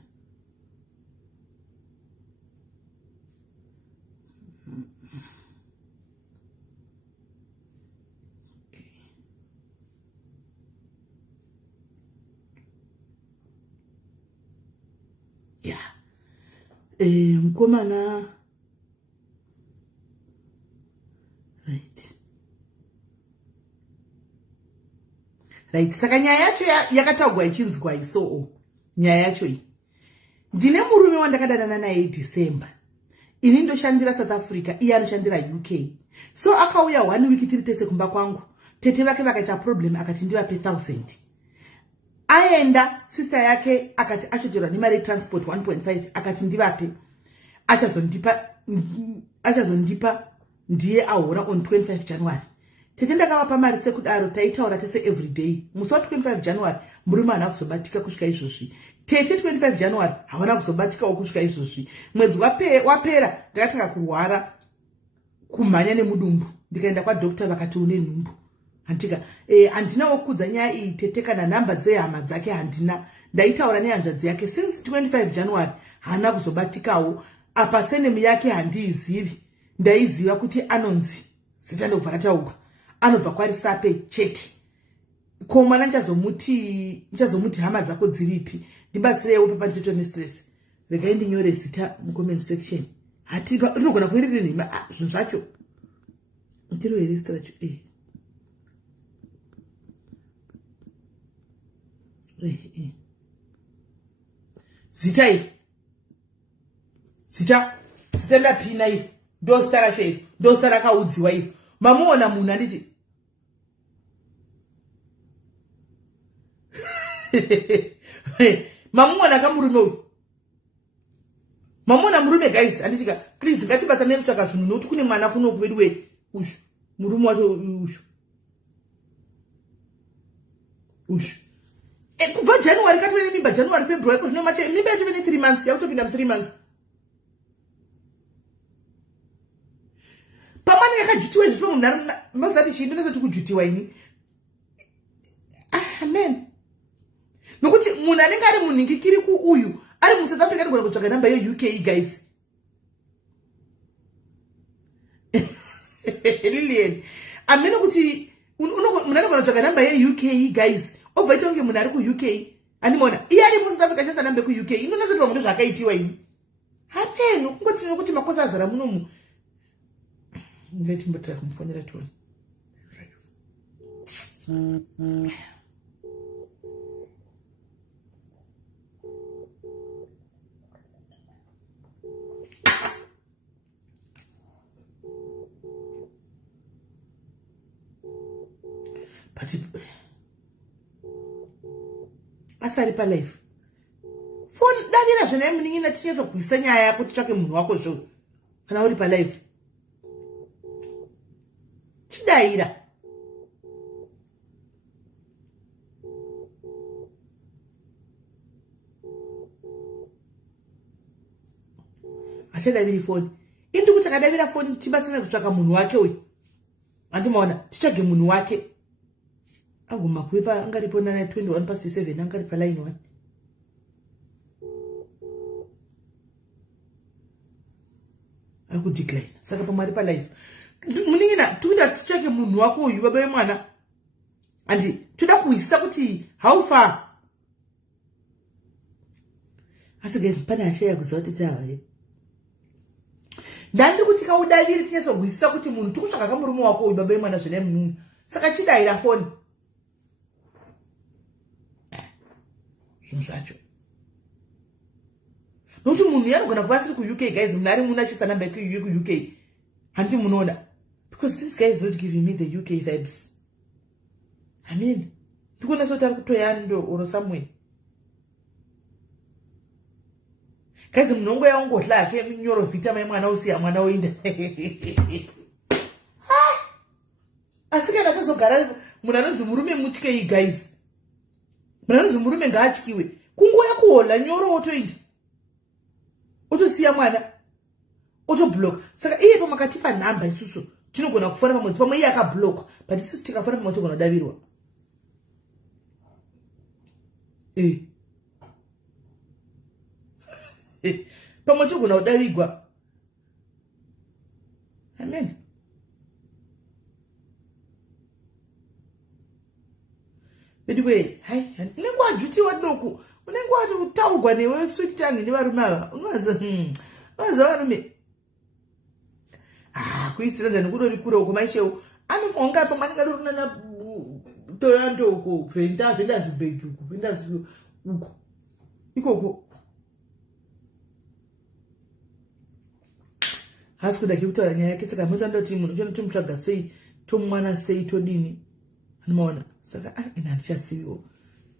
mukomana right saka nyaya yacho yakatagwa ichinzwa iso nyaya yacho iyi ndine murume wandakadanana naye December ini ndoshandira South Africa iye anoshandira UK so akauya 1 week tiri tese kumba kwangu tete vake vakaita problem akati ndivape 1000 aenda sister yake akati achoterwa nemari transport 1.5 akati ndivape achazondipa ndiye ahora on 25 January tete ndakavapa mari sekudaro taitaura tese every day musi wa 25 January murume haana kuzobatika kusvika izvozvi tete 25 January havana kuzobatikawo kusvika izvozvi. Mwedzi wapera ndakatanga kurwara kumhanya nemudumbu, ndikaenda kwadokta vakati une nhumbu. Handika handina wokudza nyaya iyi tete kana nhamba dzehama dzake handina. Ndaitaura nehanzvadzi yake since 25 January hana kuzobatikawo. Apa senemu yake handiizivi. Ndaiziva kuti anonzi zita ndobva rataurwa anobva kwarisape chete. Ko mwana ndichazomuti hama dzako dziripi? Ndibatsireiwo pepa nditoto nestress. Regai ndinyore zita mucomment section. Hati rinogona kuva riri nhema zvinhu zvacho. Ndiro here zita racho zita iyi zita ndapina iyo ndo zita racho iro ndo zita rakaudziwa iro. Mamuona munhu anditi mamuona kamurume uyu, mamuona murume guys, anditika please ngatibatsane kutsvaka zvinhu nokuti kune mwana kuno kuvediwe ushu murume wacho ushu kubva January kati vene mimba January February ko zvino mate mimba yacho vene 3 months yakutopinda mu 3 months. Pamani yakajutiwa izvo munhu mazati chindu nesati kujutiwa ini. Amen. Nokuti munhu anenge ari munhingikiri kuuyu ari mu South Africa anogona kutsvaga namba yeUK guys. Lilian amene kuti munhu anogona kutsvaga namba yeUK guys. Obva ita kunge munhu ari kuUK animona iye ari mu South Africa chasa namba kuUK inonasoti munhu zvakaitiwa ini. Amen. Kungoti nokuti makosa azara munomu. Ngatimbotara kumufonera toni. Pati asari pa live phone davira zvene muningina tichezo kuisa nyaya yako titsvake munhu wako zvo kana uri pa live chidaira achadaviri phone indi kuti akadavira phone tibatsane kutsvaka munhu wake uyu andimaona titsvage munhu wake aguma kuipa angaripo na 21:07 angari pa line 1 aku decline saka pamari pa live muningina tuda ticheke munhu wako uyu baba wemwana andi tuda kuisa kuti how far asige pana ashaya kuzoti tawa ndandi kuti kaudaviri tinyaso kuisa kuti munhu tukutsvaka kamurume wako uyu baba wemwana zvene munhu saka chidaira phone zvacho nokuti munhu yanogona kuva asiri kuUK guys munhu ari munhu achisa namba kuUK handi munoona because this guy is not giving me the UK vibes. I mean ndikuona soti ari kutoyando oro somewhere guys munhu ngo yaungotla yake minyoro vita mai mwana usiya mwana oinda asi kana tazogara munhu anonzi murume mutye guys munhu anonzi murume ngaatyiwe kungoya kuhola nyoro otoinda otosiya mwana otoblock saka iye pamakatipa nhamba isusu tinogona kufona pamwedzi pamwe iye akablock but isusu tikafona pamwe togona kudavirwa pamwe togona kudavigwa. Amen. Anyway, hai unenge wajutiwa doko unenge wati kutaugwa newe sweet tongue nevarume ava unoza varume kuisira nekudori kure uko maisheu anofonga pa manenge runa na toyando uko venda Zibeki uko venda uko ikoko hasi kuda kutaura nyaya yake saka mutando kuti munhu chino tumtsvaga sei tomwana sei todini anoona saka ina ndichasiwo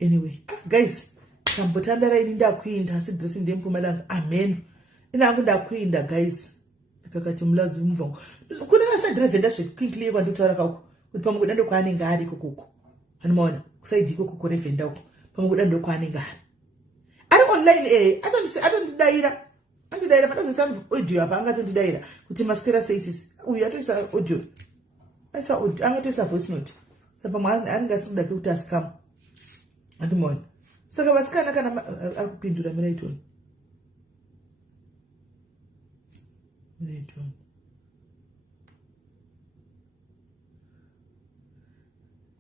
anyway guys tambotandara ini ndakuinda asi dressing ndempumalanga amen ina angu ndakuinda guys akakati mulazi muvongo kuna nasa drive ndasve quickly kwanditaura kauko kuti pamwe kudando kwaanenge ari kokoko anoona kusaidi kokoko revenda uko pamwe kudando kwaanenge ari online atondidaira andidaira madazosana audio apa angatondidaira kuti Masquera says this uyu atoisa audio aisa audio angatoisa voice note saka mwana angasikuda kuti asikama andimona saka vasikana kana akupindura miraitoni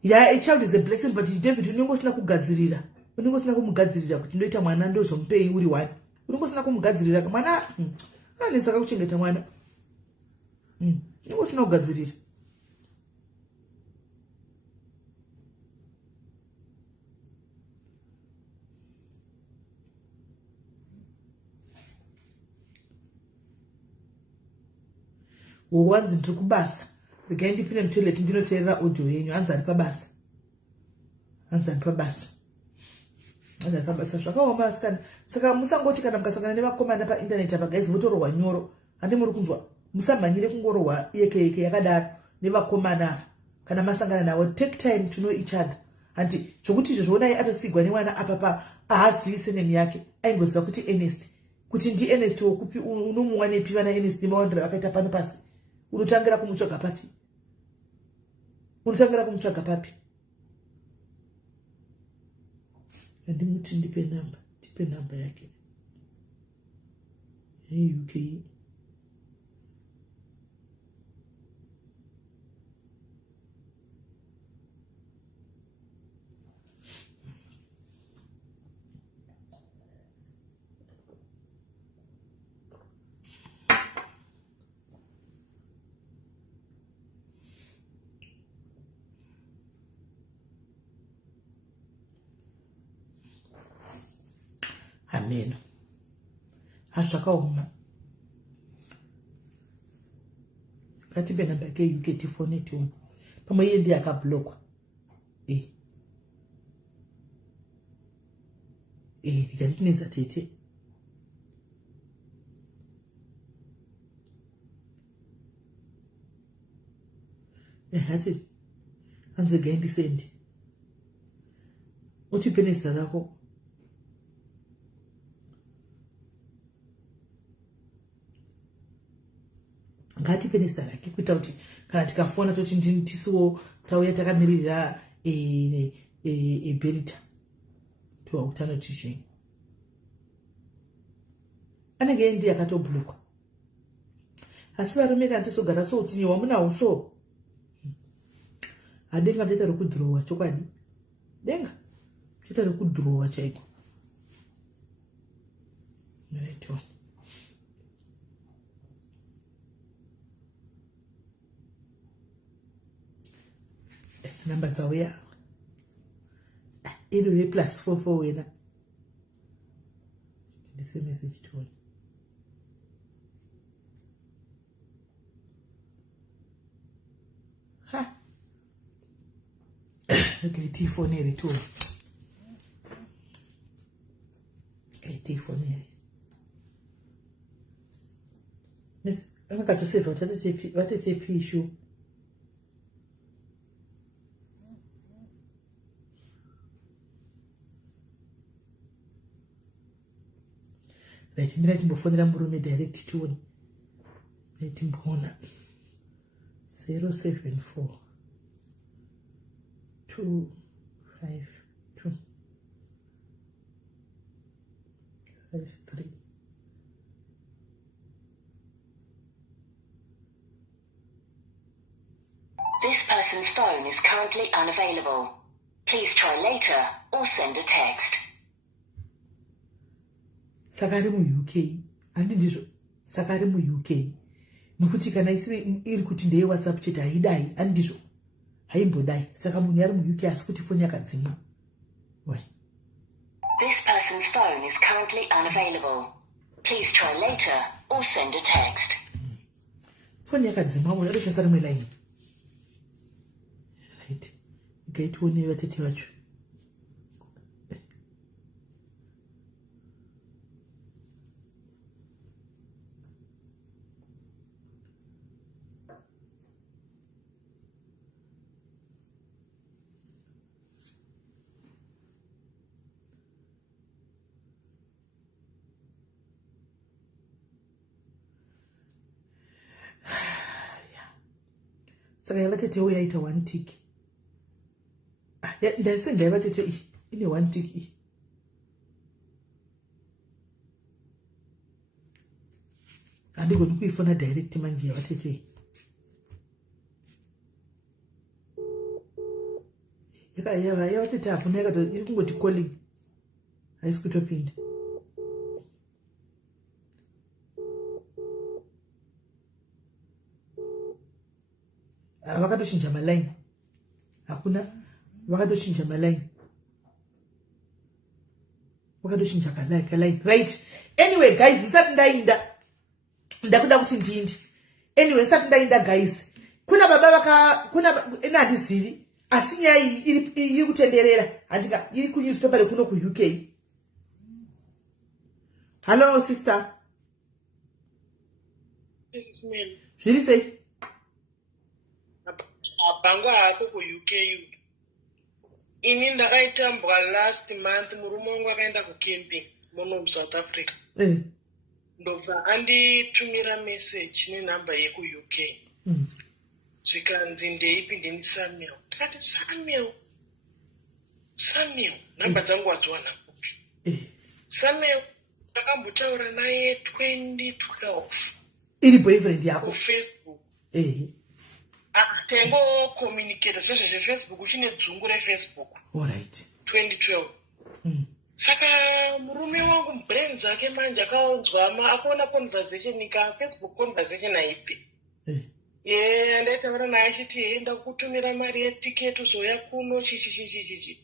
yeah, a child is a blessing, but David unongosina kugadzirira unongosina kumugadzirira kuti ndoita mwana ndozomupei uri wani unongosina kumugadzirira mwana anetsaka kuchengeta mwana unongosina kugadzirira wanzi ndiri kubasa regai ndipinde mutoilet ndinoteerera audio yenyu hanzi ari pabasa zvakaoma vasikana saka musangoti kana mukasangana nevakomana paindaneti apa gaizi votorohwa nyoro handi muri kunzwa musamhanyire kungorohwa yeke yakadaro nevakomana ava kana masangana navo take time to know each other handi zvokuti izvo zvoonai atosigwa nemwana apa haazivi senemu yake aingoziva kuti Ernest kuti ndi Ernest wokupi unomuwa nepi vana Ernest nemaondero akaita pano pasi unotangira kumutsvaga papi andimuti ndipe namba yake UK amen hazvakaoma ngatipe namba yake UK tifone tione pamwe iye ndiye akablokwa ndikatitinedza tete hati hanzi gaindisendi utipe nezita rako ngatipe nezita rake kuita kuti kana tikafona toti ndinitisiwo tauya takamiririra berita tiwa utano tisheni anenge ndiye akatoblokwa asi varume kana tisogara so kuti nyewa munawo so adenga ndaita rekudhirowa chokwadi denga ndaita rekudhirowa chaiko naitwa namba dzauya ino +44 wena ndise message tione okay tifonere tione tifonere angakatoseva vatete pishu right mira timbofonera murume direct tione timbona 074 252 53 This person's phone is currently unavailable. Please try later or send a text. Sakari mu UK andi ndizvo sakari mu UK nokuti kana iri kuti ndeye WhatsApp chete haidai andi ndizvo haimbodai saka munhu ari mu UK asi kuti foni yakadzima why This person's phone is currently unavailable. Please try later or send a text. foni yakadzima munhu ari kusara mu line right gaitone vatete vacho Saka yavatete uyaita 1 tick. Ndasenga yavatete ine 1 tick. Andigoni kuifona direct manje yavatete. Yavatete apona yakato iri kungoti calling. Haisi kutopinda. Vakatochinja maline. Hakuna vakatochinja maline. Vakatochinja kaline. Right. Anyway guys, ndisati ndainda. Ndakuda kuti ndindi. Anyway, ndisati ndainda guys. Kuna baba kuna ndizivi. Asi nyaya iri kutenderera. Andika iri ku newspaper kuno ku UK. Hello sister. Zviri sei? Abanga hako ku UK. Ini ndakaitambwa last month murume wangu akaenda ku camping muno South Africa. Ndobva anditumira message nenhamba yeku UK. Zvikanzi ndeipi ndini Samuel. Ndakati Samuel, nhamba dzangu wadziwana kupi? Samuel ndakambotaura naye 2012. Iri boyfriend yako Facebook. Tengo communicate zvese Facebook chine dzungu reFacebook. Alright. 2012. Saka murume wangu brain dzake manje akaonzwa akaona conversation Facebook conversation haipi. Ndaitaura naye achiti enda kutumira mari yetiketi uzoya kuno chichi.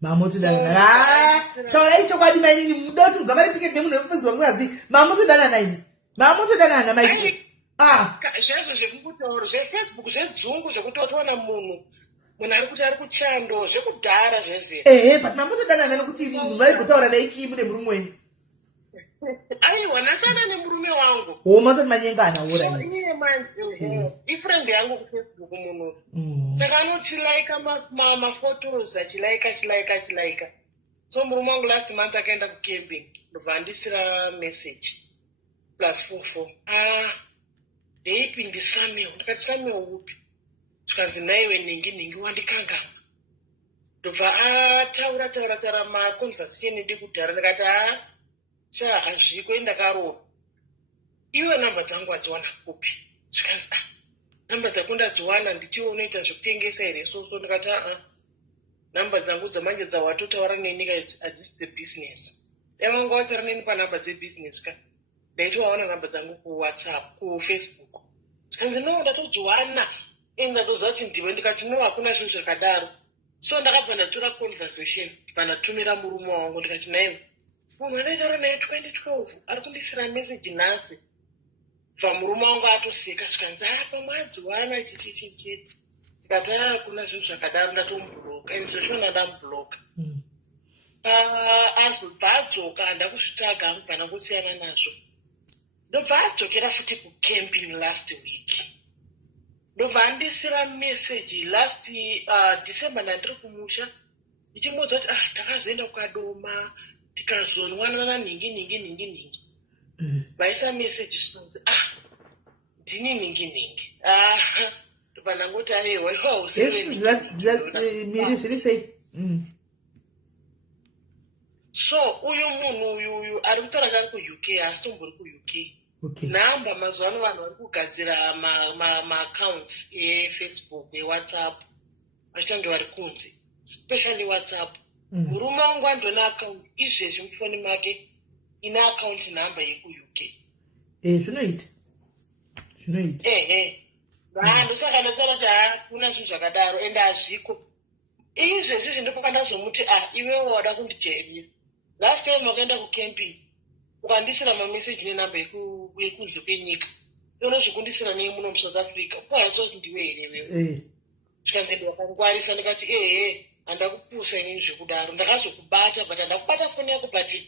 Mamotodana. Taura ichokwadi maini mudoti mugavare tiketi nemunhu wemuFacebook mwazi. Mamotodana naini. Mamotodana na maini. Zvazvo zvekutaura zveFacebook zvedzungu zvekutotoona munhu ari kuti ari kuchando zvekudhara zvese. But mamotodana nani kuti munhu vaigutaura naichi mune murume wenyu. Aiwa nasana nemurume wangu. Masati manyengana ora. Iye manje ifriend yangu ku Facebook munhu. Saka anochilaika maphotos achilaika. So murume wangu last month akaenda ku camping. Ndobva ndisira message +44. Ndeipi ndi Samuel. Ndikati Samuel upi? Zvikanzi naiwe ningi wandikanga. Ndobva taura maconversation ndi kudhara. Ndikati hazviko ndakarohwa. Iwe nhamba dzangu wadziwana kupi? Zvikanzi nhamba dzako ndadziwana ndichiwo unoita zvekutengesa here so ndikati nhamba dzangu dzamanje dzawatotaura neni adzisi dzebusiness. Vanga wataura neni panhamba dzebusiness ka. Ndaitowaona nhamba dzangu kuWhatsApp, kuFacebook. Zvikanzi no ndatodziwana. Ndatoziva kuti ndiwe. Ndikati no hakuna zvinhu zvakadaro. So ndakabva ndatora conversation ndikanatumira murume wangu ndikati naiwe munhu andaitaura naye 2012 ari kundisira message nhasi. Bva murume wangu atoseka zvikanzi pamwadziwana chichi. Ndikati hakuna zvinhu zvakadaro ndatomubhuloka and zvoshona ndamubhuloka. Azobva adzoka handa kuzvitaga hangu kana kusiyana nazvo. Ndobva adzokera futi kucamping last week. Ndobva andisira message last December ndandiri kumusha. Ndichimudza kuti ndakazoenda kukadoma tikazonwanana ningi. Vaisa message sponzi ndini ningi. Ndobva ndangoti aiwa miri zviri sei? So uyu munhu uyu ari kutaura ari ku UK asitombori ku UK. Namba mazuva ano vanhu vari kugadzira ma-accounts eFacebook, eWhatsApp, vachitange vari kunze, especially WhatsApp. Murume wangu andona account izvezvi mufoni make ine account namba yeku UK. Zvinoita. Ndosaka ndataura kuti hakuna zvinhu zvakadaro ende hazviko. Izvezvi ndipo ndazomuti iwewo wada kundijairira. Last time wakaenda kucamping ukandisira mameseji nenhamba yekunze kwenyika. Unozvikundisira nei muno muSouth Africa. Ufahaso kuti ndiwe here wewe. Zvikanzi wakangwarisa ndikati handa kupusa inini zvekudaro. Ndakazokubata but handakubata foni yako but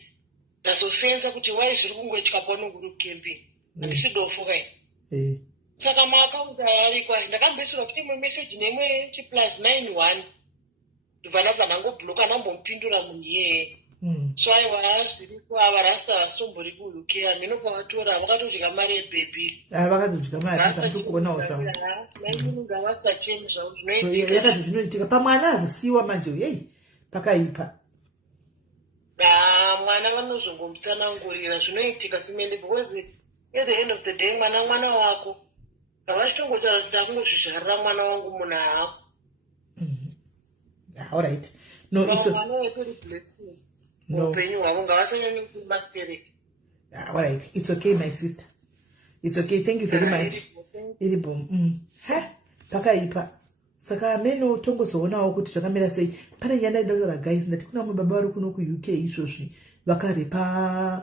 ndazosenza kuti wai zviri kungoitika paunenge uri kucamping. Handisi dofo kai. Saka maakaunti ayarikwa ndakamboisirwa kuti imwe meseji nemwe +91. Ndobva ndangobhuloka ndambomupindura munhu iyeye. so aiwa zviri kuava rasta vasombori kuuk minokwavatora vakatodya mari yebhebhi vakatodya mari katikuonawo zvavo maininga vasacheni zvavo zvinoitika yakati zvinoitika pamwana azosiyiwa manje yei pakaipa mwana vanozongomutsanangurira zvinoitika simende because at the end of the day mwana wako havachitongotara kuti akungozvizvarira mwana wangu munhu haako alright mwana wetori blessing muupenyu hwavo ngavasanyanye kumastereka alright, it's okay my sister, it's okay, thank you very much. Iripo pakaipa saka amene tongozoonawo kuti zvakamira sei. Pane nyaya ndaitaura guys ndati kuna mwe baba vari kuno kuuk izvozvi vakarepa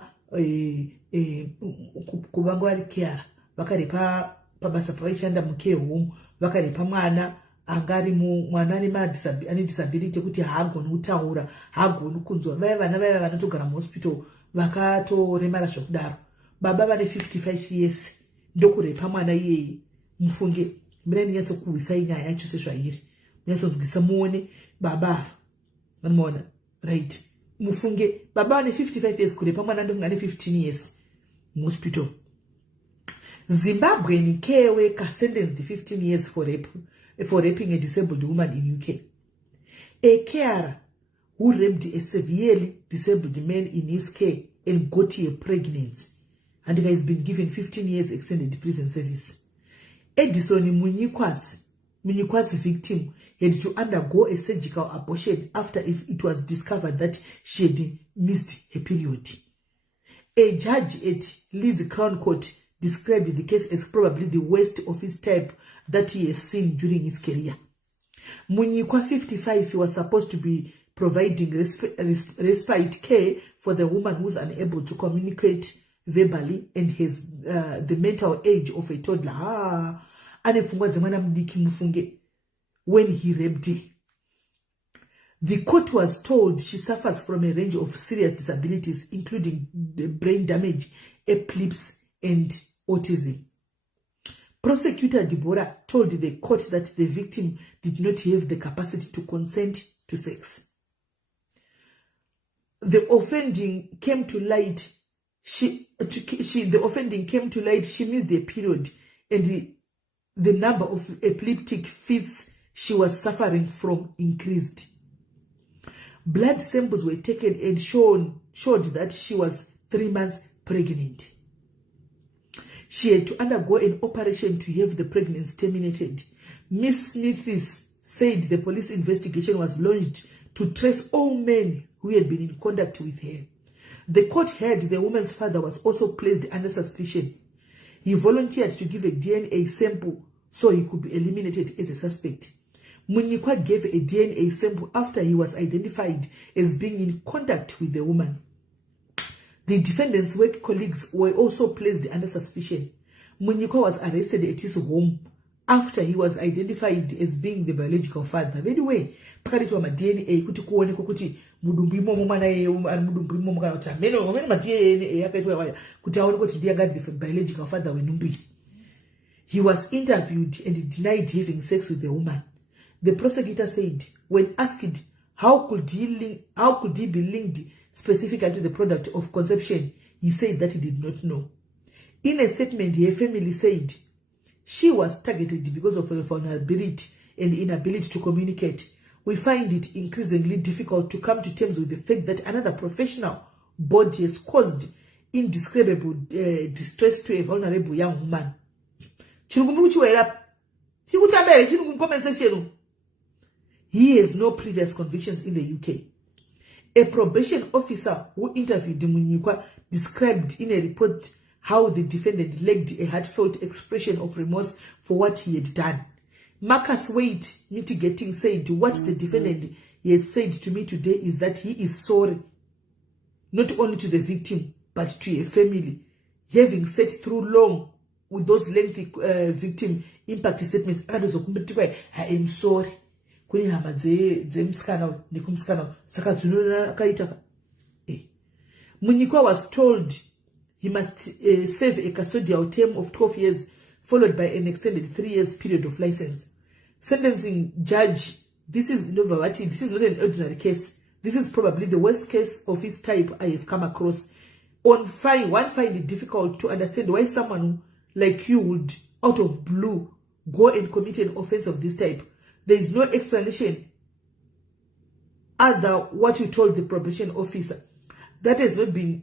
kuvangu vari keara vakarepa pabasa pavaishanda mukare home vakarepa mwana angari mwana ane disability kuti haagoni kutaura haagoni kunzwa vana vaya vanotogara muhospital vakatoremara zvokudaro. Baba vane 55 years ndokurepa mwana iyeye. Mufunge mirani nyatsokuwisai nyaya yacho sezvairi munyatsonzwisa muone baba vanomaona right. Mufunge baba vane 55 years kurepa mwana ndofunga ane 15 years muhospital. Zimbabwean care worker sentenced 15 years for raping a disabled woman in UK. A carer who raped a severely disabled man in his care and got her pregnant, and has been given 15 years extended prison service. Edison Munyikwa's victim had to undergo a surgical abortion after it was discovered that she had missed her period. A judge at Leeds Crown Court described the case as probably the worst of its type that he has seen during his career. Munyikwa, 55, was supposed to be providing respite care for the woman who is unable to communicate verbally and has the mental age of a toddler. When he raped her. The court was told she suffers from a range of serious disabilities, including brain damage, epilepsy, and autism. Prosecutor Deborah told the court that the victim did not have the capacity to consent to sex. The offending came to light. She missed a period, and the number of epileptic fits she was suffering from increased. Blood samples were taken and showed that she was 3 months pregnant. She had to undergo an operation to have the pregnancy terminated. Miss Smith said the police investigation was launched to trace all men who had been in contact with her. The court heard the woman's father was also placed under suspicion. He volunteered to give a DNA sample so he could be eliminated as a suspect. Munyikwa gave a DNA sample after he was identified as being in contact with the woman. The defendant's work colleagues were also placed under suspicion. Munyikwa was arrested at his home after he was identified as being the biological father. Anyway, pakalitwa ma DNA kuti kuonekwa kuti mudumbu imomo mwana yeye ari mudumbu imomo kana kuti amene ma DNA yakaitwa waya kuti aonekwe kuti ndiye ngati the biological father wenumbi. He was interviewed and denied having sex with the woman. The prosecutor said, when asked how could he be linked specifically to the product of conception, he said that he did not know. In a statement, her family said she was targeted because of her vulnerability and inability to communicate. We find it increasingly difficult to come to terms with the fact that another professional body has caused indescribable distress to a vulnerable young woman. He has no previous convictions in the UK. A probation officer who interviewed Munyikwa described in a report how the defendant lacked a heartfelt expression of remorse for what he had done. Marcus Wade mitigating said, what the defendant has said to me today is that he is sorry, not only to the victim, but to a family, having sat through long with those lengthy victim impact statements. I am sorry. Kuni hama mskana nikumskana saka zunura kaitaka. Munyikwa was told he must serve a custodial term of 12 years followed by an extended 3 years period of license. Sentencing judge, this is not an ordinary case. This is probably the worst case of its type I have come across. One find it difficult to understand why someone like you would, out of blue, go and commit an offense of this type. There is no explanation other what you told the probation officer. That has not been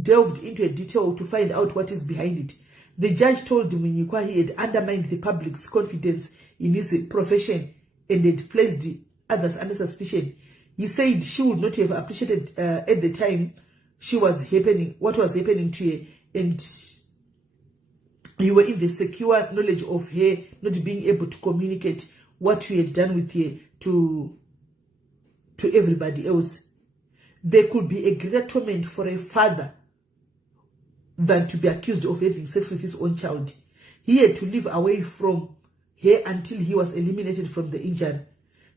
delved into a detail to find out what is behind it. The judge told Munyikwa he had undermined the public's confidence in his profession and had placed the others under suspicion. He said she would not have appreciated at the time what was happening to her, and you were in the secure knowledge of her not being able to communicate what you had done with her to everybody else. There could be a greater torment for a father than to be accused of having sex with his own child. He had to live away from her until he was eliminated from the injury.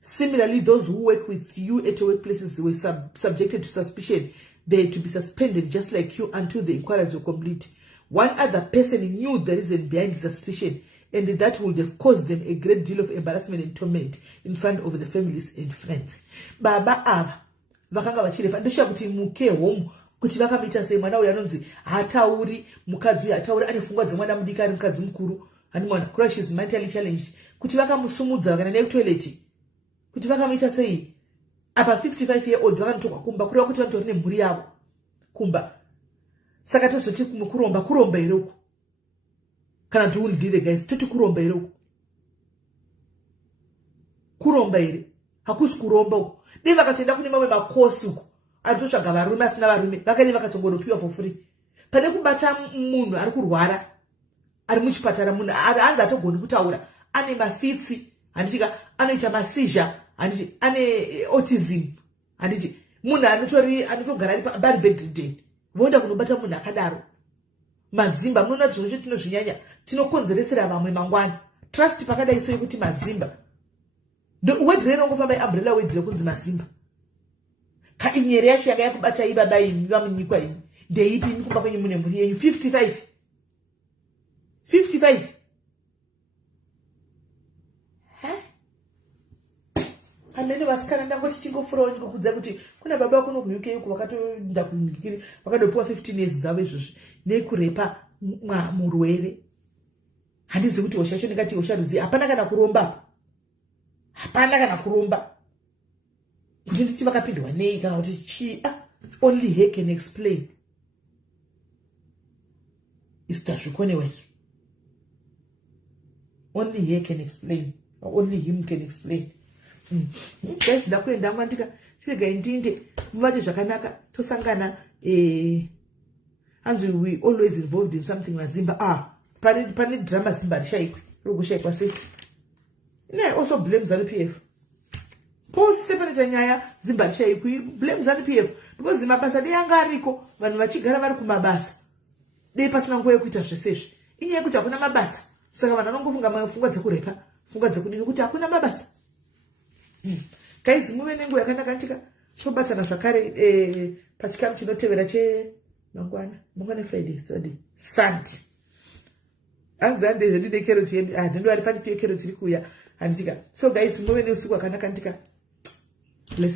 Similarly, those who work with you at your workplaces were subjected to suspicion. They had to be suspended just like you until the inquiries were complete. One other person knew the reason behind the suspicion, and that would have caused them a great deal of embarrassment and torment in front of the families and friends. Baba ava vakanga vachirepa ndosha kuti muke home kuti vakamita sei mwana uyu anonzi hatauri, mukadzi uyu hatauri, ane pfungwa dzemwana mudiki ari mukadzi mukuru, ani mwana crush is mentally challenged, kuti vakamusumudza vakaenda kutoilet, kuti vakamita sei apa 55 year old vakanotokwa kumba kureva kuti vanotori nemhuri yavo kumba. Saka tozoti kuromba here uku, kana tiundire guys, toti kuromba here uku, kuromba here hakusi kuromba uku. Dei vakatoenda kune mamwe makosi uku anototsvaga varume asina varume, vakane vakatongoropiwa for free. Pane kubata munhu ari kurwara ari muchipatara, munhu hanzi atogoni kutaura, ane mafitsi, handitika anoita masizha, handiti ane autism, handiti munhu anotogara ari bari bedridden, voenda kunobata munhu akadaro. Mazimba munoona kuti zvino tinozvinyanya tinokonzeresera vamwe mangwana. Trust pakadai so yekuti mazimba wedre rinongofamba umbrella wedre kunzi mazimba. Kainyere yacho yanga yakubata ibaba imi vamunyikwa imi ndeipi imi kumba kwenyu mune mhuri yenyu 55 amene vasikana ndangoti tingofurawo ndikukudza kuti kuna baba kuno ku-UK uku vakatoenda kunikiri vakadopiwa 15 years dzavo izvozvi nekurepa murwere. Handizi kuti hosha yacho ndingati hosha rudzi, hapana kana kuromba, hapana kana kuromba kuti nditi vakapindwa nei kana kuti chi. Only he can explain. Isitazvikonewa izvo. Only he can explain. Only him can explain. Guys, ndakuenda mwandika chirega indinde muvate zvakanaka tosangana hanzi we always involved in something mazimba. Pane drama zimba rishayikwi rokushayikwa sei. I also blame ZANU-PF. Pose pane nyaya zimba rishayikwi blame ZANU-PF because mabasa dei anga ariko vanhu vachigara vari kumabasa dei pasina nguva yekuita zvesezvi. Inyaya yekuti hakuna mabasa saka vanhu vanongofunga pfungwa dzekurepa, pfungwa dzekudini kuti hakuna mabasa. Guys, muve nenguva yakanaka ndika tobatana zvakare pachikamu chinotevera mangwana Friday, Saturday, Sunday. Hanzi handezvedu nekeroti yedu, ndindo ari pati tiyo keroti iri kuuya handitika. So guys, muve neusiku hwakanaka ndika.